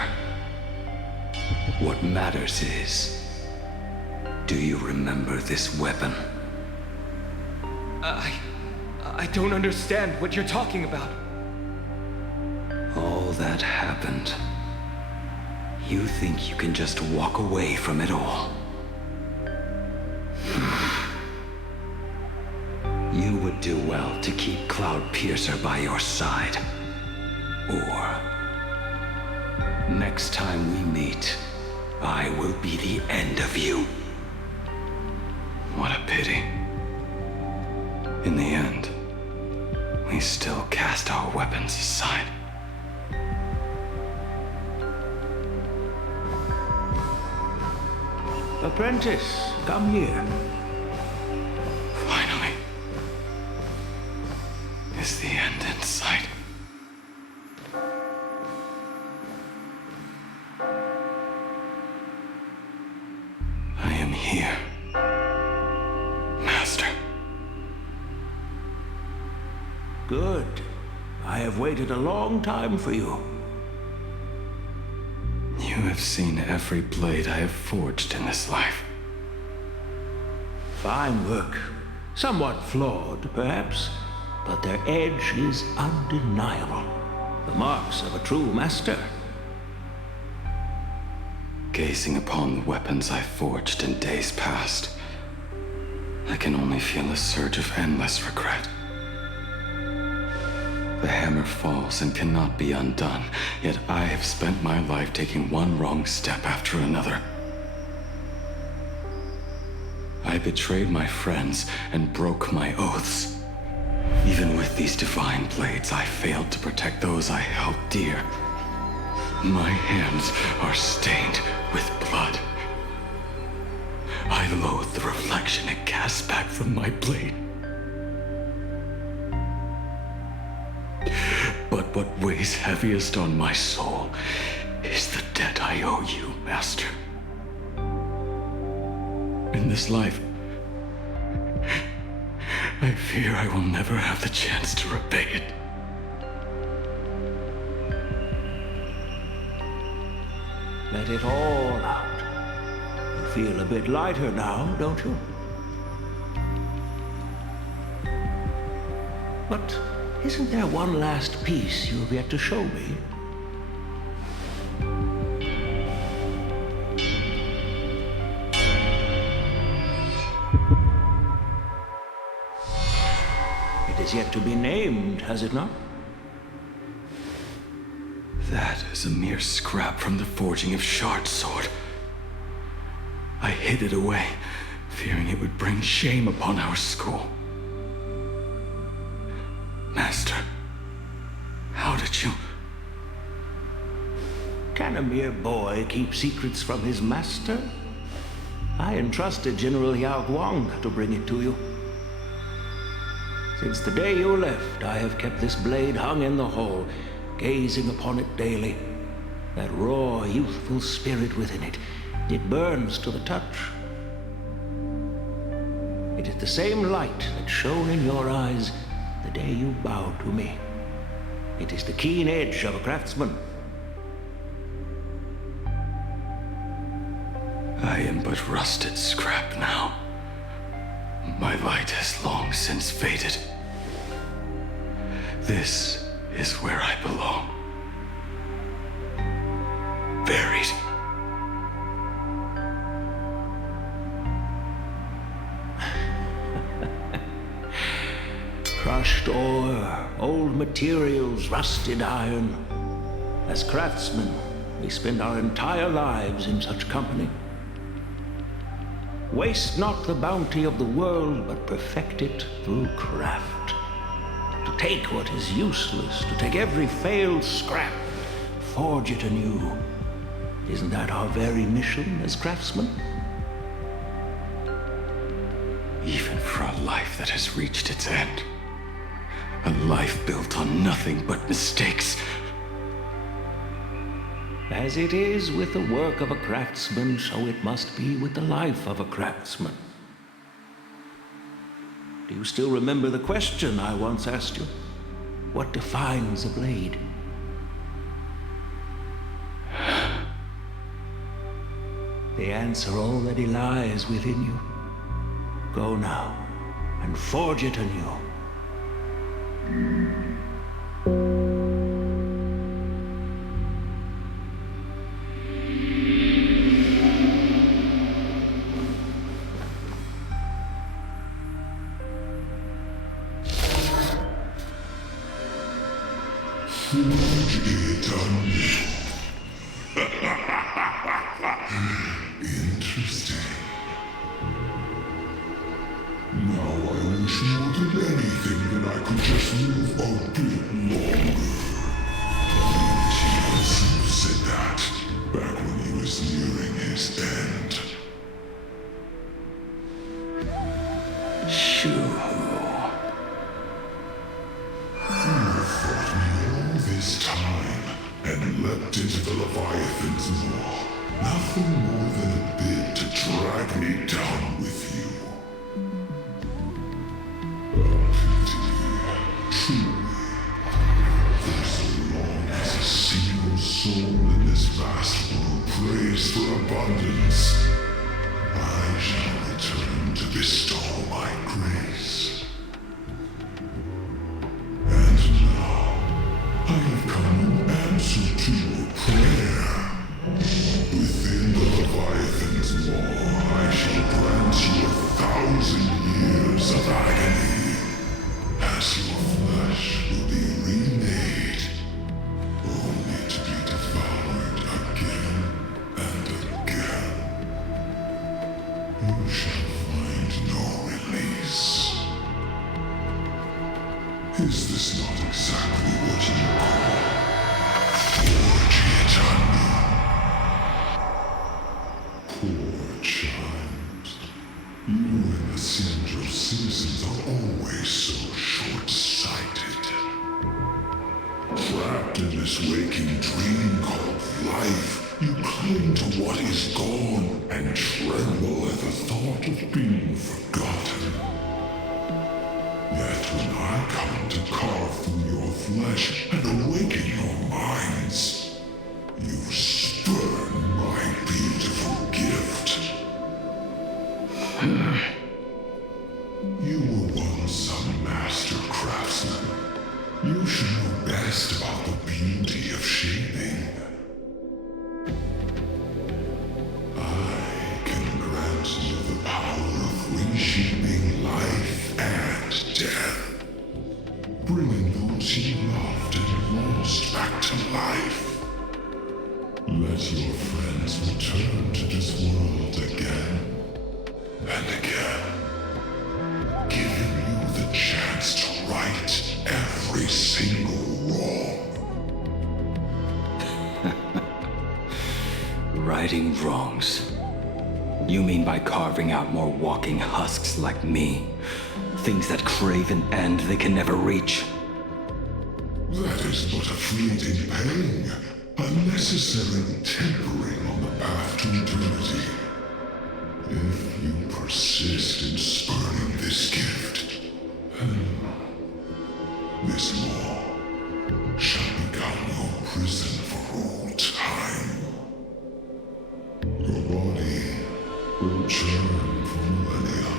What matters is, do you remember this weapon? I don't understand what you're talking about. All that happened. You think you can just walk away from it all? You would do well to keep Cloudpiercer by your side. Or, next time we meet, I will be the end of you. What a pity. In the end, we still cast our weapons aside. Apprentice, come here. Finally. Is the end in sight? I am here, Master. Good. I have waited a long time for you. You have seen every blade I have forged in this life. Fine work. Somewhat flawed, perhaps, but their edge is undeniable. The marks of a true master. Gazing upon the weapons I forged in days past, I can only feel a surge of endless regret. The hammer falls and cannot be undone, yet I have spent my life taking one wrong step after another. I betrayed my friends and broke my oaths. Even with these divine blades, I failed to protect those I held dear. My hands are stained with blood. I loathe the reflection it casts back from my blade. But what weighs heaviest on my soul is the debt I owe you, Master. In this life, I fear I will never have the chance to repay it. Let it all out. You feel a bit lighter now, don't you? But isn't there one last piece you have yet to show me? It is yet to be named, has it not? That is a mere scrap from the forging of Shard Sword. I hid it away, fearing it would bring shame upon our school. Master, how did you... Can a mere boy keep secrets from his master? I entrusted General Yaoguang to bring it to you. Since the day you left, I have kept this blade hung in the hall, gazing upon it daily. That raw, youthful spirit within it, it burns to the touch. It is the same light that shone in your eyes the day you bowed to me. It is the keen edge of a craftsman. I am but rusted scrap now. My light has long since faded. This is where I belong. Buried. Crushed ore, old materials, rusted iron. As craftsmen, we spend our entire lives in such company. Waste not the bounty of the world, but perfect it through craft. To take what is useless, to take every failed scrap, forge it anew. Isn't that our very mission as craftsmen? Even for a life that has reached its end. A life built on nothing but mistakes. As it is with the work of a craftsman, so it must be with the life of a craftsman. Do you still remember the question I once asked you? What defines a blade? The answer already lies within you. Go now, and forge it anew. Forge it anew. Interesting. Now I wish more than anything that I could just live a bit longer. T.S. said that back when he was nearing his end. This time, and leapt into the Leviathan's maw. Nothing more than a bid to drag me down with you. Truly, for so long as a single soul in this vast world prays for abundance, I shall return to bestow my grace. I have come in answer to your prayer. Within the Leviathan's maw, I shall grant you 1,000 years of agony, as your flesh will be remade, only to be devoured again and again. You shall find no release. Is this not exactly what you call forge it anew? Poor child. You and the Central citizens are always so short-sighted. Trapped in this waking dream called life, you cling to what is gone and tremble at the thought of being forgotten. Yet when I come to carve through your flesh and awaken your minds, you spurn my beautiful gift. You were once a master craftsman. You should know best about the beauty of shaping. I can grant you the power of reshaping life and death, bringing those you loved and lost back to life. Let your friends return to this world again and again, giving you the chance to right every single wrong. Righting wrongs. You mean by carving out more walking husks like me? Things that crave an end they can never reach? That is but a fleeting pang, a necessary tempering on the path to eternity. If you persist in spurning this gift, this law shall become your prison for all time. Your body will churn for millennia,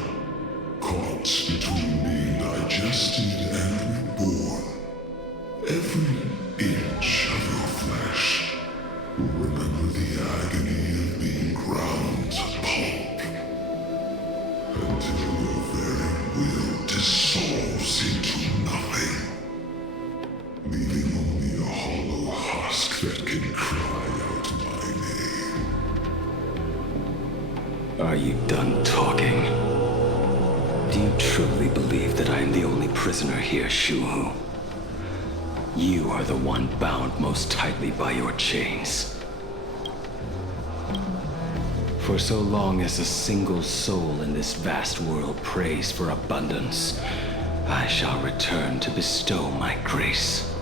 caught between being digested and reborn. Every inch of your flesh will remember the agony of being ground to pulp, until your very will dissolves into nothing, leaving only a hollow husk that can cry out my name. Are you done talking? Do you truly believe that I am the only prisoner here, Shuhu? You are the one bound most tightly by your chains. For so long as a single soul in this vast world prays for abundance, I shall return to bestow my grace.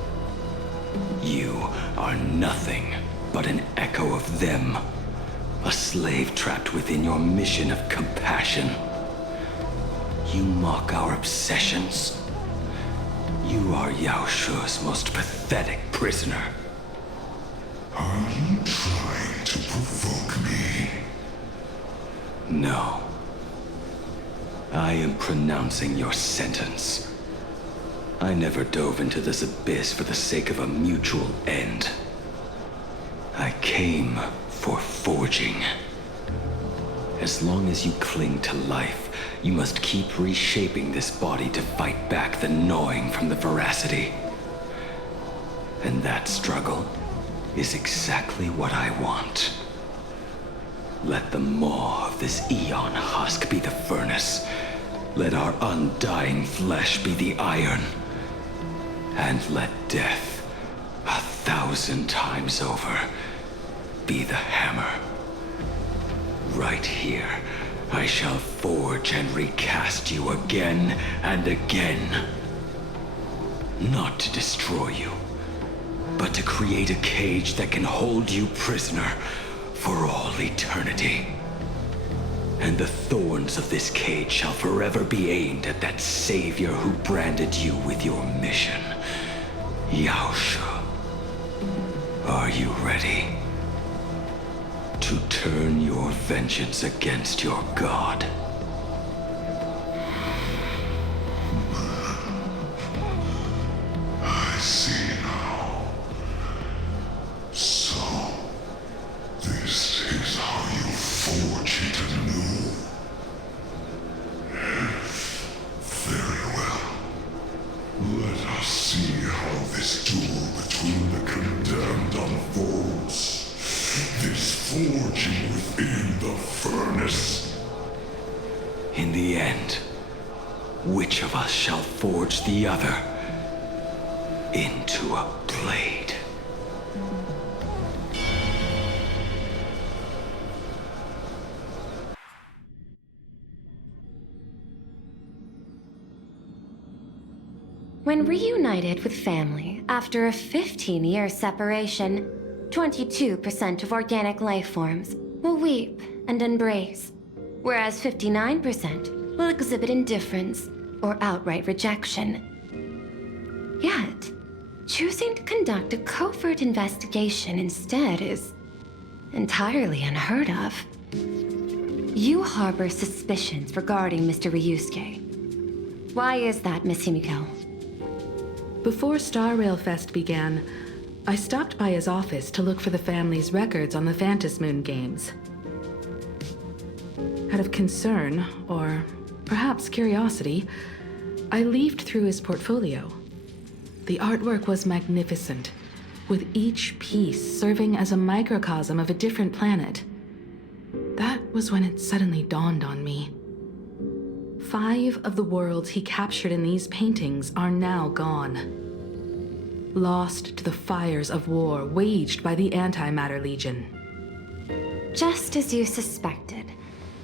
You are nothing but an echo of them, a slave trapped within your mission of compassion. You mock our obsessions. You are Yaoshu's most pathetic prisoner. Are you trying to provoke me? No. I am pronouncing your sentence. I never dove into this abyss for the sake of a mutual end. I came for forging. As long as you cling to life, you must keep reshaping this body to fight back the gnawing from the veracity. And that struggle is exactly what I want. Let the maw of this eon husk be the furnace. Let our undying flesh be the iron. And let death, 1,000 times over, be the hammer. Right here, I shall forge and recast you again and again. Not to destroy you, but to create a cage that can hold you prisoner for all eternity. And the thorns of this cage shall forever be aimed at that savior who branded you with your mission. Yaoshu. Are you ready to turn your vengeance against your god? I see now. So, this is how you forge it anew. Very well. Let us see how this duel between the condemned unfolds. This forging within the furnace. In the end, which of us shall forge the other into a blade? When reunited with family after a 15-year separation, 22% of organic life forms will weep and embrace, whereas 59% will exhibit indifference or outright rejection. Yet, choosing to conduct a covert investigation instead is entirely unheard of. You harbor suspicions regarding Mr. Ryusuke. Why is that, Miss Himiko? Before Star Rail Fest began, I stopped by his office to look for the family's records on the Phantasmoon Games. Out of concern, or perhaps curiosity, I leafed through his portfolio. The artwork was magnificent, with each piece serving as a microcosm of a different planet. That was when it suddenly dawned on me. 5 of the worlds he captured in these paintings are now gone, lost to the fires of war waged by the Antimatter Legion. Just as you suspected,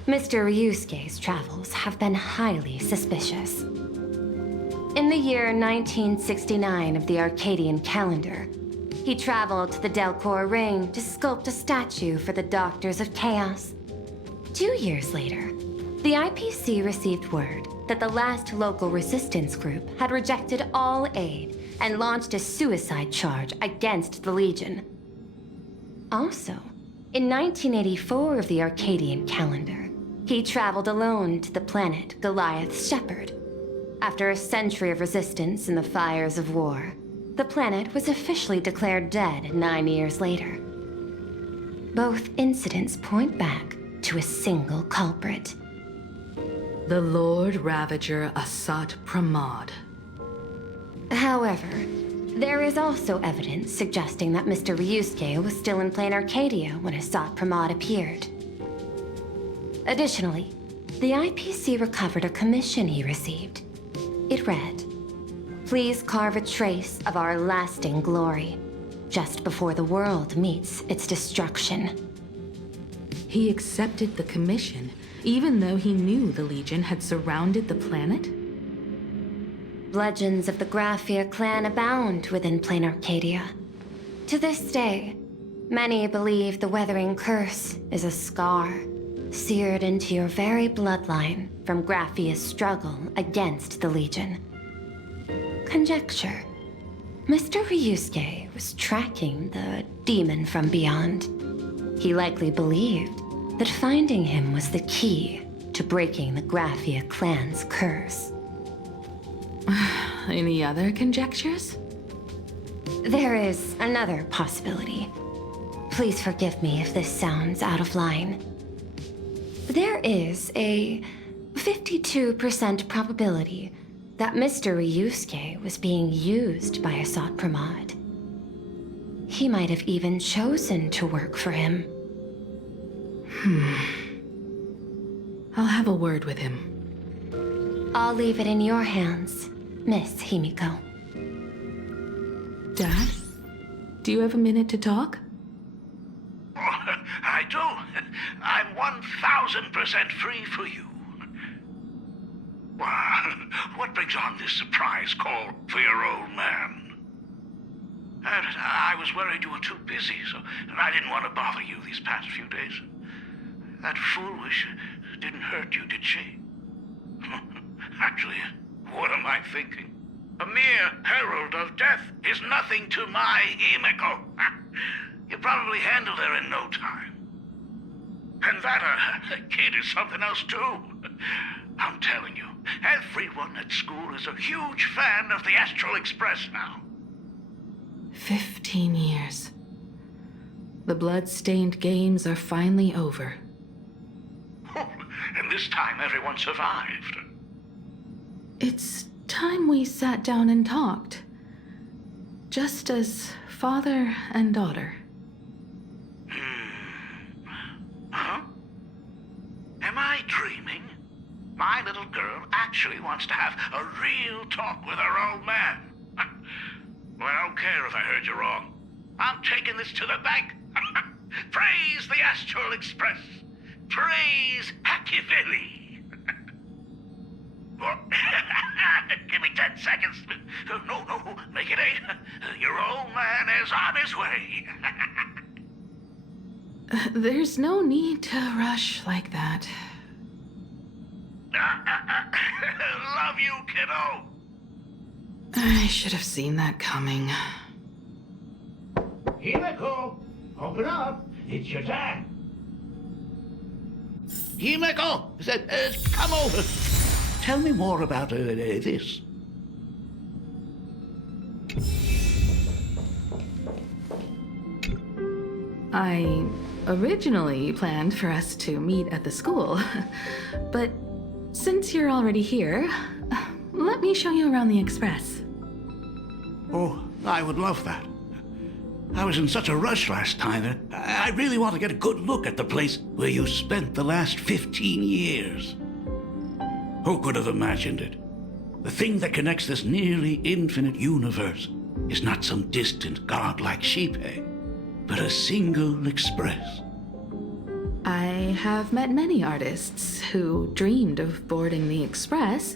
Mr. Ryusuke's travels have been highly suspicious. In the year 1969 of the Arcadian calendar, he traveled to the Delcor Ring to sculpt a statue for the Doctors of Chaos. 2 years later, the IPC received word that the last local resistance group had rejected all aid and launched a suicide charge against the Legion. Also, in 1984 of the Arcadian calendar, he traveled alone to the planet Goliath's Shepherd. After a century of resistance in the fires of war, the planet was officially declared dead 9 years later. Both incidents point back to a single culprit. The Lord Ravager Asat Pramad. However, there is also evidence suggesting that Mr. Ryusuke was still in Planarcadia when Asat Pramad appeared. Additionally, the IPC recovered a commission he received. It read, Please carve a trace of our lasting glory, just before the world meets its destruction. He accepted the commission, even though he knew the Legion had surrounded the planet? Legends of the Graphia clan abound within Planarcadia. To this day, many believe the Weathering Curse is a scar, seared into your very bloodline from Graphia's struggle against the Legion. Conjecture. Mr. Ryusuke was tracking the demon from beyond. He likely believed that finding him was the key to breaking the Graphia clan's curse. Any other conjectures? There is another possibility. Please forgive me if this sounds out of line. There is a 52% probability that Mr. Ryusuke was being used by Asat Pramad. He might have even chosen to work for him. I'll have a word with him. I'll leave it in your hands, Miss Himiko. Dad? Do you have a minute to talk? I do. I'm 1000% free for you. What brings on this surprise call for your old man? I was worried you were too busy, so I didn't want to bother you these past few days. That Fulwish didn't hurt you, did she? Actually, what am I thinking? A mere herald of death is nothing to my Himiko. You probably handled her in no time. And that kid is something else too. I'm telling you, everyone at school is a huge fan of the Astral Express now. 15 years. The blood-stained games are finally over. And this time everyone survived. It's time we sat down and talked. Just as father and daughter. Huh? Am I dreaming? My little girl actually wants to have a real talk with her old man. Well, I don't care if I heard you wrong. I'm taking this to the bank. Praise the Astral Express. Praise Hackiveli. Give me 10 seconds. No, make it 8. Your old man is on his way. There's no need to rush like that. Love you, kiddo. I should have seen that coming. Himiko, open up. It's your time. Himiko, come over. Tell me more about this. I originally planned for us to meet at the school, but since you're already here, let me show you around the Express. Oh, I would love that. I was in such a rush last time. I really want to get a good look at the place where you spent the last 15 years. Who could have imagined it? The thing that connects this nearly infinite universe is not some distant godlike sheephead, but a single express. I have met many artists who dreamed of boarding the Express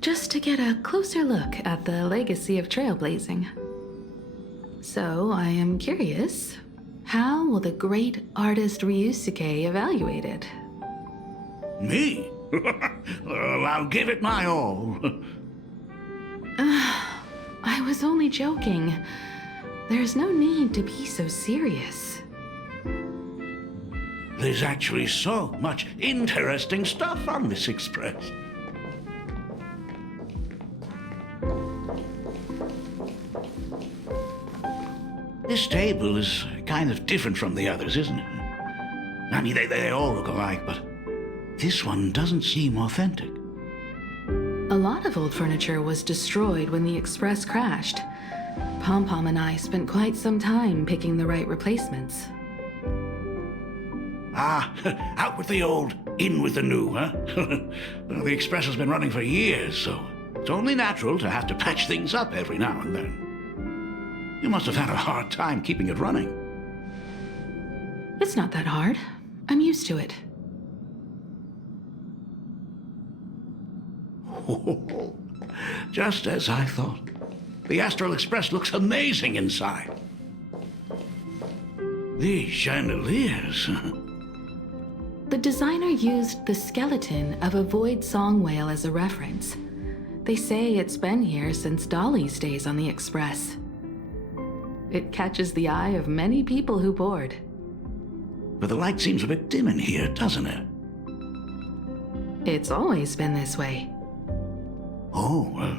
just to get a closer look at the legacy of trailblazing. So I am curious, how will the great artist Ryusuke evaluate it? Me? Well, I'll give it my all. I was only joking. There's no need to be so serious. There's actually so much interesting stuff on this express. This table is kind of different from the others, isn't it? I mean, they all look alike, but this one doesn't seem authentic. A lot of old furniture was destroyed when the Express crashed. Pom-Pom and I spent quite some time picking the right replacements. Ah, out with the old, in with the new, huh? Well, the Express has been running for years, so It's only natural to have to patch things up every now and then. You must have had a hard time keeping it running. It's not that hard. I'm used to it. Just as I thought. The Astral Express looks amazing inside. These chandeliers. The designer used the skeleton of a void song whale as a reference. They say it's been here since Dolly's days on the Express. It catches the eye of many people who board. But the light seems a bit dim in here, doesn't it? It's always been this way. Oh, well.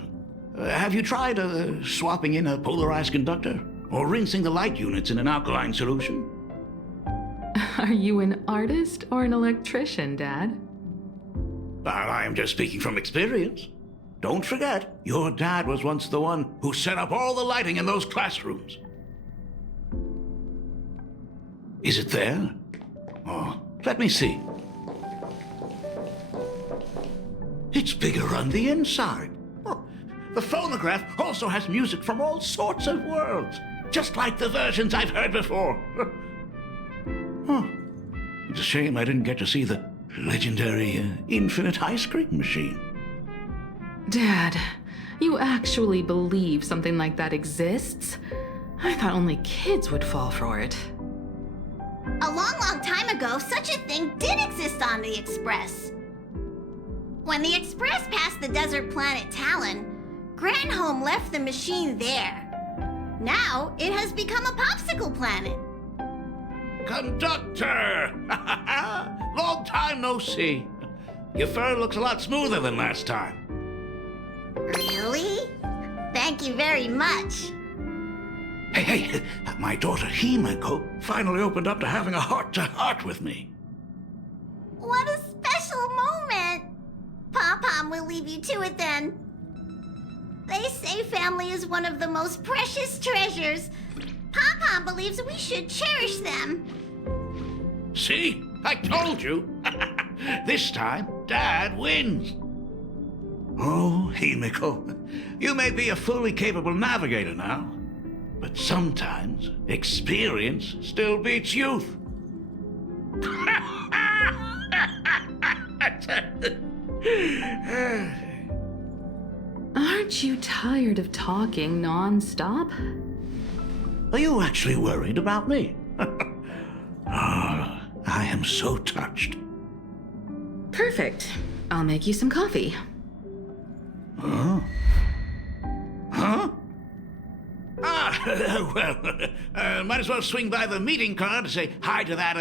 Have you tried swapping in a polarized conductor? Or rinsing the light units in an alkaline solution? Are you an artist or an electrician, Dad? I am just speaking from experience. Don't forget, your dad was once the one who set up all the lighting in those classrooms. Is it there? Oh, let me see. It's bigger on the inside. Oh, the phonograph also has music from all sorts of worlds, just like the versions I've heard before. Oh, it's a shame I didn't get to see the legendary infinite ice cream machine. Dad, you actually believe something like that exists? I thought only kids would fall for it. A long time ago, such a thing did exist on the Express. When the Express passed the desert planet Talon, Granholm left the machine there. Now, it has become a popsicle planet. Conductor! Long time no see. Your fur looks a lot smoother than last time. Really? Thank you very much. Hey, my daughter Himiko finally opened up to having a heart-to-heart with me. What a special moment! Pom-Pom will leave you to it then. They say family is one of the most precious treasures. Pom-Pom believes we should cherish them. See? I told you. This time, Dad wins. Oh, Himiko, you may be a fully capable navigator now, but sometimes experience still beats youth. Aren't you tired of talking non-stop? Are you actually worried about me? Oh, I am so touched. Perfect. I'll make you some coffee. Huh? Huh? Well, might as well swing by the meeting car to say hi to that,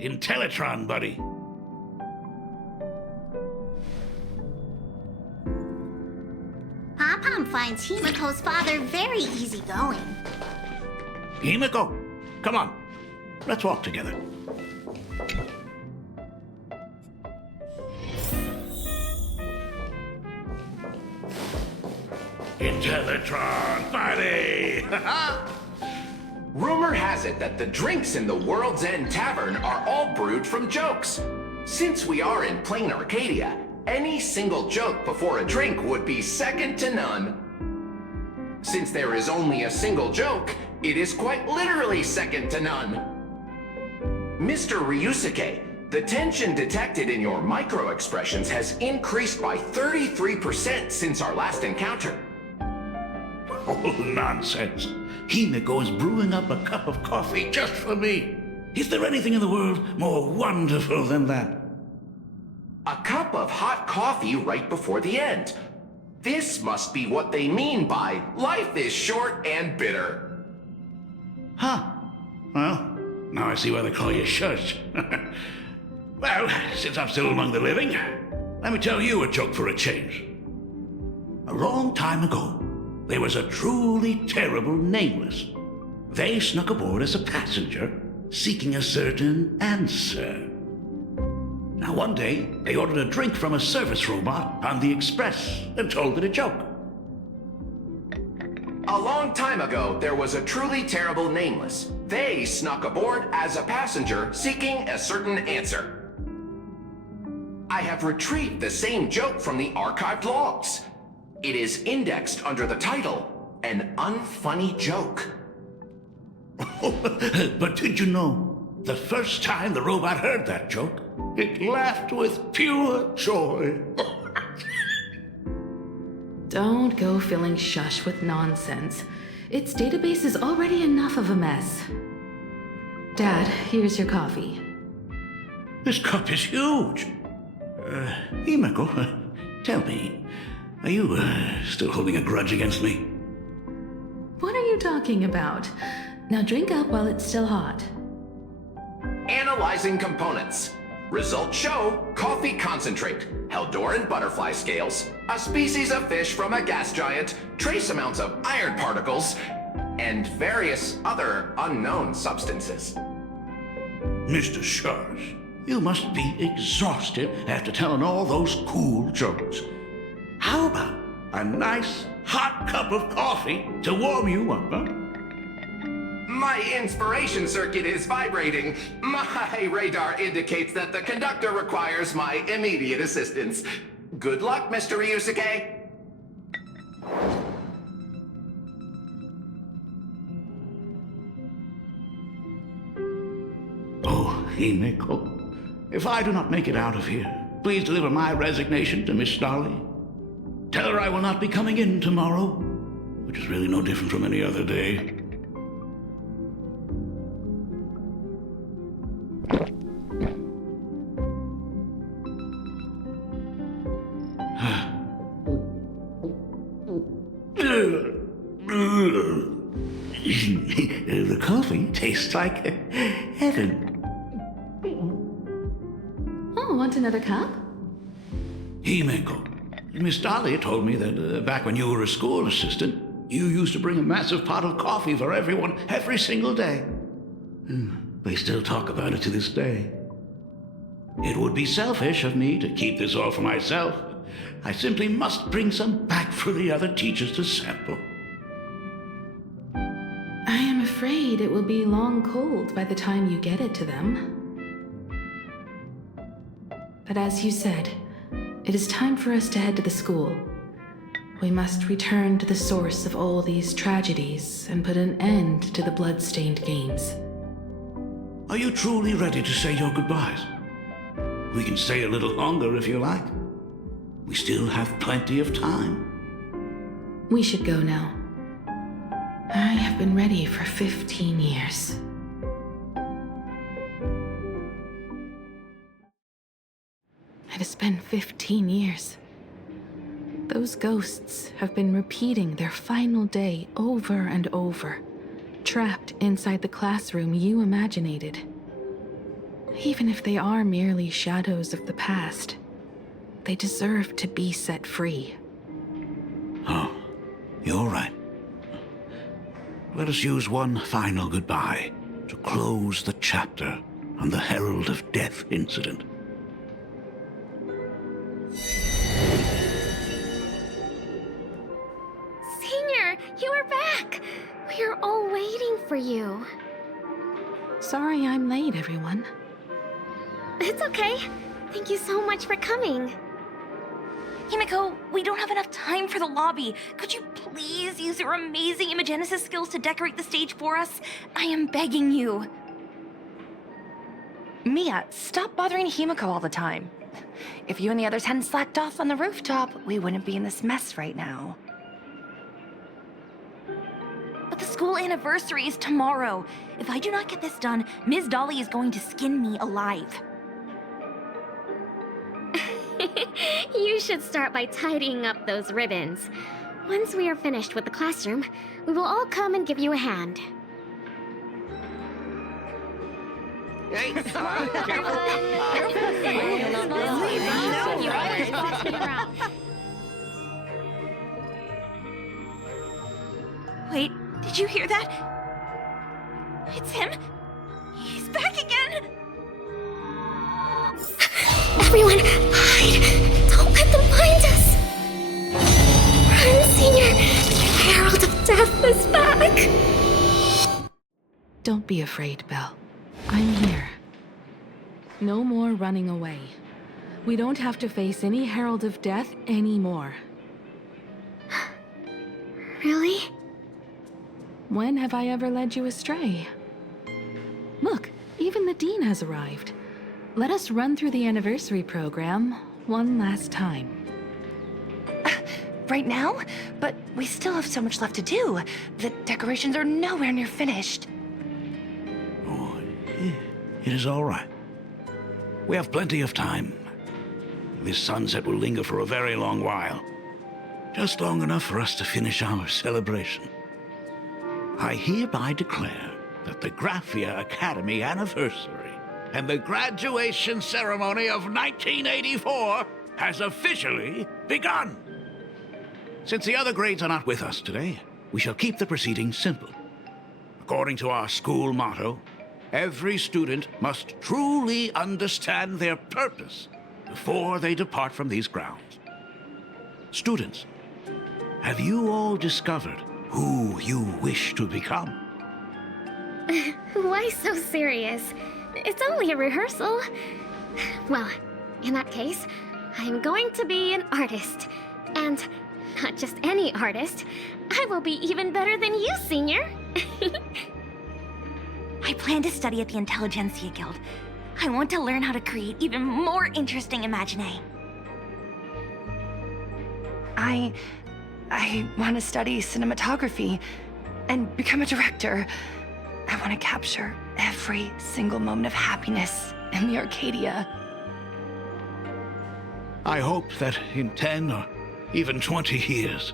Intellitron buddy. Pom-Pom finds Himiko's father very easygoing. Himiko, come on. Let's walk together. Intellitron buddy! Rumor has it that the drinks in the World's End Tavern are all brewed from jokes. Since we are in Planarcadia, any single joke before a drink would be second to none. Since there is only a single joke, it is quite literally second to none. Mr. Ryusuke, the tension detected in your micro-expressions has increased by 33% since our last encounter. Oh, nonsense. Himiko is brewing up a cup of coffee just for me. Is there anything in the world more wonderful than that? A cup of hot coffee right before the end. This must be what they mean by life is short and bitter. Huh. Well, now I see why they call you Shush. Well, since I'm still among the living, let me tell you a joke for a change. A long time ago, there was a truly terrible nameless. They snuck aboard as a passenger, seeking a certain answer. Now one day, they ordered a drink from a service robot on the Express and told it a joke. A long time ago, there was a truly terrible nameless. They snuck aboard as a passenger, seeking a certain answer. I have retrieved the same joke from the archived logs. It is indexed under the title, An Unfunny Joke. But did you know, the first time the robot heard that joke, it laughed with pure joy. Don't go filling Shush with nonsense. Its database is already enough of a mess. Dad, here's your coffee. This cup is huge. Himiko, tell me, are you still holding a grudge against me? What are you talking about? Now drink up while it's still hot. Analyzing components. Results show coffee concentrate, Heldoran butterfly scales, a species of fish from a gas giant, trace amounts of iron particles, and various other unknown substances. Mr. Shush, you must be exhausted after telling all those cool jokes. How about a nice hot cup of coffee to warm you up, huh? My inspiration circuit is vibrating. My radar indicates that the conductor requires my immediate assistance. Good luck, Mr. Ryusuke. Oh, Himiko, if I do not make it out of here, please deliver my resignation to Miss Dolly. Tell her I will not be coming in tomorrow, which is really no different from any other day. The coffee tastes like heaven. Oh, want another cup? Himiko, Miss Dolly told me that back when you were a school assistant, you used to bring a massive pot of coffee for everyone every single day. They still talk about it to this day. It would be selfish of me to keep this all for myself. I simply must bring some back for the other teachers to sample. I am afraid it will be long cold by the time you get it to them. But as you said, it is time for us to head to the school. We must return to the source of all these tragedies and put an end to the blood-stained games. Are you truly ready to say your goodbyes? We can stay a little longer if you like. We still have plenty of time. We should go now. I have been ready for 15 years. It has been 15 years. Those ghosts have been repeating their final day over and over, trapped inside the classroom you imaginated. Even if they are merely shadows of the past, they deserve to be set free. Oh, you're right. Let us use one final goodbye to close the chapter on the Herald of Death incident. Senior, you are back! We are all waiting for you. Sorry I'm late, everyone. It's okay. Thank you so much for coming. Himiko, we don't have enough time for the lobby. Could you please use your amazing imagenesis skills to decorate the stage for us? I am begging you. Mia, stop bothering Himiko all the time. If you and the others hadn't slacked off on the rooftop, we wouldn't be in this mess right now. But the school anniversary is tomorrow. If I do not get this done, Ms. Dolly is going to skin me alive. You should start by tidying up those ribbons. Once we are finished with the classroom, we will all come and give you a hand. Hey, Wait, did you hear that? It's him. He's back again. Everyone, hide! Don't let them find us! Run, Senior! The Herald of Death is back! Don't be afraid, Belle. I'm here. No more running away. We don't have to face any Herald of Death anymore. Really? When have I ever led you astray? Look, even the Dean has arrived. Let us run through the anniversary program one last time. Right now? But we still have so much left to do. The decorations are nowhere near finished. Oh, it is all right. We have plenty of time. This sunset will linger for a very long while. Just long enough for us to finish our celebration. I hereby declare that the Graphia Academy anniversary and the graduation ceremony of 1984 has officially begun. Since the other grades are not with us today, we shall keep the proceedings simple. According to our school motto, every student must truly understand their purpose before they depart from these grounds. Students, have you all discovered who you wish to become? Why so serious? It's only a rehearsal. Well, in that case, I'm going to be an artist. And not just any artist. I will be even better than you, Senior. I plan to study at the Intelligentsia Guild. I want to learn how to create even more interesting imaginae. I want to study cinematography and become a director. I want to capture every single moment of happiness in the Arcadia. I hope that in 10 or even 20 years,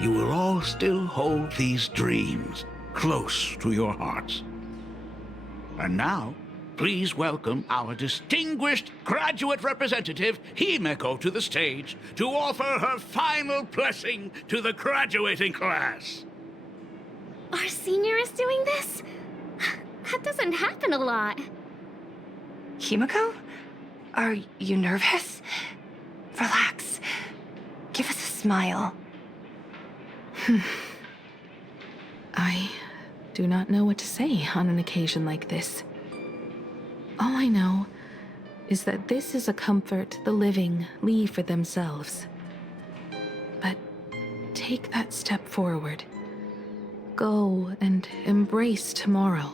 you will all still hold these dreams close to your hearts. And now, please welcome our distinguished graduate representative, Himiko, to the stage to offer her final blessing to the graduating class. Our senior is doing this? That doesn't happen a lot. Himiko? Are you nervous? Relax. Give us a smile. I do not know what to say on an occasion like this. All I know is that this is a comfort the living leave for themselves. But take that step forward. Go and embrace tomorrow.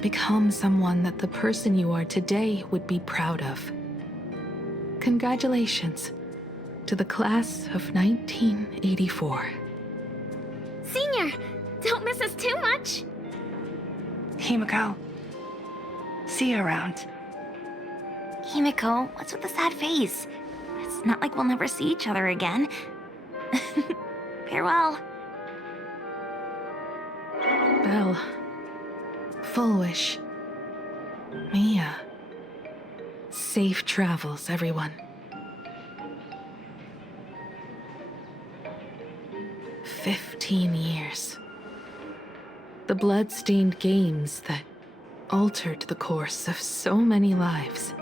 Become someone that the person you are today would be proud of. Congratulations to the class of 1984. Senior, don't miss us too much. Himiko, see you around. Himiko, what's with the sad face? It's not like we'll never see each other again. Farewell. Belle, Fulwish, Mia. Safe travels, everyone. 15 years. The blood-stained games that altered the course of so many lives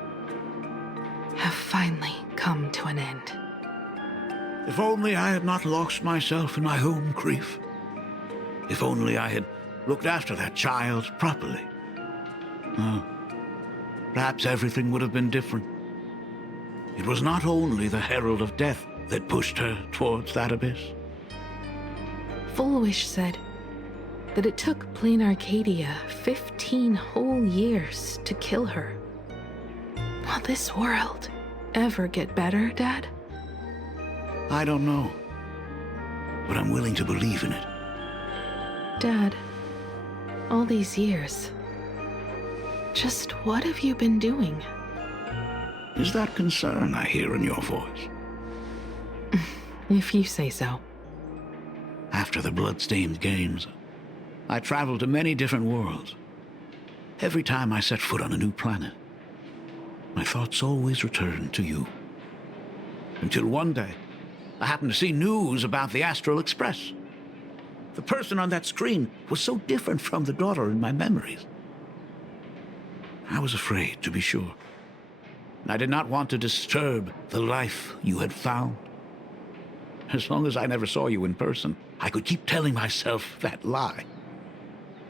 have finally come to an end. If only I had not lost myself in my own grief. If only I had looked after that child properly. Perhaps everything would have been different. It was not only the Herald of Death that pushed her towards that abyss. Fulwish said that it took Planarcadia 15 whole years to kill her. Will this world ever get better, Dad? I don't know, but I'm willing to believe in it. Dad, all these years, just what have you been doing? Is that concern I hear in your voice? If you say so. After the blood-stained games, I traveled to many different worlds. Every time I set foot on a new planet, my thoughts always returned to you. Until one day, I happened to see news about the Astral Express. The person on that screen was so different from the daughter in my memories. I was afraid, to be sure. I did not want to disturb the life you had found. As long as I never saw you in person, I could keep telling myself that lie.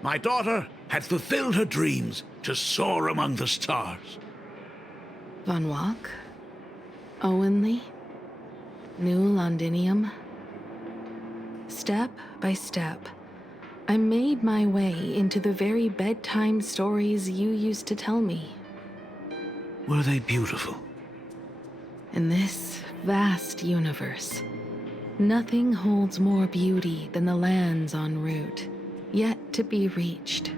My daughter had fulfilled her dreams to soar among the stars. Vonwacq, Owenly, New Londinium. Step by step, I made my way into the very bedtime stories you used to tell me. Were they beautiful? In this vast universe, nothing holds more beauty than the lands en route, yet to be reached.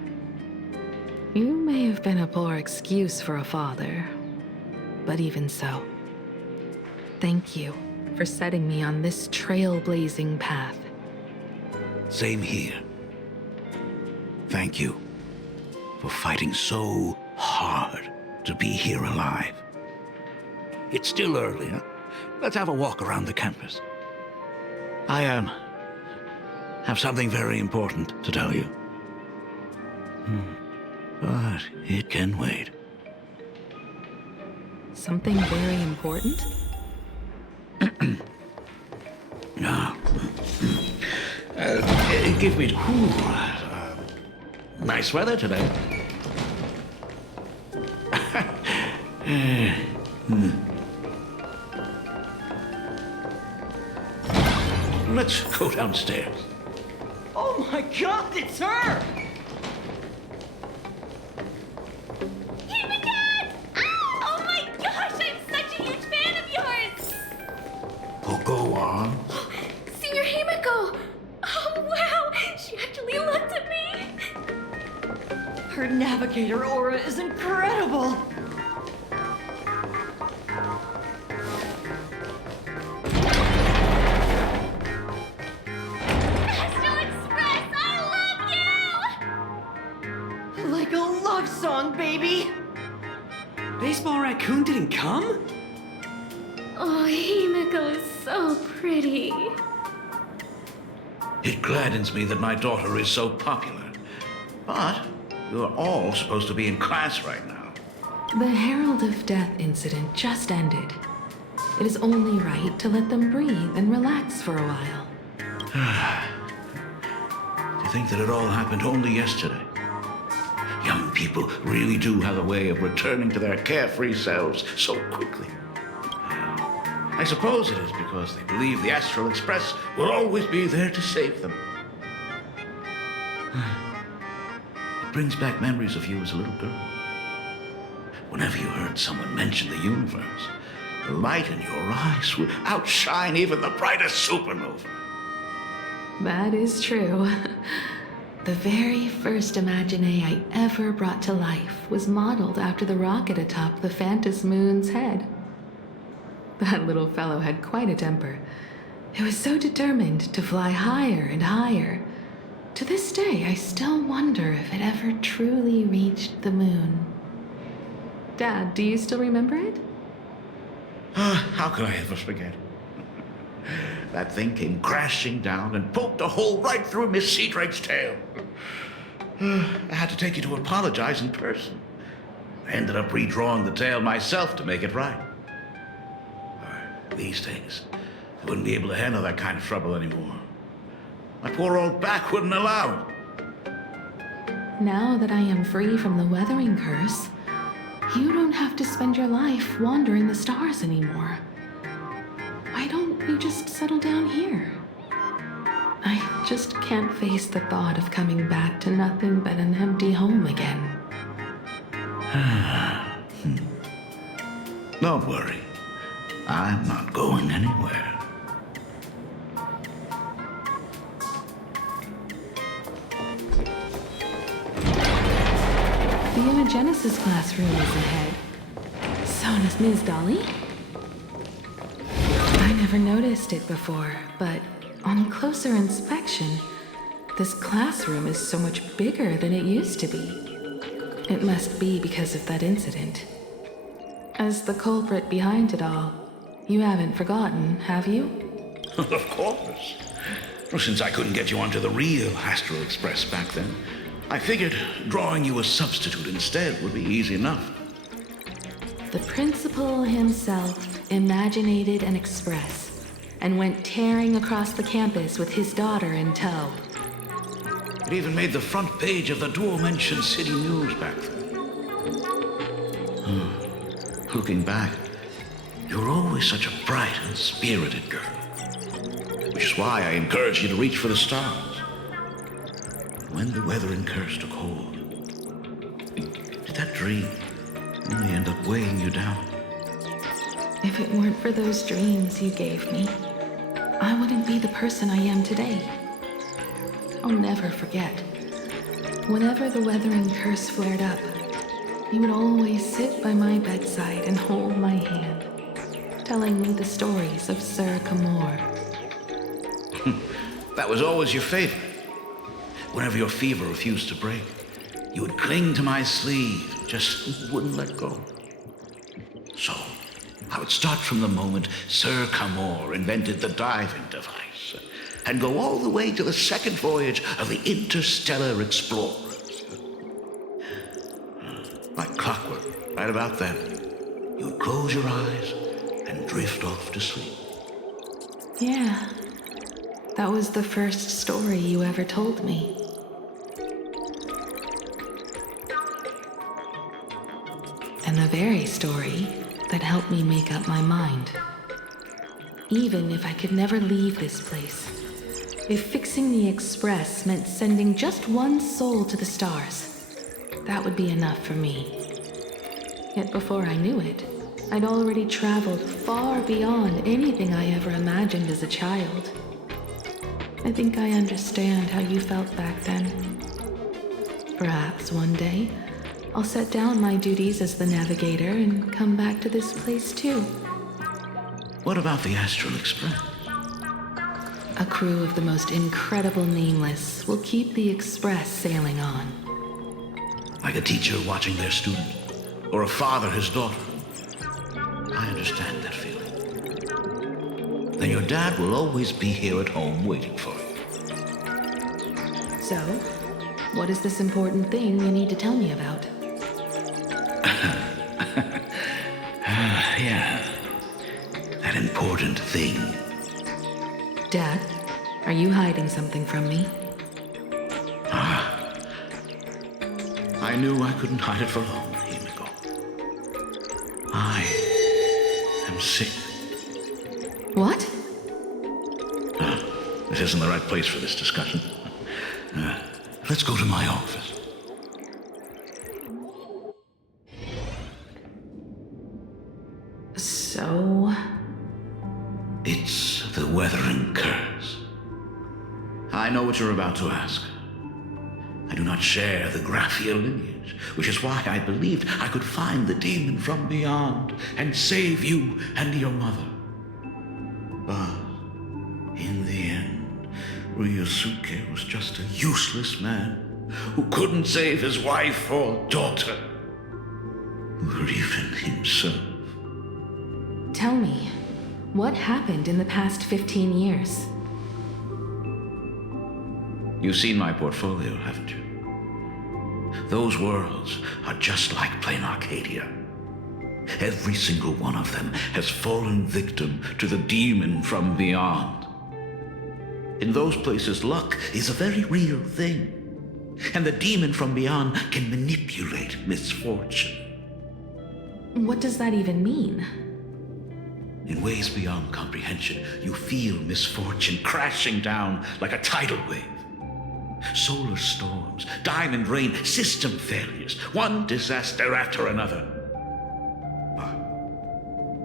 You may have been a poor excuse for a father, but even so, thank you for setting me on this trailblazing path. Same here. Thank you for fighting so hard to be here alive. It's still early, huh? Let's have a walk around the campus. I have something very important to tell you. But it can wait. Something very important? No. Give me... nice weather today. Let's go downstairs. Oh my god, it's her! Oh my gosh, I'm such a huge fan of yours! Oh, go on. Senior Himiko! Oh wow, she actually looked at me! Her navigator aura is incredible! Like a love song, baby! Baseball Raccoon didn't come? Oh, Himiko is so pretty. It gladdens me that my daughter is so popular. But you're all supposed to be in class right now. The Herald of Death incident just ended. It is only right to let them breathe and relax for a while. To think that it all happened only yesterday. Young people really do have a way of returning to their carefree selves so quickly. I suppose it is because they believe the Astral Express will always be there to save them. It brings back memories of you as a little girl. Whenever you heard someone mention the universe, the light in your eyes would outshine even the brightest supernova. That is true. The very first Imagine I ever brought to life was modeled after the rocket atop the Phantasmoon's head. That little fellow had quite a temper. It was so determined to fly higher and higher. To this day, I still wonder if it ever truly reached the moon. Dad, do you still remember it? How could I ever forget? That thing came crashing down and poked a hole right through Miss Seadrake's tail. I had to take you to apologize in person. I ended up redrawing the tail myself to make it right. These things, I wouldn't be able to handle that kind of trouble anymore. My poor old back wouldn't allow it. Now that I am free from the weathering curse, you don't have to spend your life wandering the stars anymore. Why don't you just settle down here? I just can't face the thought of coming back to nothing but an empty home again. Don't worry. I'm not going anywhere. The Unigenesis classroom is ahead. So does Ms. Dolly? I never noticed it before, but on closer inspection, this classroom is so much bigger than it used to be. It must be because of that incident. As the culprit behind it all, you haven't forgotten, have you? Of course. Well, since I couldn't get you onto the real Astral Express back then, I figured drawing you a substitute instead would be easy enough. The principal himself imaginated an express and went tearing across the campus with his daughter in tow. It even made the front page of the dual-mentioned city news back then. Looking back, you were always such a bright and spirited girl. which is why I encourage you to reach for the stars. When the weathering curse took hold, did that dream only end up weighing you down? If it weren't for those dreams you gave me, I wouldn't be the person I am today. I'll never forget. Whenever the weathering curse flared up, you would always sit by my bedside and hold my hand, telling me the stories of Sir Camor. That was always your favorite. Whenever your fever refused to break, you would cling to my sleeve, just wouldn't let go. So, I would start from the moment Sir Camor invented the diving device, and go all the way to the second voyage of the interstellar explorers. Like clockwork, right about then, you would close your eyes and drift off to sleep. Yeah, that was the first story you ever told me. And the very story that helped me make up my mind. Even if I could never leave this place, if fixing the Express meant sending just one soul to the stars, that would be enough for me. Yet before I knew it, I'd already traveled far beyond anything I ever imagined as a child. I think I understand how you felt back then. Perhaps one day, I'll set down my duties as the navigator and come back to this place too. What about the Astral Express? A crew of the most incredible nameless will keep the Express sailing on. Like a teacher watching their student, or a father his daughter. I understand that feeling. Then your dad will always be here at home waiting for you. So, what is this important thing you need to tell me about? Yeah. That important thing. Dad, are you hiding something from me? I knew I couldn't hide it for long, Himiko. I am sick. What? This isn't the right place for this discussion. Let's go to my office. So... It's the weathering curse. I know what you're about to ask. I do not share the Graphia lineage, which is why I believed I could find the demon from beyond and save you and your mother. But in the end, Ryusuke was just a useless man who couldn't save his wife or daughter, or even himself. Tell me, what happened in the past 15 years? You've seen my portfolio, haven't you? Those worlds are just like Planarcadia. Every single one of them has fallen victim to the demon from beyond. In those places, luck is a very real thing, and the demon from beyond can manipulate misfortune. What does that even mean? In ways beyond comprehension, you feel misfortune crashing down like a tidal wave. Solar storms, diamond rain, system failures, one disaster after another. But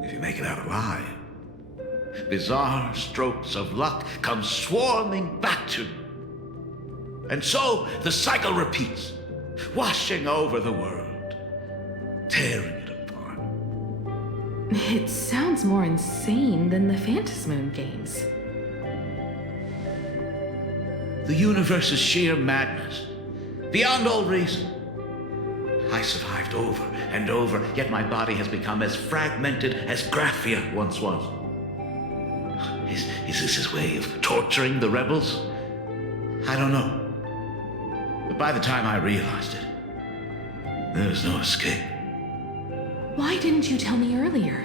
if you make it out alive, bizarre strokes of luck come swarming back to you. And so the cycle repeats, washing over the world, tearing it apart. It sounds more insane than the Phantasmoon Games. The universe is sheer madness, beyond all reason. I survived over and over, yet my body has become as fragmented as Graphia once was. Is this his way of torturing the rebels? I don't know. But by the time I realized it, there was no escape. Why didn't you tell me earlier?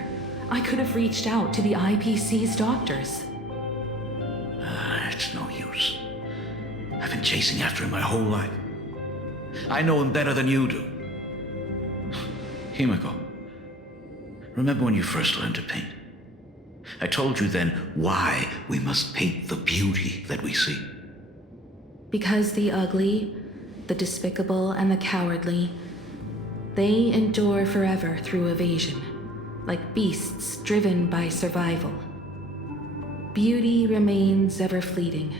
I could have reached out to the IPC's doctors. It's no use. I've been chasing after him my whole life. I know him better than you do. Himiko, remember when you first learned to paint? I told you then why we must paint the beauty that we see. Because the ugly, the despicable, and the cowardly, they endure forever through evasion, like beasts driven by survival. Beauty remains ever fleeting,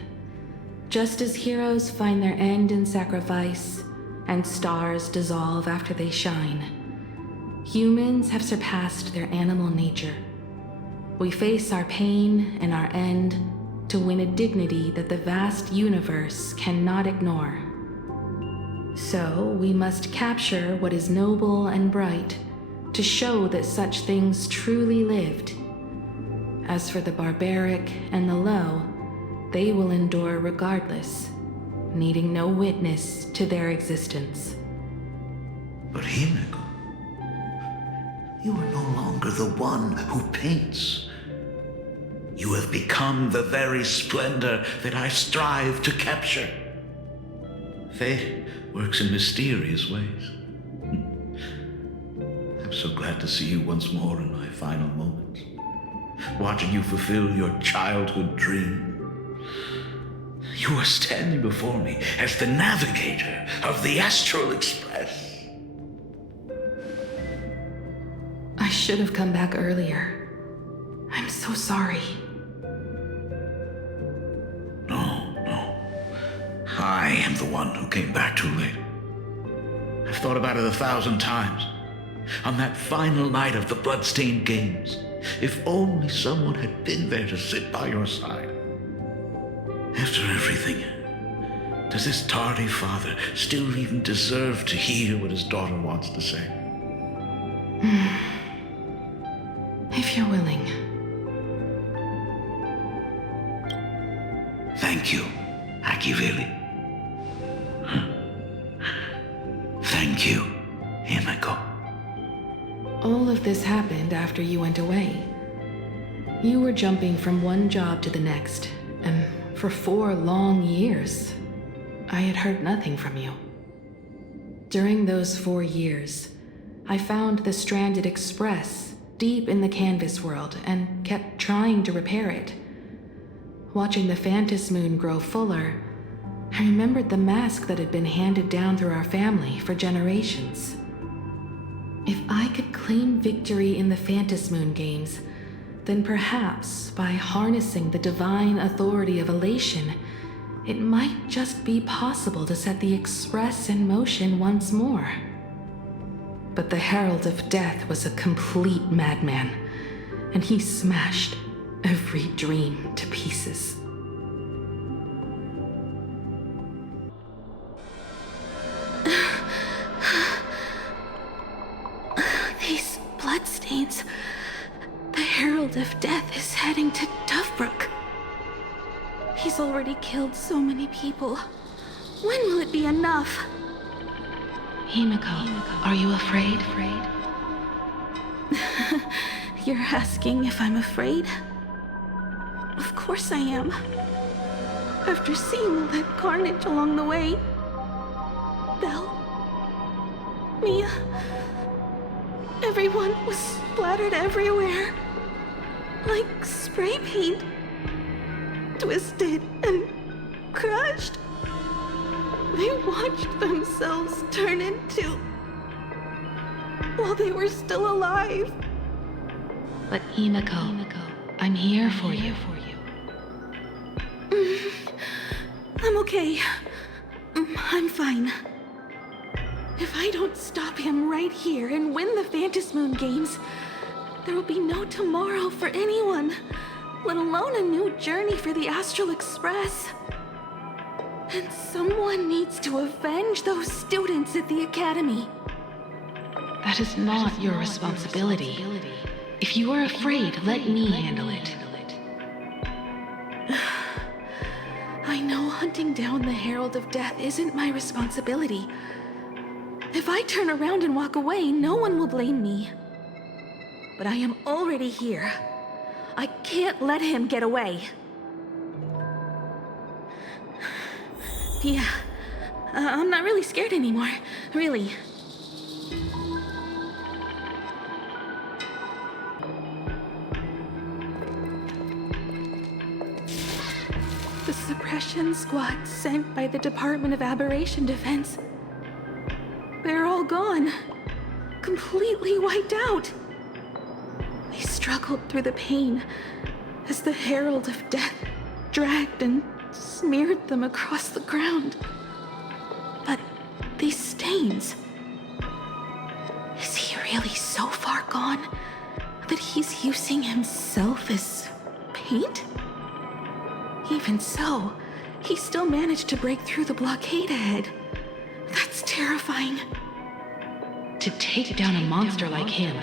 just as heroes find their end in sacrifice, and stars dissolve after they shine. Humans have surpassed their animal nature. We face our pain and our end to win a dignity that the vast universe cannot ignore. So we must capture what is noble and bright to show that such things truly lived. As for the barbaric and the low, they will endure regardless, needing no witness to their existence. But Himiko, you are no longer the one who paints. You have become the very splendor that I strive to capture. Fate works in mysterious ways. I'm so glad to see you once more in my final moments, watching you fulfill your childhood dream. You are standing before me as the navigator of the Astral Express. I should have come back earlier. I'm so sorry. I am the one who came back too late. I've thought about it 1,000 times. On that final night of the Bloodstained Games, if only someone had been there to sit by your side. After everything, does this tardy father still even deserve to hear what his daughter wants to say? If you're willing. Thank you, Akiveli. Thank you, Himiko. All of this happened after you went away. You were jumping from one job to the next, and for 4 long years, I had heard nothing from you. During those 4 years, I found the stranded Express deep in the canvas world and kept trying to repair it. Watching the Phantasmoon grow fuller, I remembered the mask that had been handed down through our family for generations. If I could claim victory in the Phantasmoon Games, then perhaps by harnessing the divine authority of elation, it might just be possible to set the Express in motion once more. But the Herald of Death was a complete madman, and he smashed every dream to pieces. These bloodstains. The Herald of Death is heading to Dovebrook. He's already killed so many people. When will it be enough? Himiko, are you afraid? You're asking if I'm afraid? Of course I am. After seeing all that carnage along the way. Belle, Mia, everyone was splattered everywhere. Like spray paint. Twisted and crushed. They watched themselves turn into... while they were still alive. But Himiko, I'm here for you. I'm okay. I'm fine. If I don't stop him right here and win the Phantasmoon Games, there will be no tomorrow for anyone, let alone a new journey for the Astral Express. And someone needs to avenge those students at the Academy. That is not your responsibility. If you are afraid, let me handle it. I know hunting down the Herald of Death isn't my responsibility. If I turn around and walk away, no one will blame me. But I am already here. I can't let him get away. Yeah, I'm not really scared anymore, really. The suppression squad sent by the Department of Aberration Defense. They're all gone. Completely wiped out. They struggled through the pain as the Herald of Death dragged and smeared them across the ground. But these stains... Is he really so far gone that he's using himself as paint? Even so, he still managed to break through the blockade ahead. That's terrifying. To take down a monster like him,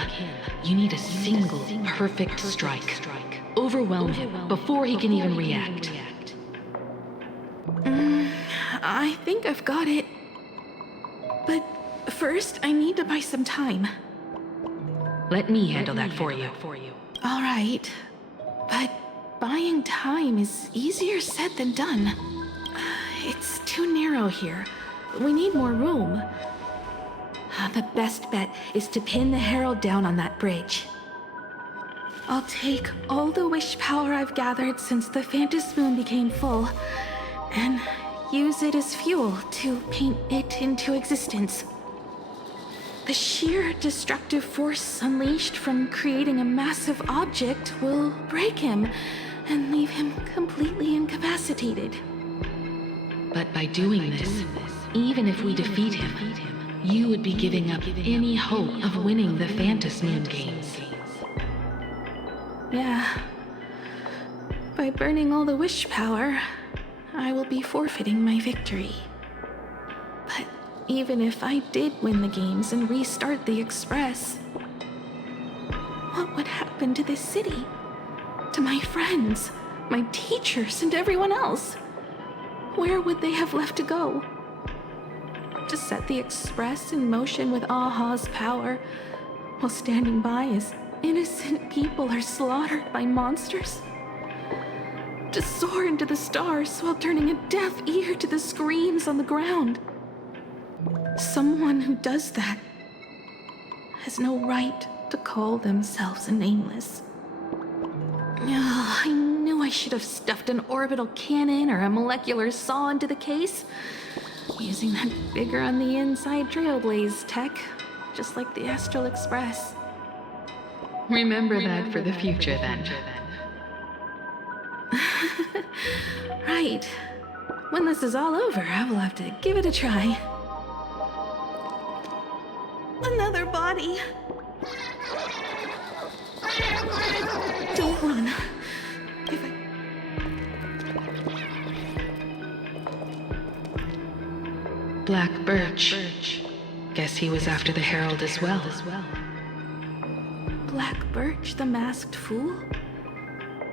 you need a single perfect strike. Overwhelm him before he can even react. I think I've got it. But first, I need to buy some time. Let me handle that for you. All right. But buying time is easier said than done. It's too narrow here. We need more room. The best bet is to pin the Herald down on that bridge. I'll take all the wish power I've gathered since the Phantasmoon became full, and use it as fuel to paint it into existence. The sheer destructive force unleashed from creating a massive object will break him and leave him completely incapacitated. But by doing this, even if we defeat him, you would be giving up any hope of winning the Phantasmoon Games. Yeah. By burning all the wish power, I will be forfeiting my victory. But even if I did win the games and restart the Express, what would happen to this city? To my friends, my teachers, and everyone else? Where would they have left to go? To set the Express in motion with Aha's power, while standing by as innocent people are slaughtered by monsters? To soar into the stars while turning a deaf ear to the screams on the ground? Someone who does that has no right to call themselves a nameless. I knew I should have stuffed an orbital cannon or a molecular saw into the case, using that bigger on the inside Trailblaze tech, just like the Astral Express. Remember that for the future, then. Right. When this is all over, I will have to give it a try. Another body. Don't run. Black Birch. Guess he was after the Herald as well. Black Birch, the masked fool?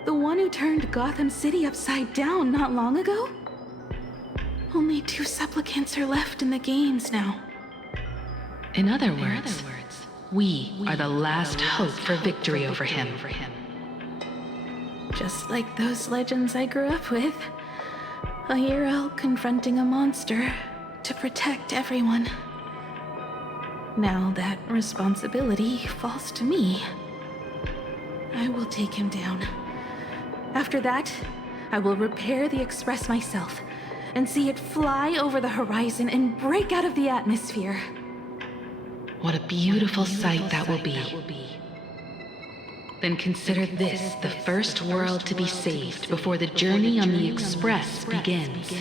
The one who turned Gotham City upside down not long ago? Only 2 supplicants are left in the games now. In other words, we are the last hope for victory over him. Just like those legends I grew up with. A hero confronting a monster to protect everyone. Now that responsibility falls to me. I will take him down. After that, I will repair the Express myself and see it fly over the horizon and break out of the atmosphere. What a beautiful sight that will be. Then consider this the first world to be saved before the journey on the Express begins.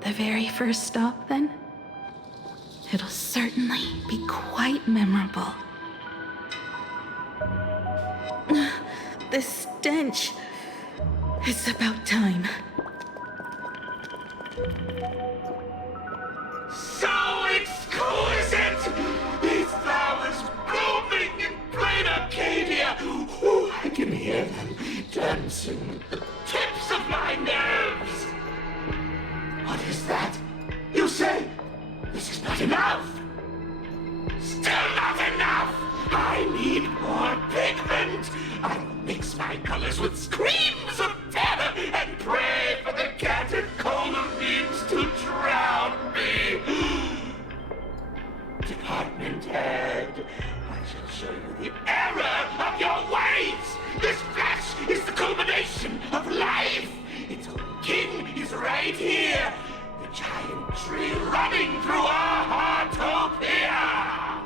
The very first stop, then? It'll certainly be quite memorable. The stench. It's about time. So exquisite! These flowers blooming in Planarcadia! Ooh, I can hear them dancing at the tips of my nerves! What is that? You say this is not enough? Still not enough! I need more pigment! I will mix my colors with screams of terror and pray for the catecholamines to drown me! Department head, I shall show you the error of your ways! This flesh is the culmination of life! Its own king is right here! The giant tree running through our heartopia!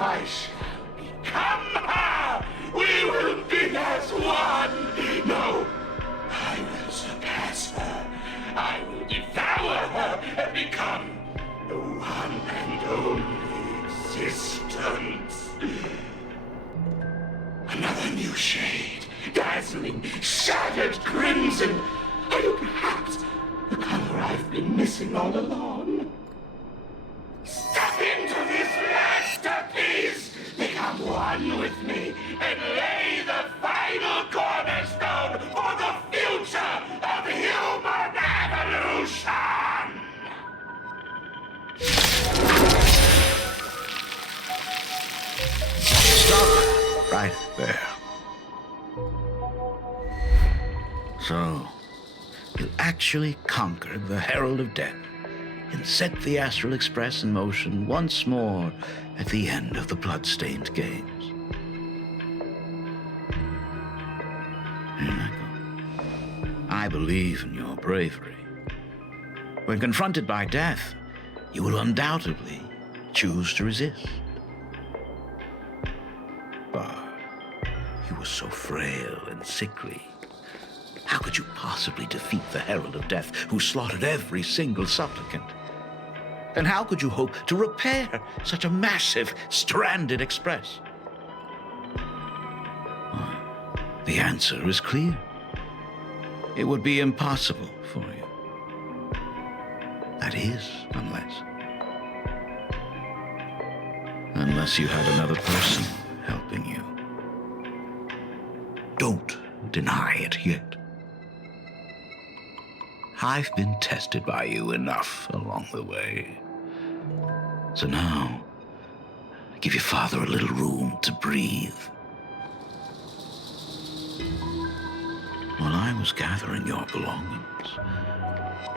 I shall become her! We will be as one! No, I will surpass her. I will devour her and become the one and only existence. Another new shade, dazzling, shattered crimson. Are you perhaps the color I've been missing all along? Step into this masterpiece! Become one with me and lay the final cornerstone for the future of human evolution! Stop right there. So, you actually conquered the Herald of Death and set the Astral Express in motion once more at the end of the Bloodstained Games. Himiko, I believe in your bravery. When confronted by death, you will undoubtedly choose to resist. But you were so frail and sickly. How could you possibly defeat the Herald of Death, who slaughtered every single supplicant? And how could you hope to repair such a massive, stranded express? Well, the answer is clear. It would be impossible for you. That is, unless you had another person helping you. Don't deny it yet. I've been tested by you enough along the way. So now, give your father a little room to breathe. While I was gathering your belongings,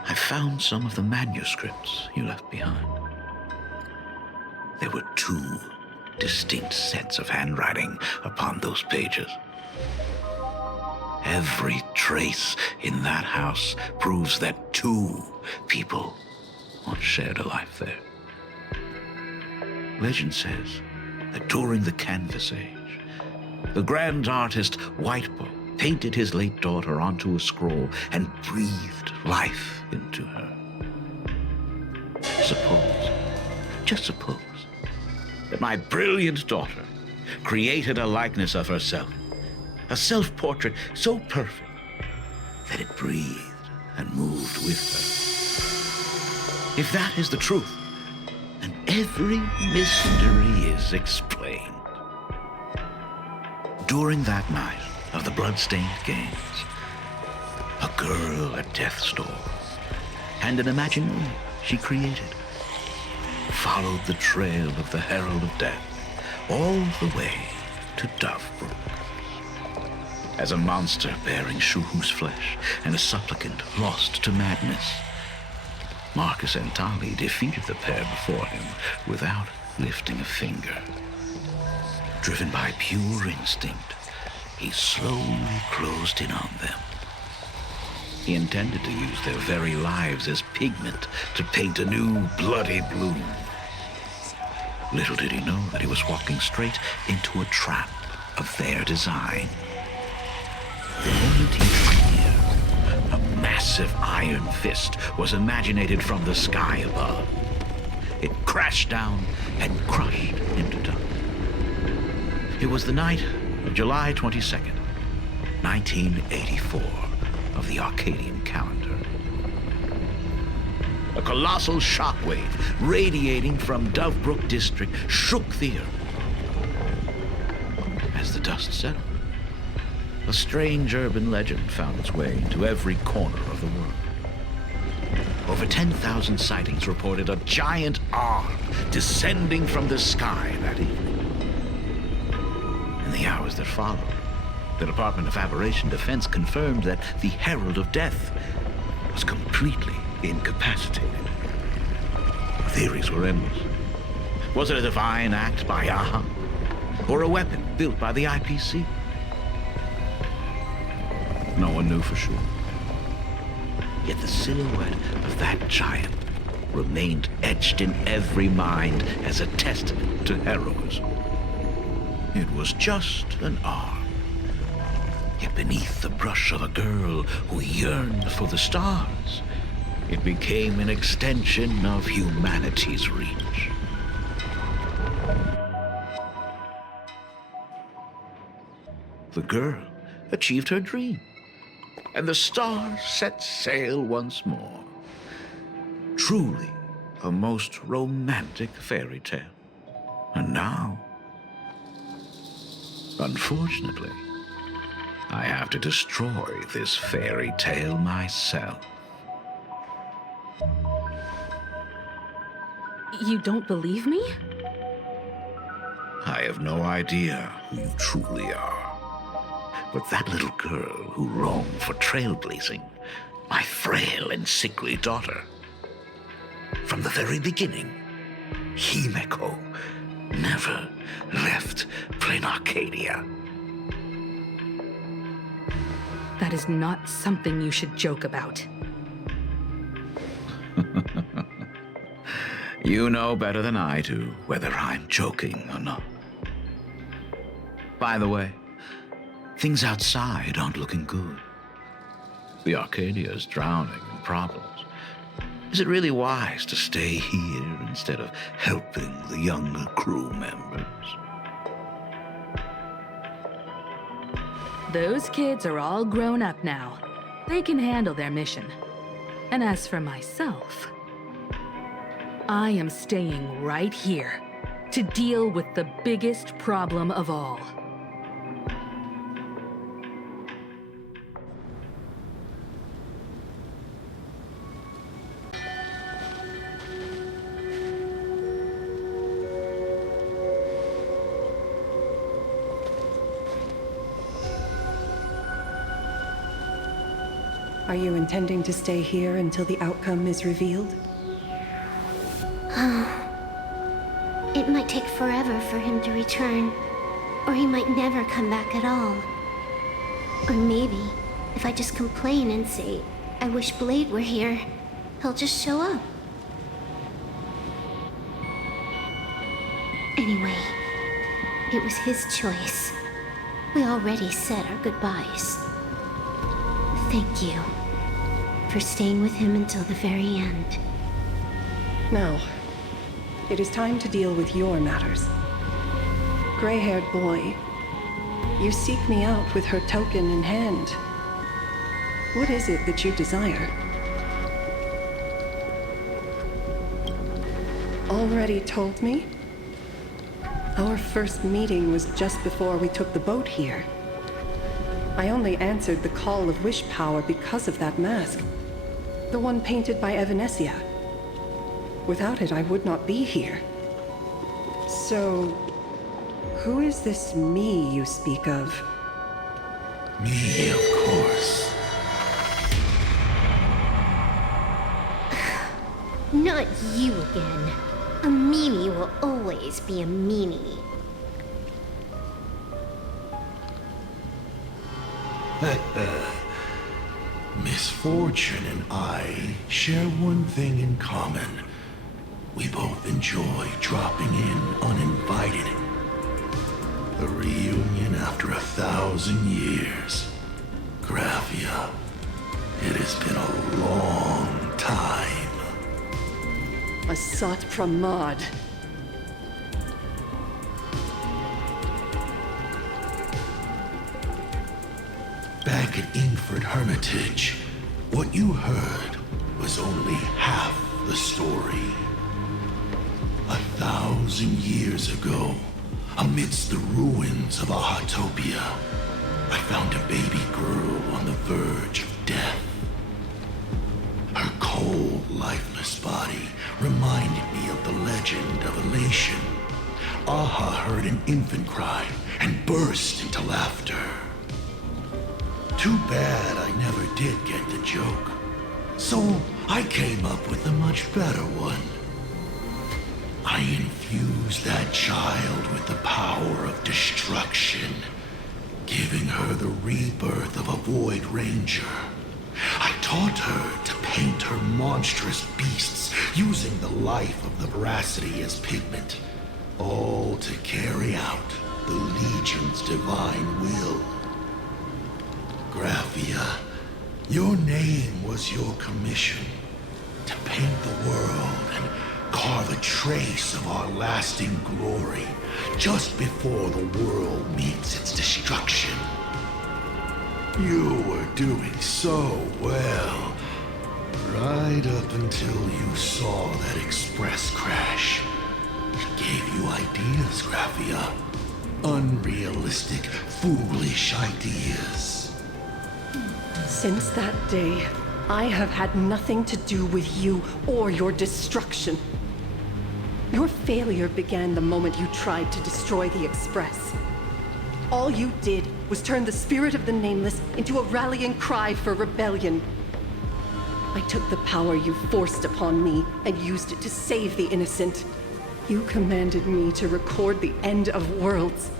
I found some of the manuscripts you left behind. There were 2 distinct sets of handwriting upon those pages. Every trace in that house proves that 2 people once shared a life there. Legend says that during the Canvas Age, the grand artist Whitebow painted his late daughter onto a scroll and breathed life into her. Just suppose, that my brilliant daughter created a likeness of herself, a self-portrait so perfect that it breathed and moved with her. If that is the truth, then every mystery is explained. During that night of the Bloodstained Games, a girl at death's door and an imaginary she created followed the trail of the Herald of Death all the way to Dovebrook. As a monster bearing Shuhu's flesh and a supplicant lost to madness, Marcus and Tali defeated the pair before him without lifting a finger. Driven by pure instinct, he slowly closed in on them. He intended to use their very lives as pigment to paint a new bloody blue. Little did he know that he was walking straight into a trap of their design. The moment he drew near, a massive iron fist was imaginated from the sky above. It crashed down and crushed into dust. It was the night of July 22nd, 1984, of the Arcadian calendar. A colossal shockwave radiating from Dovebrook District shook the earth. As the dust settled, a strange urban legend found its way into every corner of the world. Over 10,000 sightings reported a giant arm descending from the sky that evening. In the hours that followed, the Department of Aberration Defense confirmed that the Herald of Death was completely incapacitated. Theories were endless. Was it a divine act by Yaha? Or a weapon built by the IPC? No one knew for sure. Yet the silhouette of that giant remained etched in every mind as a testament to heroism. It was just an arm. Yet beneath the brush of a girl who yearned for the stars, it became an extension of humanity's reach. The girl achieved her dream, and the stars set sail once more. Truly a most romantic fairy tale. And now, unfortunately, I have to destroy this fairy tale myself. You don't believe me? I have no idea who you truly are. But that little girl who roamed for trailblazing, my frail and sickly daughter. From the very beginning, Himiko never left Planarcadia. That is not something you should joke about. You know better than I do whether I'm joking or not. By the way, things outside aren't looking good. The Arcadia is drowning in problems. Is it really wise to stay here instead of helping the younger crew members? Those kids are all grown up now. They can handle their mission. And as for myself, I am staying right here to deal with the biggest problem of all. Are you intending to stay here until the outcome is revealed? It might take forever for him to return, or he might never come back at all. Or maybe, if I just complain and say, I wish Blade were here, he'll just show up. Anyway, it was his choice. We already said our goodbyes. Thank you for staying with him until the very end. Now, it is time to deal with your matters. Gray-haired boy, you seek me out with her token in hand. What is it that you desire? Already told me? Our first meeting was just before we took the boat here. I only answered the call of wish power because of that mask. The one painted by Evanesia. Without it, I would not be here. So, who is this me you speak of? Me, of course. Not you again. A meanie will always be a meanie. Misfortune and I share one thing in common. We both enjoy dropping in uninvited. A reunion after 1,000 years. Graphia, it has been a long time. Asat Pramad. Back at Inkford Hermitage, what you heard was only half the story. 1,000 years ago, amidst the ruins of Ahatopia, I found a baby girl on the verge of death. Her cold, lifeless body reminded me of the legend of Elation. Aha heard an infant cry and burst into laughter. Too bad I never did get the joke. So I came up with a much better one. I infused that child with the power of destruction, giving her the rebirth of a Void Ranger. I taught her to paint her monstrous beasts using the life of the Voracity as pigment, all to carry out the Legion's divine will. Graphia, your name was your commission, to paint the world and carve a trace of our lasting glory just before the world meets its destruction. You were doing so well, right up until you saw that express crash. It gave you ideas, Graphia. Unrealistic, foolish ideas. Since that day, I have had nothing to do with you or your destruction. Your failure began the moment you tried to destroy the Express. All you did was turn the spirit of the Nameless into a rallying cry for rebellion. I took the power you forced upon me and used it to save the innocent. You commanded me to record the end of worlds,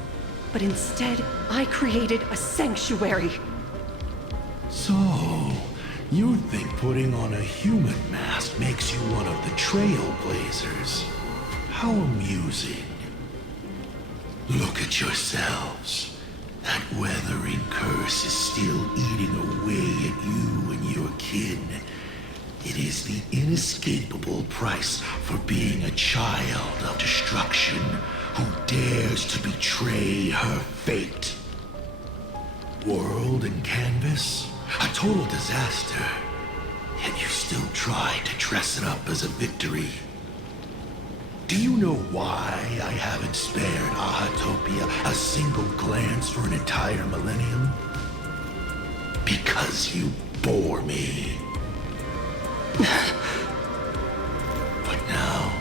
but instead, I created a sanctuary. So, you think putting on a human mask makes you one of the Trailblazers? How amusing. Look at yourselves. That weathering curse is still eating away at you and your kin. It is the inescapable price for being a child of destruction who dares to betray her fate. World and canvas, a total disaster. Yet you still try to dress it up as a victory. Do you know why I haven't spared Ahatopia a single glance for an entire millennium? Because you bore me. But now,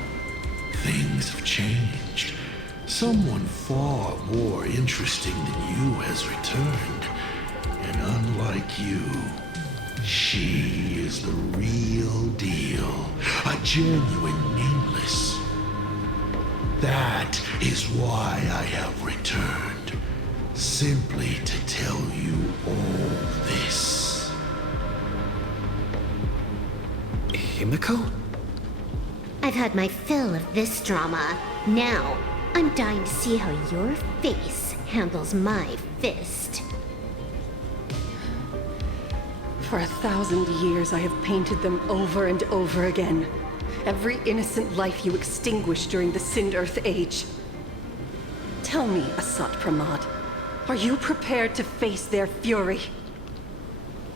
things have changed. Someone far more interesting than you has returned. And unlike you, she is the real deal. A genuine Nameless. That is why I have returned. Simply to tell you all this. Himiko? I've had my fill of this drama. Now, I'm dying to see how your face handles my fist. For 1,000 years, I have painted them over and over again. Every innocent life you extinguished during the Sind-Earth Age. Tell me, Asat Pramad, are you prepared to face their fury?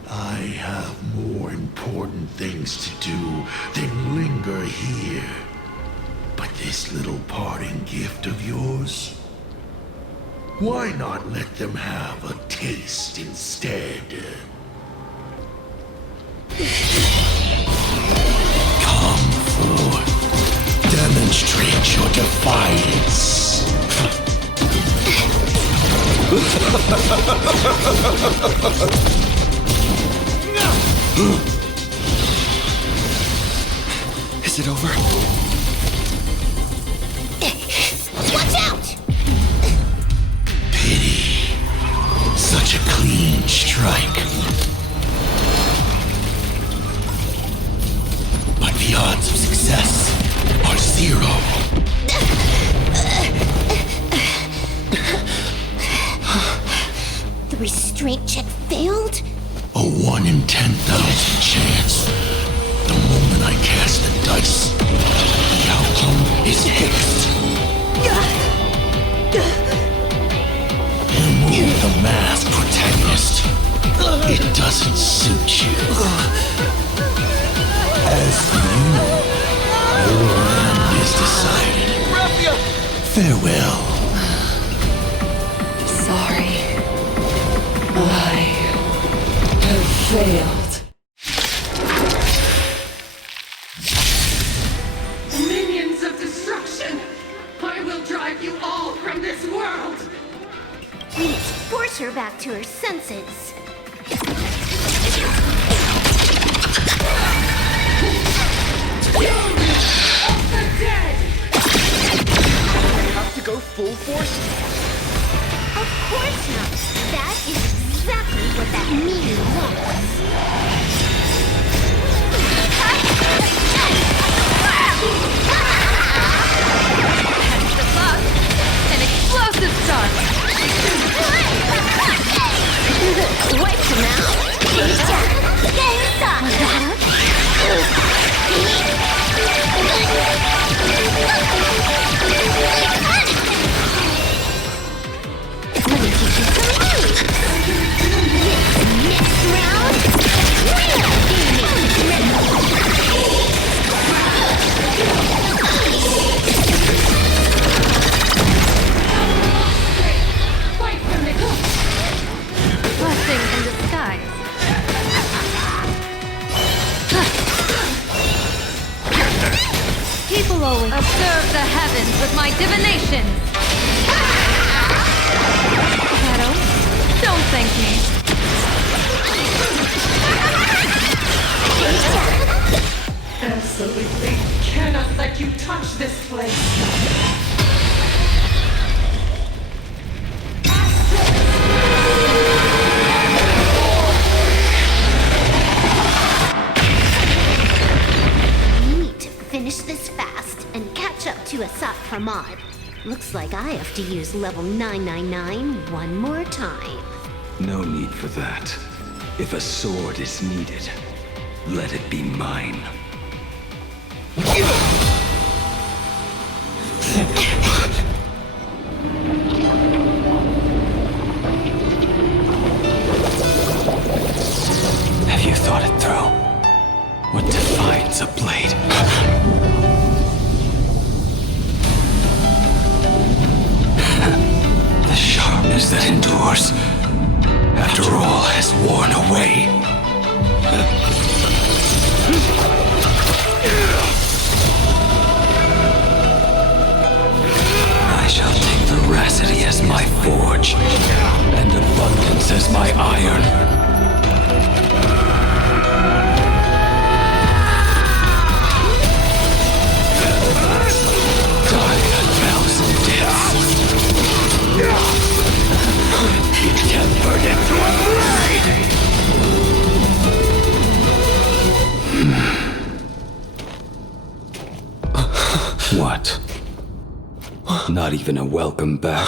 I have more important things to do than linger here. But this little parting gift of yours? Why not let them have a taste instead? Come forth. Demonstrate your defiance. Is it over? Watch out! Pity. Such a clean strike. But the odds of success are 0. The restraint check failed? A 1 in 10,000 chance. The moment I cast the dice, the outcome is fixed. Remove the mask, protagonist. It doesn't suit you. As for you, your end is decided. Graphia! Farewell. Sorry. I have failed. Minions of destruction! I will drive you all from this world! We must force her back to her senses. Have to go full force? Of course not. That is exactly what that meanie wants. Hence the bug. An explosive start. Wipe him out. Let me teach you some moves. This next round, Blessing in disguise. People always observe the heavens with my divinations. Shadow, don't thank me. Absolutely cannot let you touch this place. finish this fast and catch up to Asat Pramad. Looks like I have to use level 999 one more time. No need for that. If a sword is needed, let it be mine. Have you thought it through? What defines a blade? The sharpness that endures, after all has worn away. I shall take veracity as my forge, and abundance as my iron. Tempered into a blade! What? Not even a welcome back?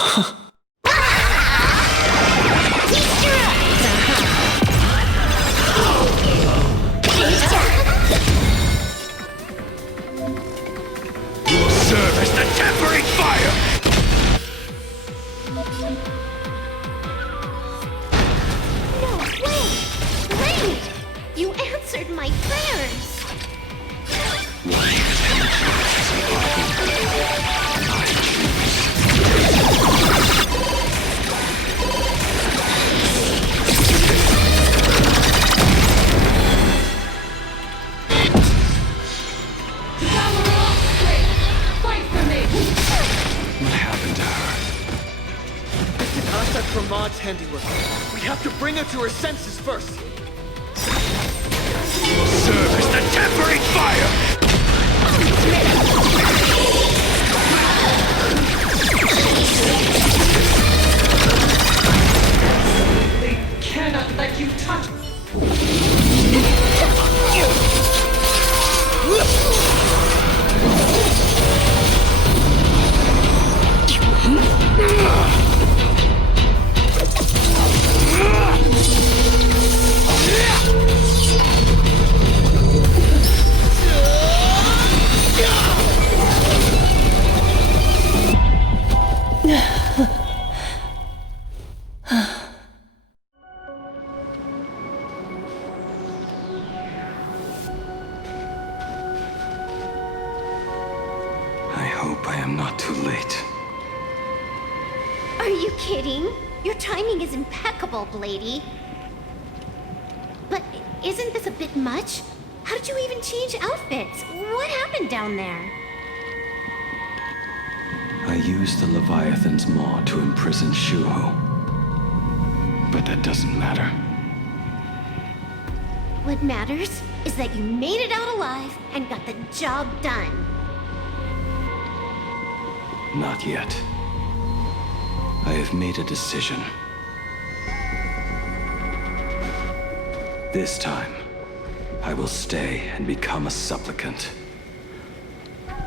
You will serve as the tempering fire! You answered my prayers! What happened to her? This is Asat Pramad's handiwork. We have to bring her to her senses first. Serve as the tempering fire! They cannot let you touch. I hope I am not too late. Are you kidding? Your timing is impeccable, Blady. But isn't this a bit much? How did you even change outfits? What happened down there? I used the Leviathan's maw to imprison Shuho. But that doesn't matter. What matters is that you made it out alive and got the job done. Not yet. I have made a decision. This time, I will stay and become a supplicant.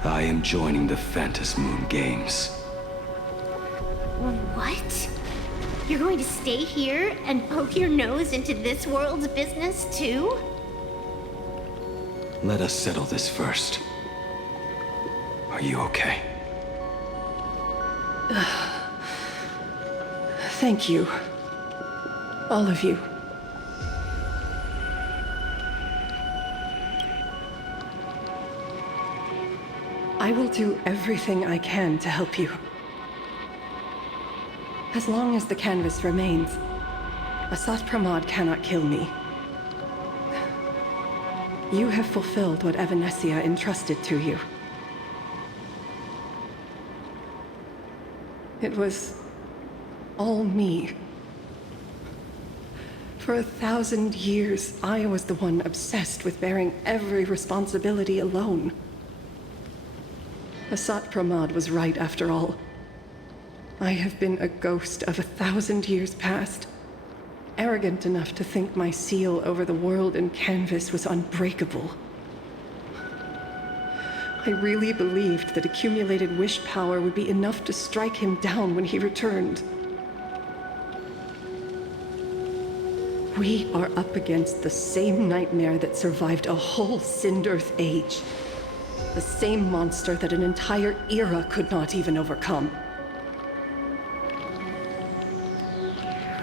I am joining the Phantasmoon Games. What? You're going to stay here and poke your nose into this world's business too? Let us settle this first. Are you okay? Thank you. All of you. I will do everything I can to help you. As long as the canvas remains, Asat Pramad cannot kill me. You have fulfilled what Evanescia entrusted to you. It was all me. For 1,000 years, I was the one obsessed with bearing every responsibility alone. Asat Pramad was right after all. I have been a ghost of 1,000 years past, arrogant enough to think my seal over the world and canvas was unbreakable. I really believed that accumulated wish power would be enough to strike him down when he returned. We are up against the same nightmare that survived a whole Sindearth age. The same monster that an entire era could not even overcome.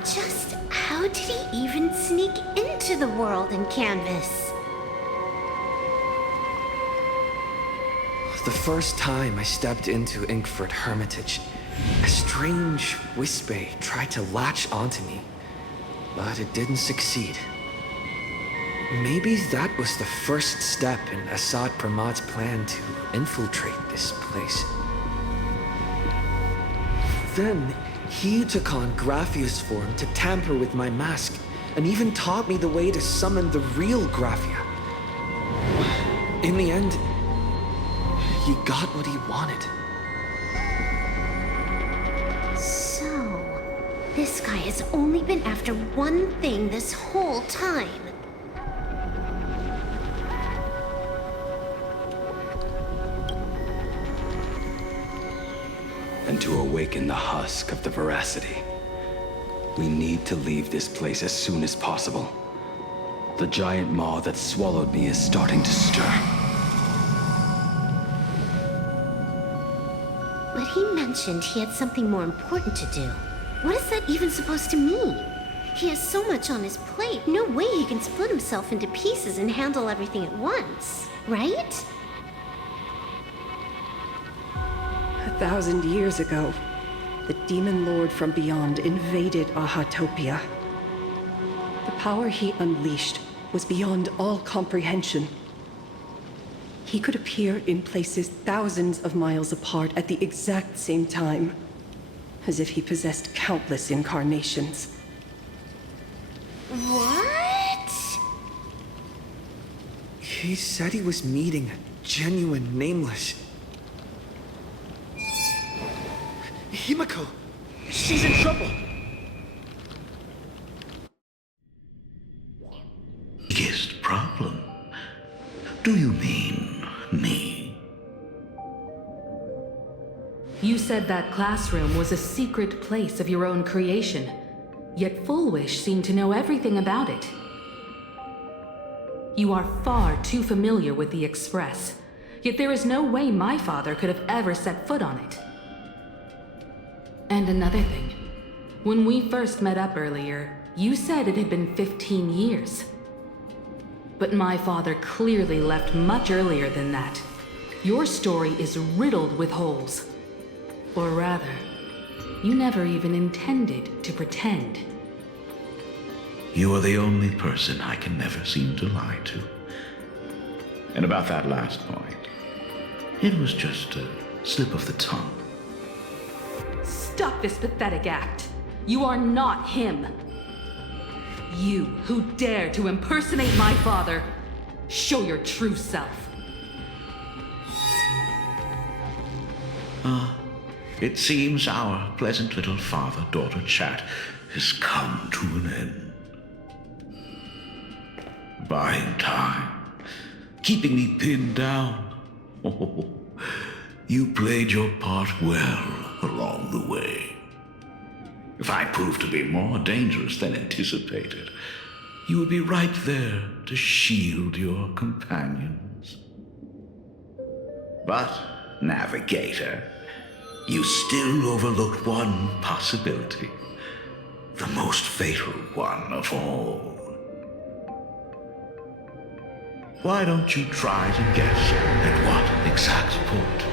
Just how did he even sneak into the world and canvas? The first time I stepped into Inkford Hermitage, a strange whisper tried to latch onto me, but it didn't succeed. Maybe that was the first step in Asat Pramad's plan to infiltrate this place. Then, he took on Graphia's form to tamper with my mask, and even taught me the way to summon the real Graphia. In the end, he got what he wanted. So, this guy has only been after one thing this whole time. And to awaken the husk of the Voracity, we need to leave this place as soon as possible. The giant maw that swallowed me is starting to stir. But he mentioned he had something more important to do. What is that even supposed to mean? He has so much on his plate, no way he can split himself into pieces and handle everything at once, right? 1,000 years ago, the demon lord from beyond invaded Ahatopia. The power he unleashed was beyond all comprehension. He could appear in places thousands of miles apart at the exact same time, as if he possessed countless incarnations. What? He said he was meeting a genuine nameless... Himiko! She's in trouble! Biggest problem? Do you mean me? You said that classroom was a secret place of your own creation, yet Fulwish seemed to know everything about it. You are far too familiar with the Express, yet there is no way my father could have ever set foot on it. And another thing, when we first met up earlier, you said it had been 15 years. But my father clearly left much earlier than that. Your story is riddled with holes. Or rather, you never even intended to pretend. You are the only person I can never seem to lie to. And about that last point, it was just a slip of the tongue. Stop this pathetic act. You are not him. You who dare to impersonate my father, show your true self. it seems our pleasant little father-daughter chat has come to an end. Buying time, keeping me pinned down. Oh, you played your part well along the way. If I proved to be more dangerous than anticipated, you would be right there to shield your companions. But, Navigator, you still overlooked one possibility, the most fatal one of all. Why don't you try to guess at what exact point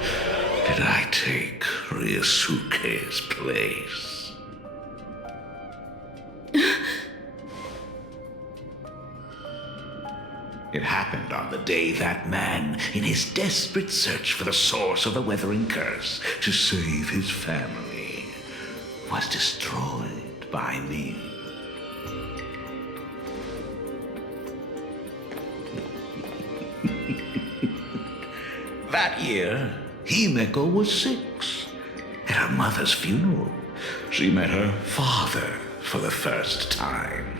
did I take Ryusuke's place? It happened on the day that man, in his desperate search for the source of the weathering curse to save his family, was destroyed by me. That year, Himiko was 6. At her mother's funeral, she met her father for the first time.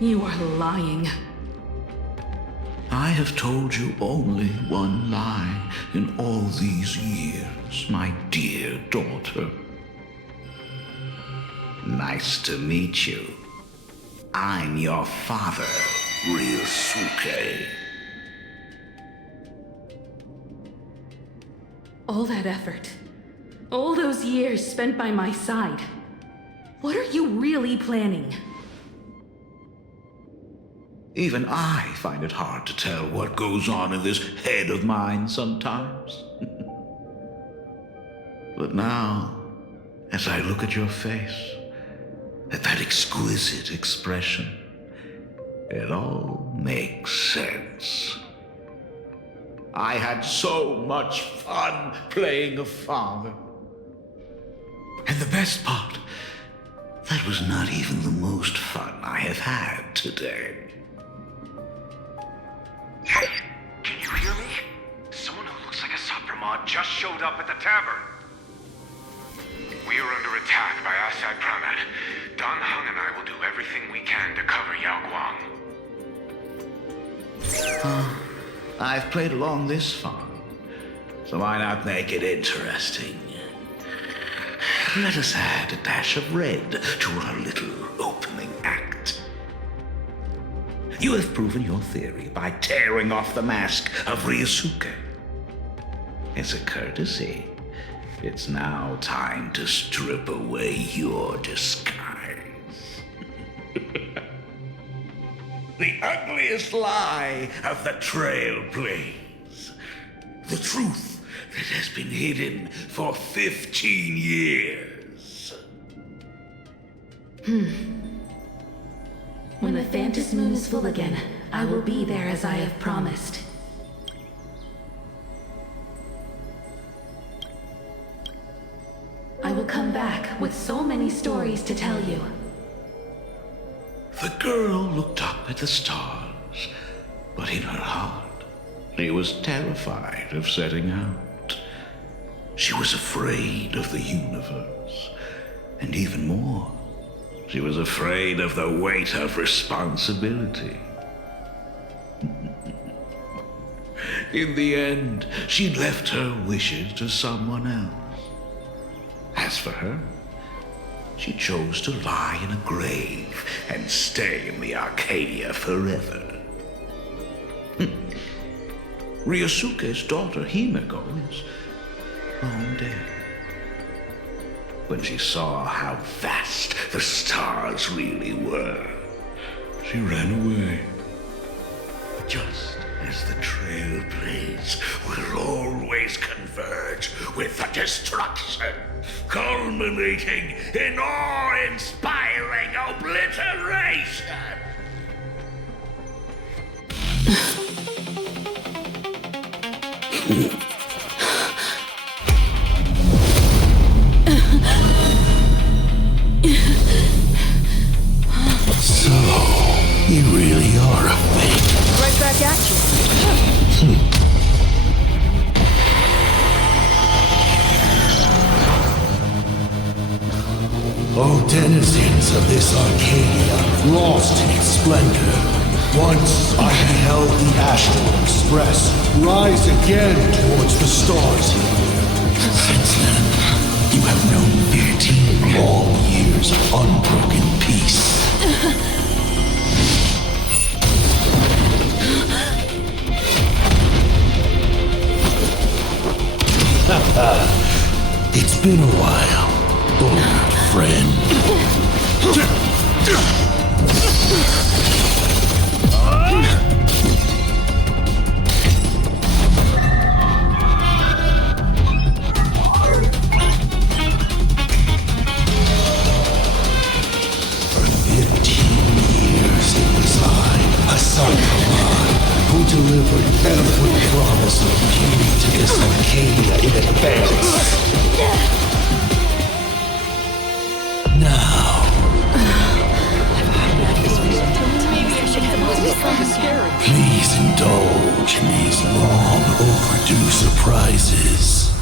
You are lying. I have told you only one lie in all these years, my dear daughter. Nice to meet you. I'm your father, Ryusuke. All that effort, all those years spent by my side. What are you really planning? Even I find it hard to tell what goes on in this head of mine sometimes. But now, as I look at your face, at that exquisite expression, it all makes sense. I had so much fun playing a father. And the best part, that was not even the most fun I have had today. Hey, can you hear me? Someone who looks like Asat Pramad just showed up at the tavern. We are under attack by Asat Pramad. Don Hung and I will do everything we can to cover Yaoguang. I've played along this far, so why not make it interesting? Let us add a dash of red to our little opening act. You have proven your theory by tearing off the mask of Ryusuke. As a courtesy, it's now time to strip away your disguise. The ugliest lie of the Trailblaze. The truth that has been hidden for 15 years. When the Phantasmoon is full again, I will be there as I have promised. I will come back with so many stories to tell you. The girl looked up at the stars, but in her heart, she was terrified of setting out. She was afraid of the universe, and even more, she was afraid of the weight of responsibility. In the end, she left her wishes to someone else. As for her, she chose to lie in a grave and stay in the Arcadia forever. Ryusuke's daughter Himiko is long dead. When she saw how vast the stars really were, she ran away. Just as the Trailblaze will always converge with the destruction, culminating in awe-inspiring obliteration. So, you really are a fake. Right back at you. denizens of this Arcadia, lost in its splendor. Once I beheld the Astral Express rise again towards the stars here. Since then, you have known 15 long years of unbroken peace. It's been a while, old friend. For 15 years it was I, Asat Pramad, who delivered every promise of beauty to this Arcadia in advance. Now, please indulge in these long overdue surprises.